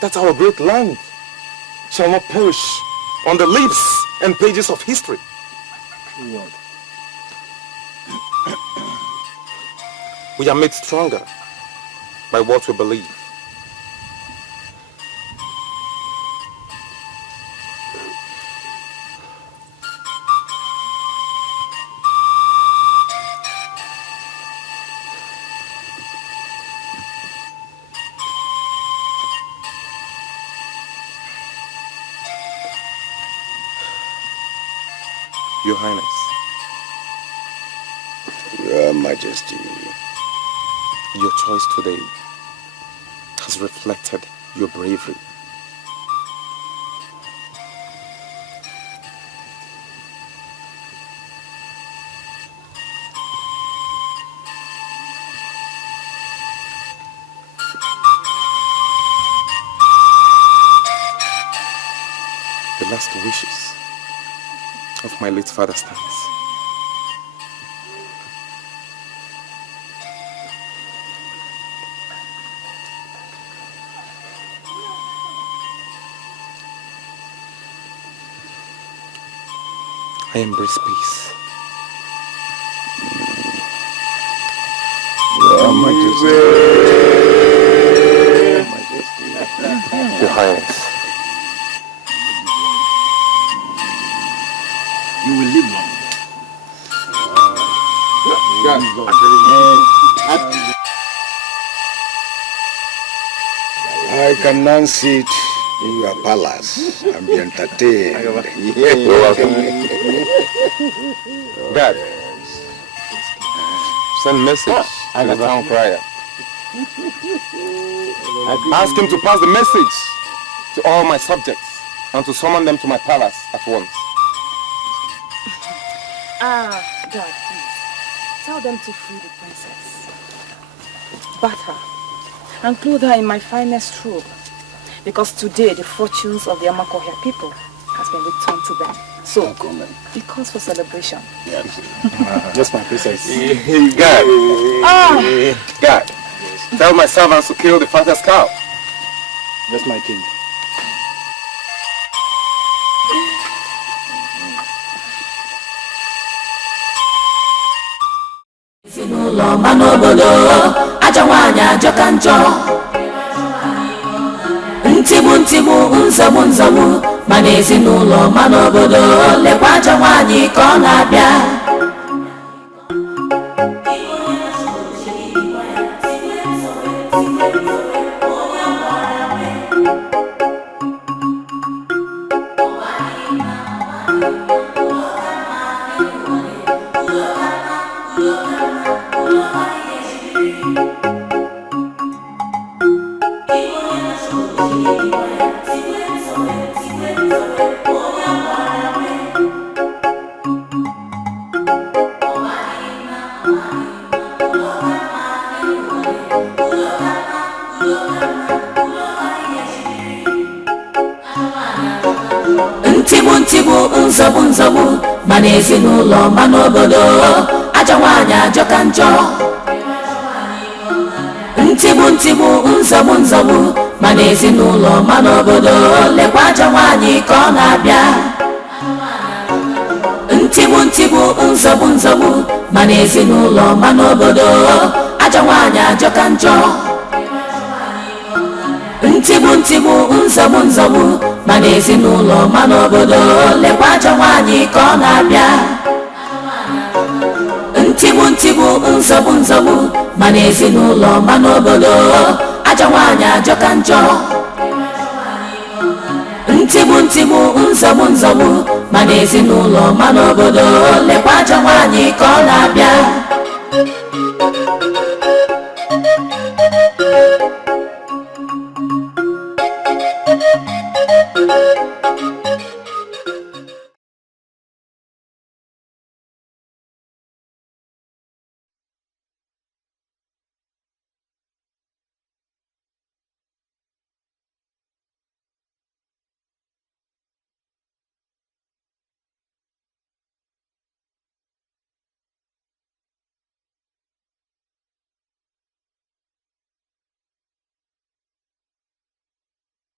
That our great land shall not perish on the leaves and pages of history. We are made stronger by what we believe. Your Highness. Your Majesty. Your choice today has reflected your bravery. The last wishes of my late father stands. I embrace peace. Your Majesty. Your Highness. You will live long. I can now sit in your palace and be entertained. You're welcome. God, send message to the town crier. Ask him to pass the message to all my subjects and to summon them to my palace at once. God, please. Tell them to free the princess. Bath her and clothe her in my finest robe. Because today the fortunes of the Amaka people has been returned to them. So, it calls for celebration. Yes. Just my princess. God. God. Tell my servants to kill the fattest cow. Just my king. Ezinụlọ ma n'obodo ajọ nwaanyị ajọka njọ ntigbu nzọgbu ma n'ezinụlọ ma n'obodo lekwa ajọ nwaanyị ka ọ na-abịa nzọgbu nzọgbu ma n'ezinụlọ ma n'obodo ajọ nwaanyị ajọka njọ ntigbu ntigbu nzọgbu nzọgbu ma n'ezinụlọ ma n'obodo lekwa ajọ nwaanyị ka ọ na-abịa ntigbu ntigbu nzọgbu nzọgbu ma n'ezinụlọ ma n'obodo ajọ nwaanyị ajọka njọ ntigbu ntigbu nzọgbu nzọgbu ma n'ezinụlọ ma n'obodo lekwa ajọ nwaanyị ka ọ na-abịa ntigbu ntigbu nzọgbu nzọgbu ma n'ezinụlọ ma n'obodo ajọ nwaanyị ajọka njọ ntigbu ntigbu nzọgbu nzọgbu ma n'ezinụlọ ma n'obodo lekwa ajọ nwaanyị ka ọ na-abịa